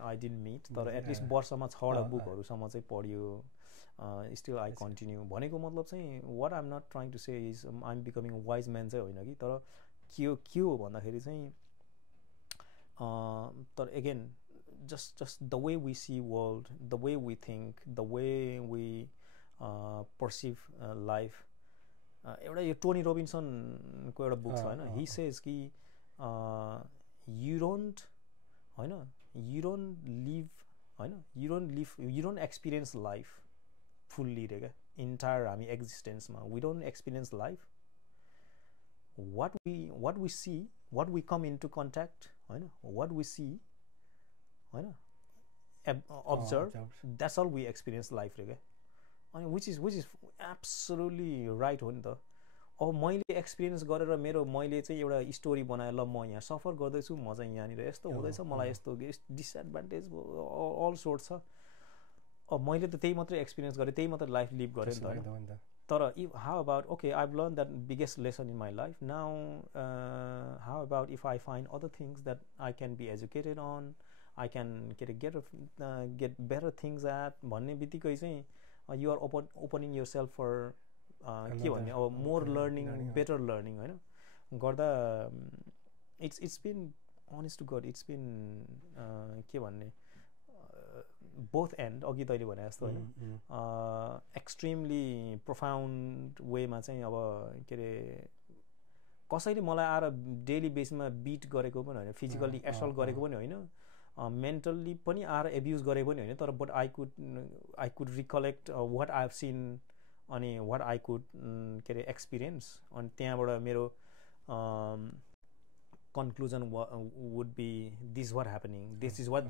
I didn't meet तर at least वर्षमा 6 वटा बुकहरुसम्म चाहिँ पढ्यो still I continue भनेको मतलब चाहिँ what I'm not trying to say is I'm becoming a wise man चाहिँ होइन कि तर के हो भन्दाखेरि चाहिँ तर again just the way we see world the way we think the way we perceive life एउटा यो टोनी रोबिन्सन को एउटा बुक छ हैन he says कि you don't experience life fully रे entire हामी existence मा we don't experience life what we see what we come into contact हैन what we see हैन observe that's all we experience life रे अनि which is absolutely right हो नि त अब मैले एक्सपिरियन्स गरेर मैले चाहिँ एउटा स्टोरी बनाएर ल म यहाँ सफर गर्दैछु म चाहिँ यहाँनिर यस्तो हुँदैछ मलाई यस्तो डिसएडभान्टेज अल सोर्ट छ अब मैले त त्यही मात्रै एक्सपिरियन्स गरेँ त्यही मात्रै लाइफ लिभ गरेँ नि त तर how about okay I have learn that biggest lesson in my life now how about if I find other things that I can be educated on I can के अरे get better things at भन्ने बित्तिकै चाहिँ you are opening your self for के भन्ने अब more learning better learning होइन गर्दा it's been honest to god it's been के भन्ने बोथ एन्ड अघि तैँले भने जस्तो होइन एक्सट्रिमली प्रोफाउन्ड वेमा चाहिँ अब के अरे कसैले मलाई आएर डेली बेसमा बिट गरेको पनि होइन फिजिकल्ली एसल्ट गरेको पनि होइन मेन्टल्ली पनि आएर एब्युज गरेको पनि होइन तर but I could recollect what I have seen अनि वाट आई कुड के अरे एक्सपिरियन्स अनि त्यहाँबाट मेरो conclusion would be this what happening this is what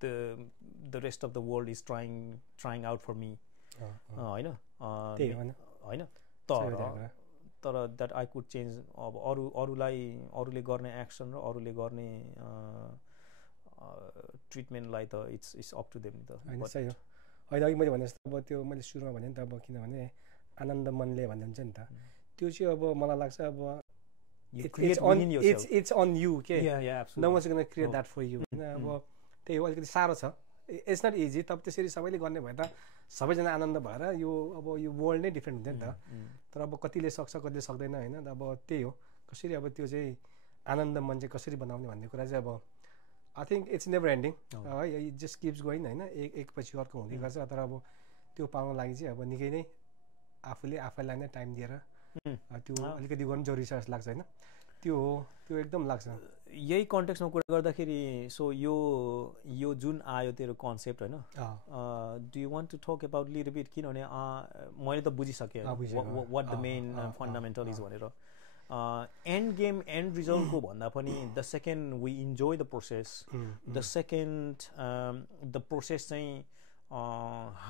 the rest of the world is trying out for me होइन होइन तर that I could change अब अरूले गर्ने एक्सन र अरूले गर्ने ट्रिटमेन्टलाई त इट्स अप टु देम नि त सही हो होइन अघि मैले भने जस्तो अब त्यो मैले सुरुमा भने नि त अब किनभने आनन्द मनले भन्ने हुन्छ नि त त्यो चाहिँ अब मलाई लाग्छ अब it's on you के no one's gonna create that for you होइन अब त्यही हो अलिकति साह्रो छ इट्स नट इजी तब त्यसरी सबैले गर्ने भए त सबैजना आनन्द भएर यो अब यो वर्ल्ड नै डिफ्रेन्ट हुन्थ्यो नि त तर अब कतिले सक्छ कतिले सक्दैन होइन अब त्यही हो कसरी अब त्यो चाहिँ आनन्द मन चाहिँ कसरी बनाउने भन्ने कुरा चाहिँ अब I think it's never ending है इट जस्ट किप्स गोइङ होइन एकपछि अर्को हुँदै गर्छ तर अब त्यो पाउनको लागि चाहिँ अब निकै नै आफूले आफैलाई नै टाइम दिएर त्यो अलिकति गर्नु जरुरी छ जस्तो लाग्छ होइन त्यो हो त्यो एकदम लाग्छ यही कन्टेक्स्टमा कुरा गर्दाखेरि सो यो जुन आयो तेरो कन्सेप्ट होइन do you want to talk about little bit किनभने मैले त बुझिसकेँ what the main fundamental is भनेर एन्ड गेम एन्ड रिजल्टको भन्दा पनि the second we enjoy the process the second the process चाहिँ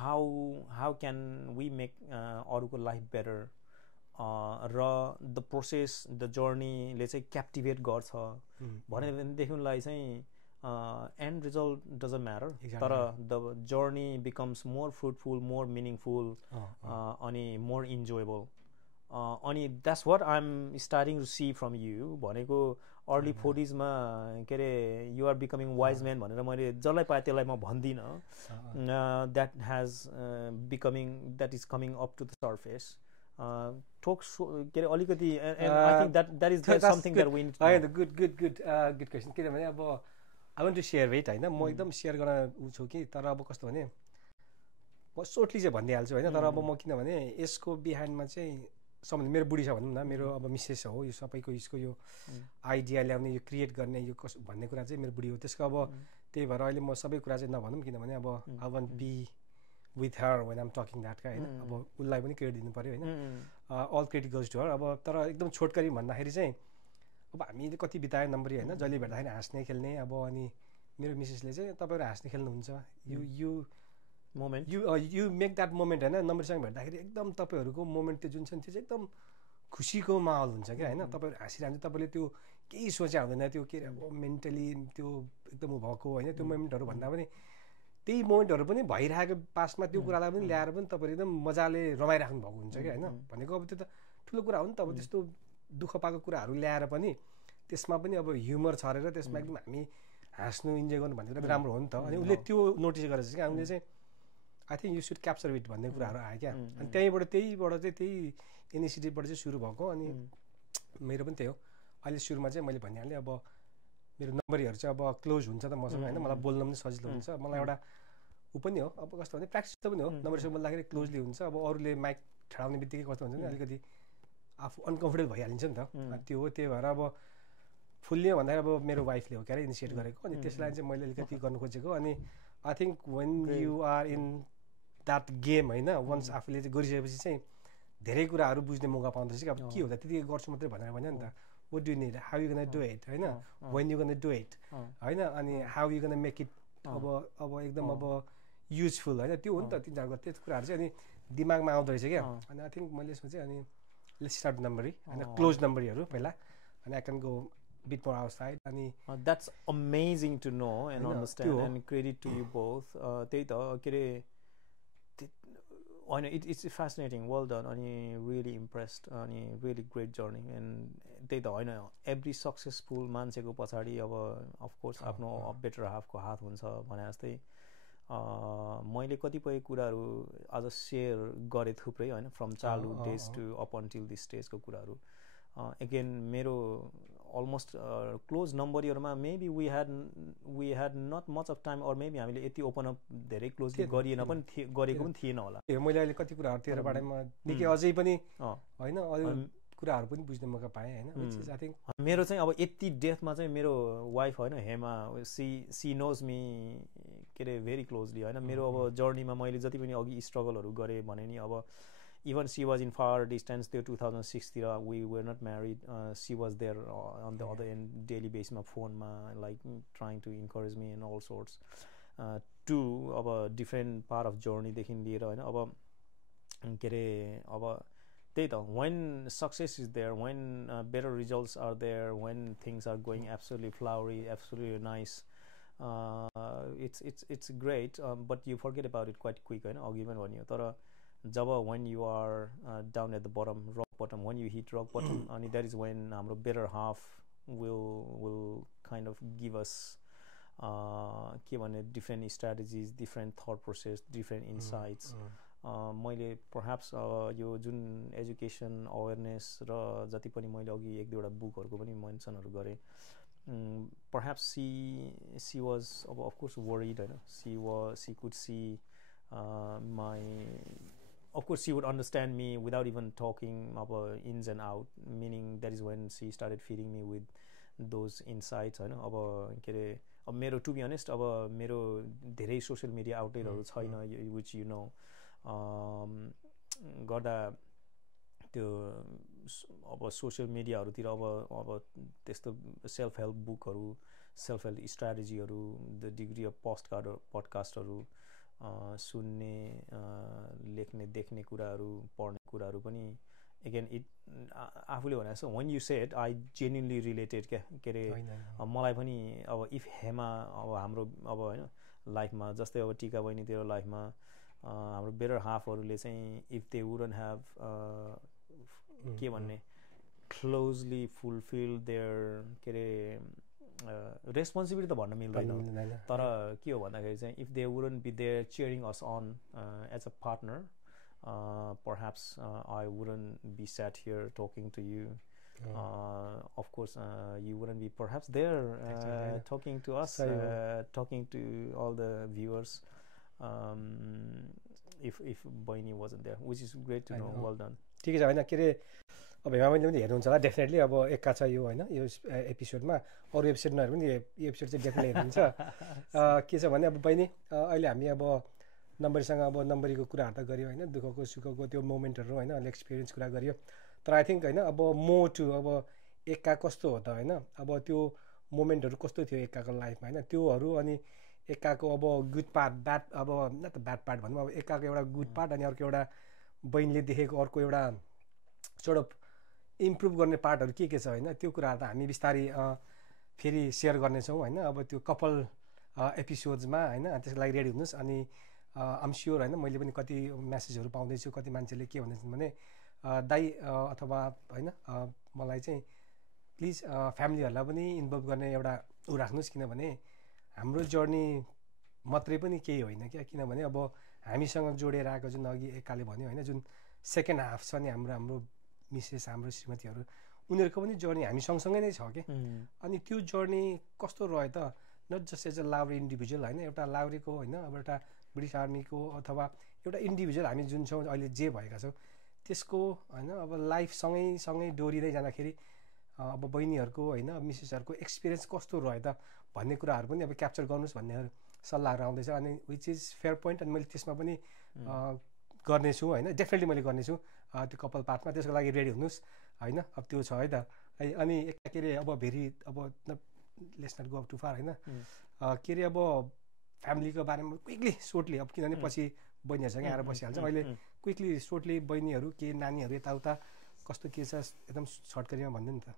हाउ क्यान वी मेक अरूको लाइफ बेटर र द प्रोसेस द जर्नीले चाहिँ क्याप्टिभेट गर्छ भनेदेखिलाई चाहिँ एन्ड रिजल्ट डजन्ट म्याटर तर the journey becomes more fruitful more meaningful अनि मोर इन्जोयबल अनि that's what I am starting to see from you भनेको अर्ली 40sमा के अरे युआर बिकमिङ वाइज म्यान भनेर मैले जसलाई पाएँ त्यसलाई म भन्दिनँ that has that is coming up to the surface talk के अरे अलिकति I think that is something that we need good question किनभने अब I want to share wait होइन म एकदम सेयर गर्न छु कि तर अब कस्तो भने म सोर्टली चाहिँ भनिदिइहाल्छु होइन तर अब म किनभने यसको बिहाइन्डमा चाहिँ सम्बन्ध मेरो बुढी छ भनौँ न मेरो अब मिसेस हो यो सबैको यसको यो आइडिया ल्याउने यो क्रिएट गर्ने यो कस भन्ने कुरा चाहिँ मेरो बुढी हो त्यसको अब त्यही भएर अहिले म सबै कुरा चाहिँ नभनौँ किनभने अब I want be with her when I'm talking that का होइन अब उसलाई पनि क्रेडिट दिनु पऱ्यो होइन all credit goes to her अब तर एकदम छोटकरी भन्दाखेरि चाहिँ अब हामीले कति बितायो नम्बरी होइन जहिले भेट्दाखेरि हाँस्ने खेल्ने अब अनि मेरो मिसेसले चाहिँ तपाईँहरू हाँस्ने खेल्नुहुन्छ you moment you make that moment होइन नम्बरसँग भेट्दाखेरि एकदम तपाईँहरूको मोमेन्ट त्यो जुन छ नि त्यो चाहिँ एकदम खुसीको माहौल हुन्छ क्या होइन तपाईँहरू हाँसिरहन्छ तपाईँले त्यो केही सोचे हुँदैन त्यो के अरे अब मेन्टली त्यो एकदम भएको होइन त्यो मोमेन्टहरू भन्दा पनि त्यही मोमेन्टहरू पनि भइरहेको पास्टमा त्यो कुरालाई पनि ल्याएर पनि तपाईँहरू एकदम मजाले रमाइराख्नु भएको हुन्छ क्या होइन भनेको अब त्यो त ठुलो कुरा हो नि त अब त्यस्तो दुःख पाएको कुराहरू ल्याएर पनि त्यसमा पनि अब ह्युमर छरेर त्यसमा एकदम हामी हाँस्नु इन्जोय गर्नु भन्ने कुरा राम्रो हो नि त अनि उसले त्यो नोटिस गरेर क्या उसले चाहिँ I think you should capture it भन्ने कुराहरू आयो क्या अनि त्यहीँबाट चाहिँ त्यही इनिसिएटिभबाट चाहिँ सुरु भएको अनि मेरो पनि त्यही हो अहिले सुरुमा चाहिँ मैले भनिहालेँ अब मेरो नम्बरीहरू चाहिँ अब क्लोज हुन्छ त मसँग होइन मलाई बोल्न पनि सजिलो हुन्छ मलाई एउटा ऊ पनि हो अब कस्तो भने प्र्याक्टिस त पनि हो नम्बरसँग बोल्दाखेरि क्लोजली हुन्छ अब अरूले माइक ठडाउने बित्तिकै कस्तो हुन्छ नि अलिकति आफू अनकम्फर्टेबल भइहालिन्छ नि त त्यो हो त्यही भएर अब फुल्ली भन्दाखेरि अब मेरो वाइफले हो क्या इनिसिएट गरेको अनि त्यसलाई चाहिँ मैले अलिकति गर्नु खोजेको अनि I think when you are in that game होइन वन्स आफूले चाहिँ गरिसकेपछि चाहिँ धेरै कुराहरू बुझ्ने मौका पाउँदो रहेछ कि अब के हुँदा त्यति गर्छु मात्रै भनेर भन्यो नि त what do you need, how you gonna do it होइन when you gonna do it होइन अनि how you gonna make it अब एकदम अब युजफुल होइन त्यो हो नि त तिन चारको त्यो कुराहरू चाहिँ अनि दिमागमा आउँदो रहेछ क्या अनि आई थिङ्क मैले सोचेँ अनि लेट्स स्टार्ट नम्बरी होइन क्लोज नम्बरीहरू पहिला अनि I can go bit more outside अनि that's amazing to know and understand and credit to you both त्यही त के अरे होइन it's fascinating well done अनि really impressed अनि really great journey and त्यही त होइन every successful मान्छेको पछाडि अब अफकोर्स आफ्नो बेटर हाफको हात हुन्छ भने जस्तै मैले कतिपय कुराहरू आज सेयर गरेँ थुप्रै होइन from childhood days to up until this स्टेजको कुराहरू अगेन मेरो अलमोस्ट क्लोज नम्बरहरूमा maybe we had not much of time or maybe हामीले यति ओपन अप धेरै क्लोजली गरिएन पनि गरेको पनि थिएन होला मैले अहिले कति कुराहरू तेरो बारेमा निकै अझै पनि होइन अरू कुराहरू पनि बुझ्ने मौका पाएँ होइन आई थिङ्क मेरो चाहिँ अब यति डेथमा चाहिँ मेरो वाइफ होइन हेमा सी नोज मी के अरे भेरी क्लोजली होइन मेरो अब जर्नीमा मैले जति पनि अघि स्ट्रगलहरू गरेँ भने नि अब even she was in far distance till 2006 tira we were not married she was there on the other end daily basis ma phone ma like trying to encourage me and all sorts to aba different part of journey dekhin liera haina aba kere aba त्यही त when success is there when better results are there when things are going absolutely flowery absolutely nice it's great but you forget about it quite quick haina agi pani भन्यो तर जब when you are down at the bottom rock bottom when you hit rock bottom and that is when हाम्रो better half will kind of give us के भने different strategies different thought process different insights मैले perhaps यो जुन education awareness र जति पनि मैले अघि एक दुईवटा बुकहरूको पनि मेन्सनहरू गरेँ perhaps she was of course worried होइन she could see my of course she would understand me without even talking about ins and out meaning that is when she started feeding me with those insights होइन अब के अरे अब मेरो to be honest अब मेरो धेरै social media आउटलेटहरू छैन विच यु नो गर्दा त्यो अब सोसियल मिडियाहरूतिर अब त्यस्तो सेल्फ हेल्प बुकहरू सेल्फ हेल्प स्ट्राटेजीहरू द डिग्री अफ पडकास्टहरू सुन्ने लेख्ने देख्ने कुराहरू पढ्ने कुराहरू पनि एगेन इट आफूले भने जस्तो when you said I genuinely related के अरे मलाई पनि अब इफ हेमा अब हाम्रो अब होइन लाइफमा जस्तै अब टिका बहिनी तेरो लाइफमा हाम्रो बेटर हाफहरूले चाहिँ इफ दे वुडन्ट ह्याभ के भन्ने क्लोजली फुलफिल देयर के अरे रेस्पोन्सिबिलिटी त भन्न मिल्दैन तर के हो भन्दाखेरि चाहिँ if they wouldn't be there cheering us on as a partner perhaps I wouldn't be sat here talking to you. Of course, you wouldn't be perhaps there talking to us, talking to all the viewers. If Boini wasn't there, which is great to know. Well done. ठिकै छ हैन के रे अब हेमा बहिनीले पनि हेर्नुहुन्छ होला डेफिनेटली अब एका छ यो हैन यो एपिसोडमा अरू एपिसोड नहेरे पनि यो एपिसोड चाहिँ डेफिनेटली हेर्नुहुन्छ के छ भने अब बहिनी अहिले हामी अब नम्बरीसँग अब नम्बरीको कुराहरू त गऱ्यो होइन दुःखको सुखको त्यो मोमेन्टहरू होइन अहिले एक्सपिरियन्स कुरा गऱ्यो तर आई थिङ्क होइन अब मोटु अब एक्का कस्तो हो त होइन अब त्यो मोमेन्टहरू कस्तो थियो एक्काको लाइफमा होइन त्योहरू अनि एक्काको अब गुड पार्ट ब्याड अब न त ब्याड पार्ट भनौँ अब एक्काको एउटा गुड पार्ट अनि अर्को एउटा बहिनीले देखेको अर्को एउटा सोर्ट अफ इम्प्रुभ गर्ने पार्टहरू के छ होइन त्यो कुराहरू त हामी बिस्तारै फेरि सेयर गर्नेछौँ होइन अब त्यो कपल एपिसोड्समा होइन त्यसको लागि रेडी हुनुहोस् अनि आम स्योर होइन मैले पनि कति म्यासेजहरू पाउँदैछु कति मान्छेले के भन्दैछन् भने दाइ अथवा होइन मलाई चाहिँ प्लिज फ्यामिलीहरूलाई पनि इन्भल्भ गर्ने एउटा ऊ राख्नुहोस् किनभने हाम्रो जर्नी मात्रै पनि केही होइन क्या किनभने अब हामीसँग जोडेर आएको जुन अघि एकाले भन्यो होइन जुन सेकेन्ड हाफ छ नि हाम्रो मिसेस हाम्रो श्रीमतीहरू उनीहरूको पनि जर्नी हामी सँगसँगै नै छ कि अनि त्यो जर्नी कस्तो रह्यो त नट जस्ट एज अ लाउरी इन्डिभिजुअल होइन एउटा लाउरीको होइन अब एउटा ब्रिटिस आर्मीको अथवा एउटा इन्डिभिजुअल हामी जुन छौँ अहिले जे भएका छौँ त्यसको होइन अब लाइफ सँगै डोरिँदै जाँदाखेरि अब बहिनीहरूको होइन मिसेसहरूको एक्सपिरियन्स कस्तो रह्यो त भन्ने कुराहरू पनि अब क्याप्चर गर्नुहोस् भन्ने सल्लाहहरू आउँदैछ अनि विच इज फेयर पोइन्ट अनि मैले त्यसमा पनि गर्नेछु होइन डेफिनेटली मैले गर्नेछु त्यो कपाल पार्टमा त्यसको लागि रेडी हुनुहोस् होइन अब त्यो छ है त अनि के अरे अब भेरी अब let's not go up to far होइन के अरे अब फ्यामिलीको बारेमा क्विकली सोर्टली अब किनभने पछि बहिनीहरूसँग आएर बसिहाल्छ अहिले क्विकली सोर्टली बहिनीहरू के नानीहरू यताउता कस्तो के छ एकदम सर्टकरीमा भन्नु नि त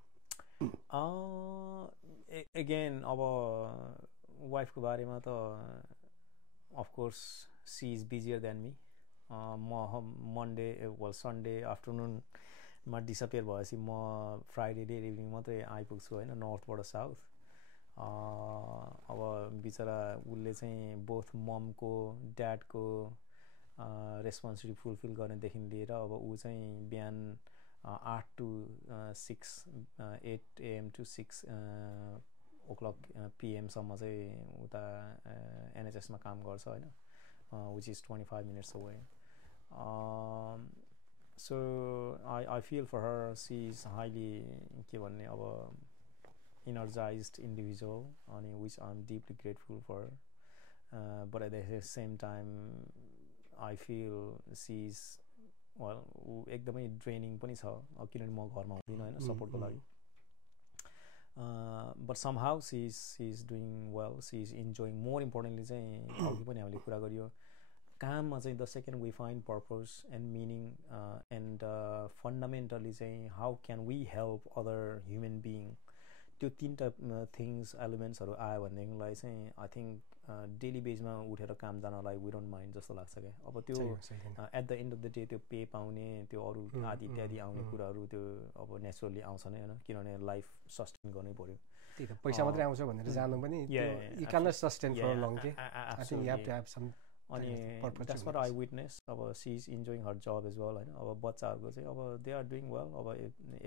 एगेन अब वाइफको बारेमा त of course she is busier than me म मन्डे सन्डे आफ्टरनुनमा डिसपियर भएपछि म फ्राइडे डे इभिनिङ मात्रै आइपुग्छु होइन नर्थबाट साउथ अब बिचरा उसले चाहिँ बोथ ममको ड्याडको रेस्पोन्सिबिलिटी फुलफिल गर्नेदेखि लिएर अब ऊ चाहिँ बिहान 8 to 6 8 AM to 6 o'clock PM सम्म चाहिँ उता एनएचएसमा काम गर्छ होइन which is 25 minutes away. So I feel for her she is highly के भन्ने अब energized individual अनि which I'm deeply grateful for. But at the same time I feel she's well एकदमै ड्रेनिङ पनि छ किनभने म घरमा हुँदिनँ होइन सपोर्टको लागि but somehow she is doing well, she is enjoying. More importantly चाहिँ अघि पनि हामीले कुरा गरियो काममा चाहिँ the second we find purpose and meaning and fundamentally चाहिँ how can we help other human being त्यो तीनटा थिङ्स एलिमेन्ट्सहरू आयो भनेदेखिलाई चाहिँ आई थिङ्क डेली बेजमा उठेर काम जानलाई वी डोन्ट माइन्ड जस्तो लाग्छ क्या अब त्यो at the end of the day त्यो पे पाउने त्यो अरू आदि इत्यादि आउने कुराहरू त्यो अब नेचुरली आउँछ नै होइन किनभने लाइफ सस्टेन गर्नै पऱ्यो त्यही त पैसा मात्रै आउँछ भनेर जानु पनि you can not sustain for long के I think you have to have some अनि द्याट्स व्हाट आई विटनेस अब she is enjoying her job as well होइन अब बच्चाहरूको चाहिँ अब दे आर डुइङ वेल अब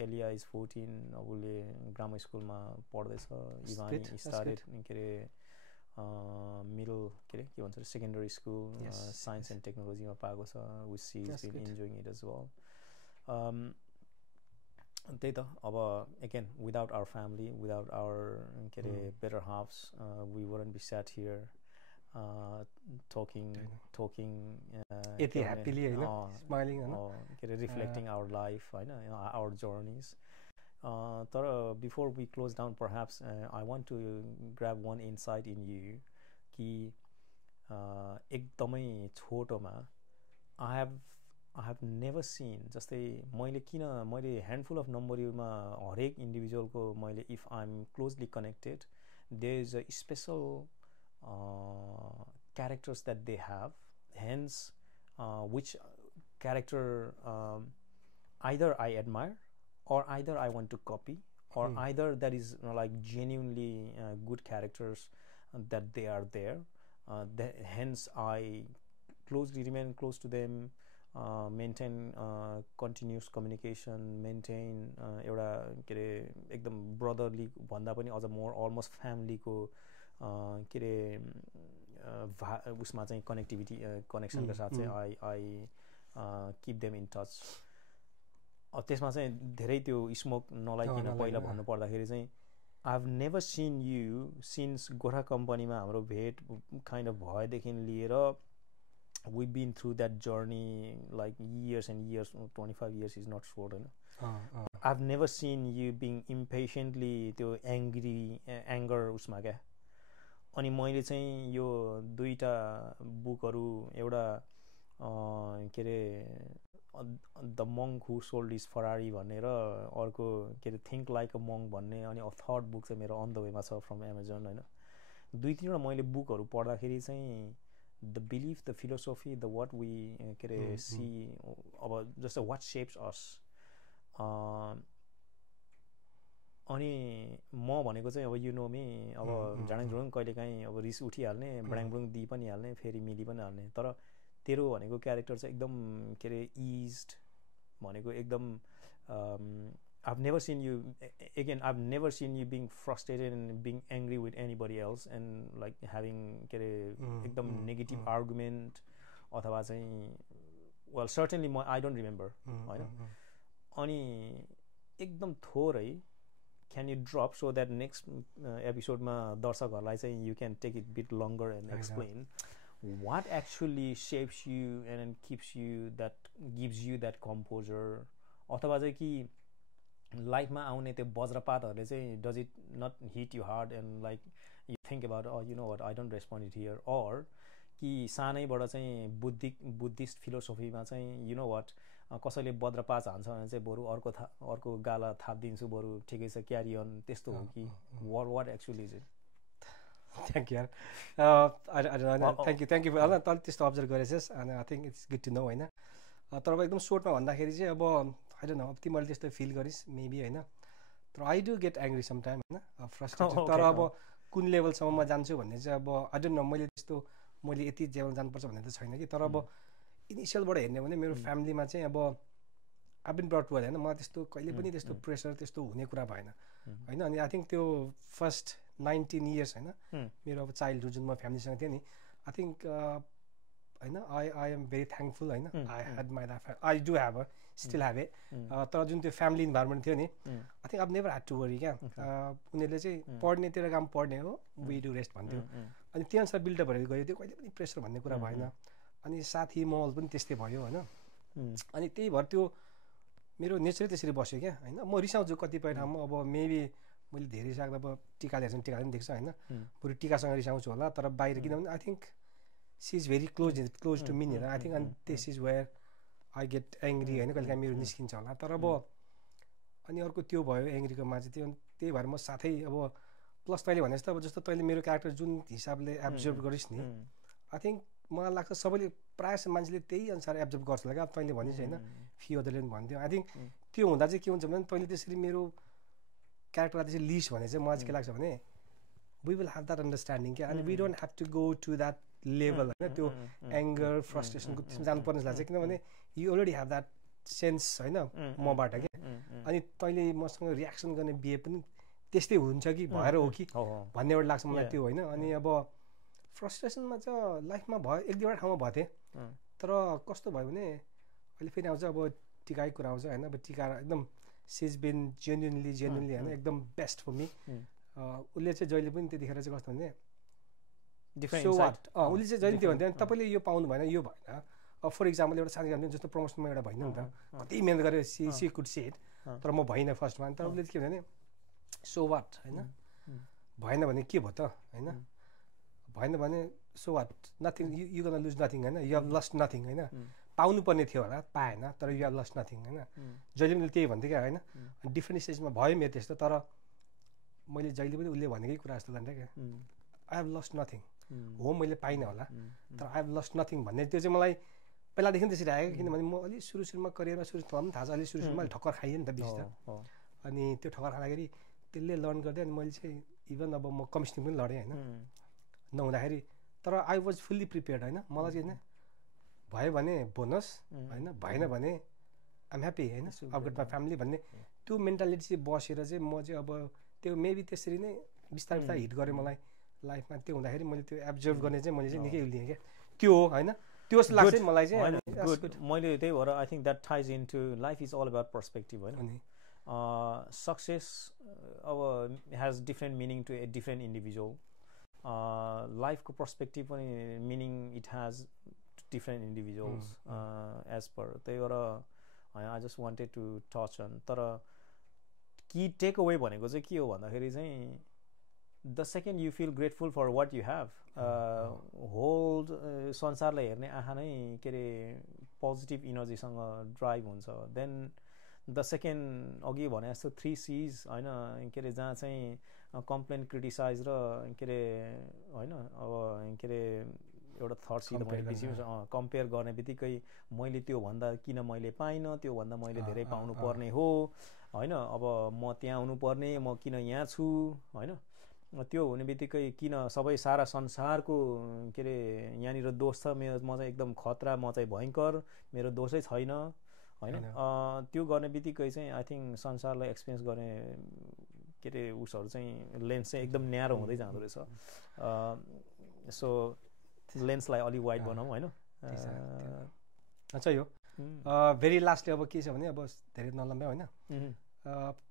एलिया इज 14 अब उसले ग्रामर स्कुलमा पढ्दैछ इभानी स्टार्टेड के अरे मिडल के भन्छ सेकेन्डरी स्कुल साइन्स एन्ड टेक्नोलोजीमा पाएको छ which she is been enjoying it as well त्यही त अब again without our family without our के अरे better halves we wouldn't be sat here talking यति ह्याप्पीली हैन स्माइलिङ हैन के अरे रिफ्लेक्टिङ आवर लाइफ हैन आवर जर्नीज तर before we close down perhaps I want to grab one insight in you कि एकदमै छोटोमा आई हेभ नेभर सिन जस्तै मैले ह्यान्डफुल अफ नम्बरमा हरेक इन्डिभिजुअलको मैले if I am closely connected there is a special characters that they have, hence which character either I admire or either I want to copy or either that is like genuinely good characters that they are there, hence I closely remain close to them, maintain continuous communication, maintain एउटा के अरे एकदम brotherly भन्दा पनि अझ more almost फ्यामिलीको के अरे उसमा चाहिँ कनेक्टिभिटी कनेक्सनका साथ चाहिँ I keep them in touch. त्यसमा चाहिँ धेरै त्यो स्मोक नलाइकिन पहिला भन्नुपर्दाखेरि चाहिँ I have never seen you since Gorkha कम्पनीमा हाम्रो भेट काइन्ड अफ भएदेखि लिएर we been through that journey like years and years, 25 years is not short होइन। I have never seen you being impatiently त्यो एङ्गर उसमा क्या। अनि मैले चाहिँ यो दुईवटा बुकहरू एउटा के अरे the monk who sold his Ferrari भनेर अर्को के अरे थिङ्क लाइक अ मङ्क भन्ने, अनि थर्ड बुक चाहिँ मेरो अन द वेमा छ फ्रम एमाजोन होइन। दुई तिनवटा मैले बुकहरू पढ्दाखेरि चाहिँ the belief, the philosophy, the what we के अरे सी, अब जस्तो वाट सेप्स अस। अनि म भनेको चाहिँ अब यु नो मी, अब झाडाङझुडुङ कहिलेकाहीँ अब रिस उठिहाल्ने, बडाङबुङ दिइ पनि हाल्ने, फेरि मिली पनि हाल्ने। तर तेरो भनेको क्यारेक्टर चाहिँ एकदम के अरे इज्ड भनेको एकदम I have never seen you again, I have never seen you being frustrated and being angry with anybody else and like having के अरे एकदम नेगेटिभ आर्गुमेन्ट अथवा चाहिँ वेल सर्टेनली म आई डोन्ट रिमेम्बर होइन। अनि एकदम थोरै can you drop so that next एपिसोडमा दर्शकहरूलाई चाहिँ you can take it bit longer and explain what actually shapes you and keeps you, that gives you that composure? अथवा चाहिँ कि लाइफमा आउने त्यो वज्रपातहरूले चाहिँ does it not hit you hard and like you think about you know what I don't respond it here, or कि सानैबाट चाहिँ बुद्धिस्ट फिलोसोफीमा चाहिँ यु नो वाट कसैले वज्रपात हान्छ भने चाहिँ बरु अर्को गाला थापिदिन्छु, बरु ठिकै छ क्यारी अन, त्यस्तो हो कि what actually is it? Thank you यार, थ्याङ्क यू होइन। तैँले त्यस्तो अब्जर्भ गरेछस् अनि I think it's good to know होइन। तर अब एकदम सोर्टमा भन्दाखेरि चाहिँ अब आई डोन्ट नो, अब तिमीले त्यस्तो फिल गरिस् मेबी होइन, तर I do get angry some time होइन, फ्रस्ट्रेटेड। तर अब कुन लेभलसम्म म जान्छु भन्ने चाहिँ अब आई डोन्ट नो, मैले त्यस्तो मैले यति लेभल जानुपर्छ भन्ने त छैन कि। तर अब इनिसियलबाट हेर्ने भने मेरो फ्यामिलीमा चाहिँ अब आई बिन ब्रट टु होइन, मलाई त्यस्तो कहिले पनि त्यस्तो प्रेसर त्यस्तो हुने कुरा भएन होइन। अनि आई थिङ्क त्यो फर्स्ट 19 इयर्स होइन मेरो अब चाइल्डहुड जुन म फ्यामिलीसँग थिएँ नि, आई थिङ्क होइन आई एम भेरी थ्याङ्कफुल होइन। I had my life, I do have still have a, तर जुन त्यो फ्यामिली इन्भाइरोमेन्ट थियो नि I think I never had to worry क्या। उनीहरूले चाहिँ पढ्ने तेरो काम पढ्ने हो, वी डु रेस्ट भन्थ्यो। अनि त्यो अनुसार बिल्डअप भएर गयो, त्यो कहिले पनि प्रेसर भन्ने कुरा भएन। अनि साथी माहौल पनि त्यस्तै भयो होइन। अनि त्यही भएर त्यो मेरो नेचरै त्यसरी बस्यो क्या होइन। म रिसाउँछु कतिपय ठाउँमा, अब मेबी मैले धेरै सक्दा अब टिकाले हेर्छ टिकाले पनि देख्छ होइन, बरु टिकासँग रिसाउँछु होला, तर बाहिर किनभने I think she is very close to me होइन। आई थिङ्क अनि this is where I get angry होइन, कहिले काहीँ मेरो निस्किन्छ होला। तर अब अनि अर्को त्यो भयो एङ्ग्रीकोमा चाहिँ त्यो, त्यही भएर म साथै अब प्लस तैँले भने जस्तो अब जस्तो तैँले मेरो क्यारेक्टर जुन हिसाबले एब्जर्भ गरिस् नि, आई थिङ्क मलाई लाग्छ सबैले प्रायः मान्छेले त्यही अनुसार एब्जर्भ गर्छ होला क्या। अब तैँले भनिस् होइन, फियो अदरले पनि भन्थ्यो। आई थिङ्क त्यो हुँदा चाहिँ के हुन्छ भने तैँले त्यसरी मेरो क्यारेक्टरलाई त्यसरी लिस भने चाहिँ मलाई चाहिँ के लाग्छ भने we will have that understanding क्या। अनि we don't have to go to that level होइन, त्यो एङ्गर फ्रस्ट्रेसनको त्यसमा जानुपर्ने जस्तो लाग्छ, किनभने you already have that sense होइन मबाट क्या। अनि तैँले मसँग रियाक्सन गर्ने बिहे पनि त्यस्तै हुन्छ कि भएर हो कि भन्ने एउटा लाग्छ मलाई त्यो होइन। अनि अब फ्रस्ट्रेसनमा चाहिँ लाइफमा भयो, एक दुईवटा ठाउँमा भएको थिएँ, तर कस्तो भयो भने अहिले फेरि आउँछ अब टिकाकै कुरा आउँछ होइन। अब टिका एकदम सी इज बिन जेन्युनली होइन एकदम बेस्ट फर मी। उसले चाहिँ जहिले पनि त्यतिखेर चाहिँ कस्तो भने सो वाट, उसले चाहिँ जहिले त्यो भन्थ्यो तपाईँले यो पाउनु भएन, यो भएन। अब फर इक्जाम्पल एउटा सानो काम जस्तो प्रमोसनमा एउटा भएन नि त, कति मिहिनेत गरेर सी कुड सी इट, तर म भइनँ फर्स्टमा। तर उसले के भने सो वाट होइन, भएन भने के भयो त होइन, भएन भने so what, nothing, you gonna lose nothing होइन, यु हेभ लस्ट नथिङ होइन। पाउनुपर्ने थियो होला पाएन, तर यु हेभ लस्ट नथिङ होइन। जहिले पनि त्यही भन्थ्यो क्या होइन। डिफ्रेन्ट स्टेजमा भयो मेरो त्यस्तो, तर मैले जहिले पनि उसले भनेकै कुरा जस्तो लाग्थ्यो क्या, आई हेभ लस्ट नथिङ। हो मैले पाइनँ होला, तर आई हेभ लस्ट नथिङ भन्ने त्यो चाहिँ मलाई पहिलादेखि त्यसरी आएको किनभने म अलिक सुरुमा करियरमा सुरु पनि थाहा छ अलिक सुरुमा मैले ठक्कर खाएँ नि त बेसी त अनि त्यो ठक्कर खाँदाखेरि त्यसले लर्न गर्दै अनि मैले चाहिँ इभन अब म कमिसनिङ पनि लडेँ होइन नहुँदाखेरि तर आई वाज फुल्ली प्रिपेयर्ड होइन मलाई चाहिँ भयो भने बोनस होइन भएन भने आइम ह्याप्पी होइन अब गट माई फ्यामिली भन्ने त्यो मेन्टालिटी चाहिँ बसेर चाहिँ म चाहिँ अब त्यो मेबी त्यसरी नै बिस्तारै बिस्तारै हिट गरेँ मलाई लाइफमा त्यो हुँदाखेरि मैले त्यो एब्जर्भ गर्ने चाहिँ मैले चाहिँ निकै लिएँ क्या त्यो हो होइन त्यो जस्तो लाग्छ मलाई चाहिँ मैले त्यही भएर I think that ties into life is all about perspective होइन सक्सेस अब has different meaning to a different individual लाइफको पर्सपेक्टिभ पनि meaning it has different individuals as per त्यही भएर I just wanted to touch on तर कि take away भनेको चाहिँ के हो भन्दाखेरि चाहिँ the second you feel grateful for what you have whole संसारलाई हेर्ने आँखा नै के अरे पोजिटिभ इनर्जीसँग ड्राइभ हुन्छ देन द सेकेन्ड अघि भने जस्तो 3 C's होइन के अरे जहाँ चाहिँ कम्प्लेन क्रिटिसाइज र के अरे होइन अब के अरे एउटा थर्ड सी त मैले बिर्सिनु कम्पेयर गर्ने बित्तिकै मैले त्योभन्दा किन मैले पाइनँ त्योभन्दा मैले धेरै पाउनु पर्ने हो होइन अब म त्यहाँ हुनुपर्ने म किन यहाँ छु होइन त्यो हुने बित्तिकै किन सबै सारा संसारको के अरे यहाँनिर दोष छ मेरो म चाहिँ एकदम खतरा म चाहिँ भयङ्कर मेरो दोषै छैन होइन त्यो गर्ने बित्तिकै चाहिँ आई थिङ्क संसारलाई एक्सपिरियन्स गर्ने के अरे उसहरू चाहिँ लेन्स चाहिँ एकदम न्यारो हुँदै जाँदो रहेछ सो लेन्सलाई अलि वाइड बनाऊँ होइन अच्छा यो भेरी लास्टली अब के छ भने अब धेरै नलम्ब्या होइन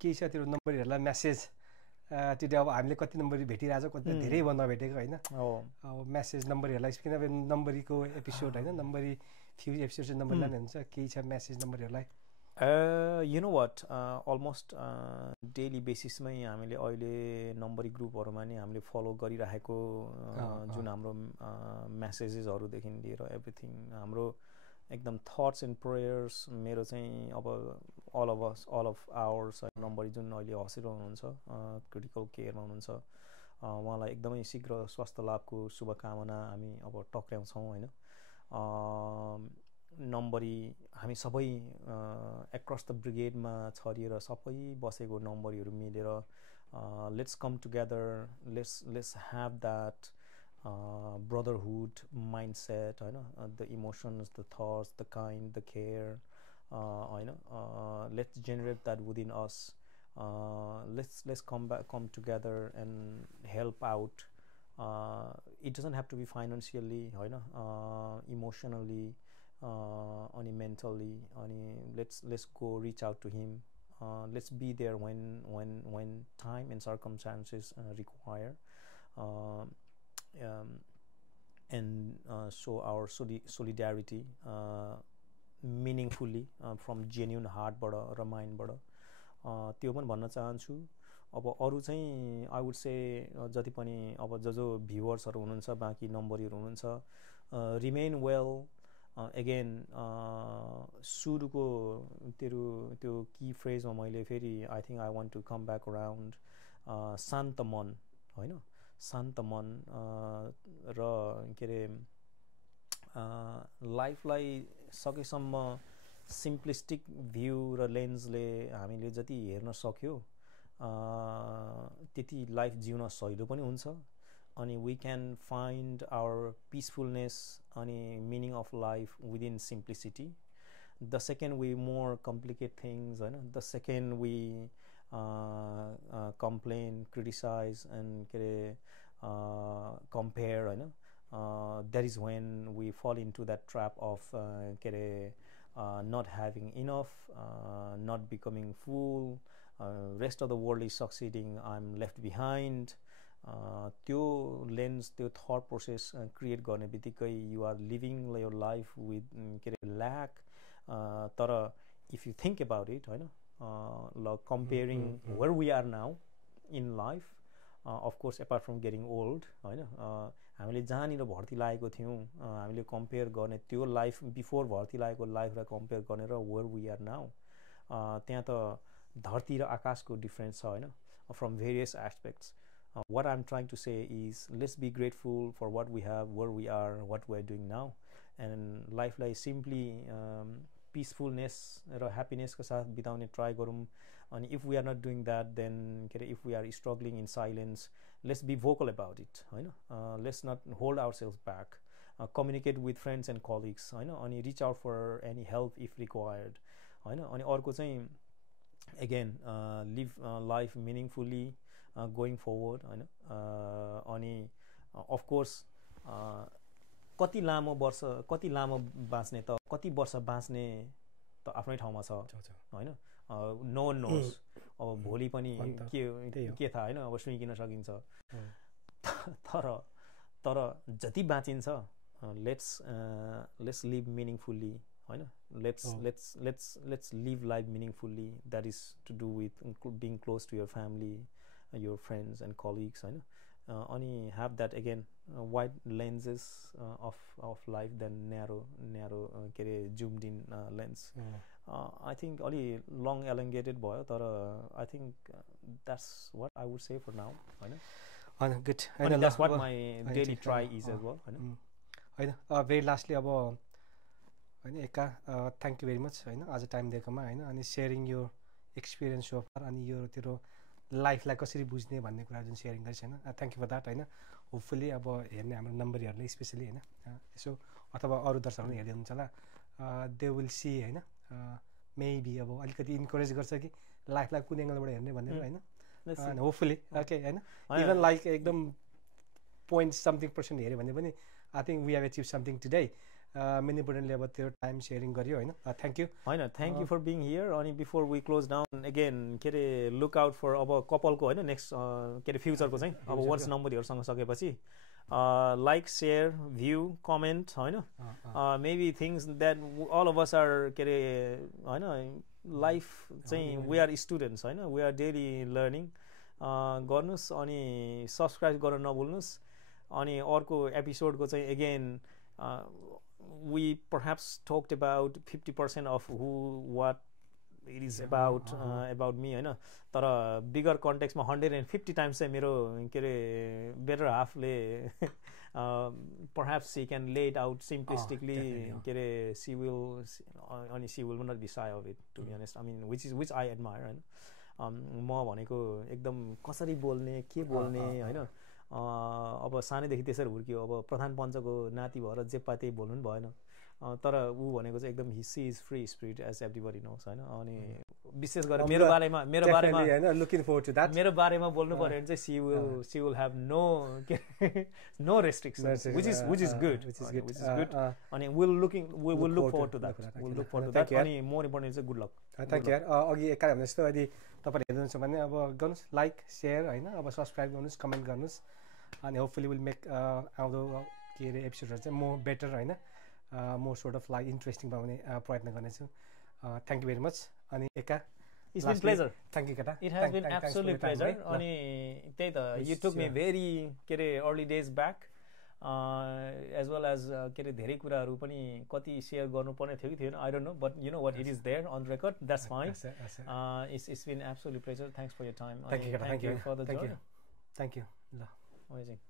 केही छ त्यो नम्बरहरूलाई म्यासेज त्यो अब हामीले कति नम्बरी भेटिरहेको छ कति धेरै भन्दा भेटेको होइन अब म्यासेज नम्बरहरूलाई किनभने नम्बरीको एपिसोड होइन नम्बरी फ्यु एपिसोड चाहिँ नम्बर लाने हुन्छ केही छ म्यासेज नम्बरहरूलाई you know what almost daily बेसिसमै हामीले अहिले नम्बरी ग्रुपहरूमा नि हामीले फलो गरिरहेको जुन हाम्रो म्यासेजेसहरूदेखि लिएर एभ्रिथिङ हाम्रो एकदम थट्स एन्ड प्रेयर्स मेरो चाहिँ अब अल अफ आवर्स नम्बरी जुन अहिले हस्पिटलमा हुनुहुन्छ क्रिटिकल केयरमा हुनुहुन्छ उहाँलाई एकदमै शीघ्र स्वास्थ्य लाभको शुभकामना हामी अब टक्र्याउँछौँ होइन नम्बरी हामी सबै एक्रस द ब्रिगेडमा छरिएर सबै बसेको नम्बरीहरू मिलेर let's come together let's have that brotherhood mindset होइन the emotions the thoughts the kind the care होइन let's generate that within us let's come together and help out it doesn't have to be financially होइन emotionally अनि mentally अनि let's go reach out to him let's be there when time and circumstances require and show our solidarity meaningfully from genuine heart बाट र mind बाट त्यो पनि भन्न चाहन्छु अब अरू चाहिँ आई वुड से जति पनि अब जो भ्युअर्सहरू हुनुहुन्छ बाँकी नम्बरीहरू हुनुहुन्छ रिमेन वेल अगेन सुरुको त्यो की फ्रेजमा मैले फेरि I think I want to come back around शान्त मन होइन शान्त मन र के अरे लाइफलाई सकेसम्म सिम्प्लिस्टिक भ्यू र लेन्सले हामीले जति हेर्न सक्यो त्यति लाइफ जिउन सजिलो पनि हुन्छ अनि we can find our peacefulness अनि meaning of life within simplicity the second we more complicate things होइन the second we complain, criticize and compare होइन that is when we fall into that trap of not having enough, not becoming full, rest of the world is succeeding, I'm left behind. त्यो lens त्यो thought process create गर्ने बित्तिकै you are living your life with lack तर if you think about it होइन comparing where we are now in life of course apart from getting old होइन हामीले जहाँनिर भर्ती लागेको थियौँ हामीले कम्पेयर गर्ने त्यो लाइफ बिफोर भर्ती लागेको लाइफलाई कम्पेयर गर्ने र वेयर वी आर नाउ त्यहाँ त धरती र आकाशको डिफ्रेन्स छ होइन from various aspects what I'm trying to say is let's be grateful for what we have, where we are, what we're doing now, and लाइफलाई सिम्पली पिसफुलनेस र ह्याप्पिनेसको साथ बिताउने ट्राई गरौँ अनि if we are not doing that then के अरे if we are struggling in silence let's be vocal about it होइन let's not hold our self back communicate with friends and colleagues होइन अनि reach out for any help if required होइन अनि अर्को चाहिँ again live life meaningfully going forward होइन अनि of course कति लामो बाँच्ने त कति वर्ष बाँच्ने त आफ्नै ठाउँमा छ होइन नो वन नोस अब भोलि पनि के थाहा होइन अब सुइकिन सकिन्छ तर जति बाँचिन्छ लेट्स लिभ मिनिङफुल्ली होइन let's live life meaningfully that is to do with being close to your family your friends and colleagues होइन अनि have that again wide lenses of life than narrow के अरे zoomed in lens I think अलि long elongated भयो तर I think that's what I would say for now होइन good and that's what my daily try is as well होइन very lastly अब होइन एका thank you very much होइन आज टाइम दिएकोमा होइन अनि sharing your experience so far अनि यो तेरो लाइफलाई कसरी बुझ्ने भन्ने कुरा जुन सेयरिङ गरेछ होइन थ्याङ्क यू फर द्याट होइन होपफुल्ली अब हेर्ने हाम्रो नम्बरीहरूले स्पेसली होइन यसो अथवा अरू दर्शकहरूले हेर्दै हुन्छ होला दे विल सी होइन मेबी अब अलिकति इन्करेज गर्छ कि लाइफलाई कुन एङ्गलबाट हेर्ने भनेर होइन होपफुल्ली ओके होइन इभन लाइक एकदम पोइन्ट समथिङ पर्सेन्ट हेऱ्यो भने पनि I think we have achieve something today many importantly अब त्यो टाइम सेयरिङ गर्यो होइन थ्याङ्क यू होइन thank you for being here अनि before we close down again के अरे लुक आउट फर अब कपलको होइन नेक्स्ट के अरे फ्युचरको चाहिँ अब वाट्स नम्बरहरूसँग सकेपछि लाइक सेयर भ्यू कमेन्ट होइन maybe things that all of us are के अरे होइन लाइफ चाहिँ वी आर स्टुडेन्ट्स होइन वी आर डेली लर्निङ गर्नुहोस् अनि सब्सक्राइब गर्न नभुल्नुहोस् अनि अर्को एपिसोडको चाहिँ again we perhaps talked about 50% of what it is about me होइन तर बिगर कन्टेक्समा 150 टाइम्स चाहिँ मेरो के अरे better हाफले perhaps she can lay it out simplistically के अरे she will not be shy of it to be honest I mean which I admire होइन म भनेको एकदम कसरी बोल्ने के बोल्ने होइन अब सानैदेखि त्यसरी हुर्कियो अब प्रधान पञ्चको नाति भएर जे पाए त्यही बोल्नु पनि भएन तर ऊ भनेको चाहिँ एकदम she is free spirit as everybody knows होइन अनि विशेष गरेर मेरो बारेमा मेरो बारेमा बोल्नु पर्यो भने चाहिँ she will have no restrictions which is good अनि will look forward to that अनि मोर इम्पोर्टेन्ट चाहिँ गुड लक थ्याङ्क यू अघि एक कारण जस्तो यदि तपाईँले हेर्नुहुन्छ भने अब गर्नुहोस् लाइक सेयर होइन अब सब्सक्राइब गर्नुहोस् कमेन्ट गर्नुहोस् अनि होपफुली विल मेक आउँदो के अरे एपिसोडहरू चाहिँ मोर बेटर होइन more sort of like interesting बनाउने प्रयत्न गर्नेछु थ्याङ्क यू भेरी मच अनि एका It's been pleasure. Thank you, Kata. It has been absolute pleasure. अनि त्यही त you took me very के अरे early days back as well as के अरे धेरै कुराहरू पनि कति सेयर गर्नुपर्ने थियो कि थिएन I don't know but you know what it is there on record that's fine. It's been absolute pleasure. Thanks for your time. Thank you, Kata. Thank you for the joy. Thank you. Amazing.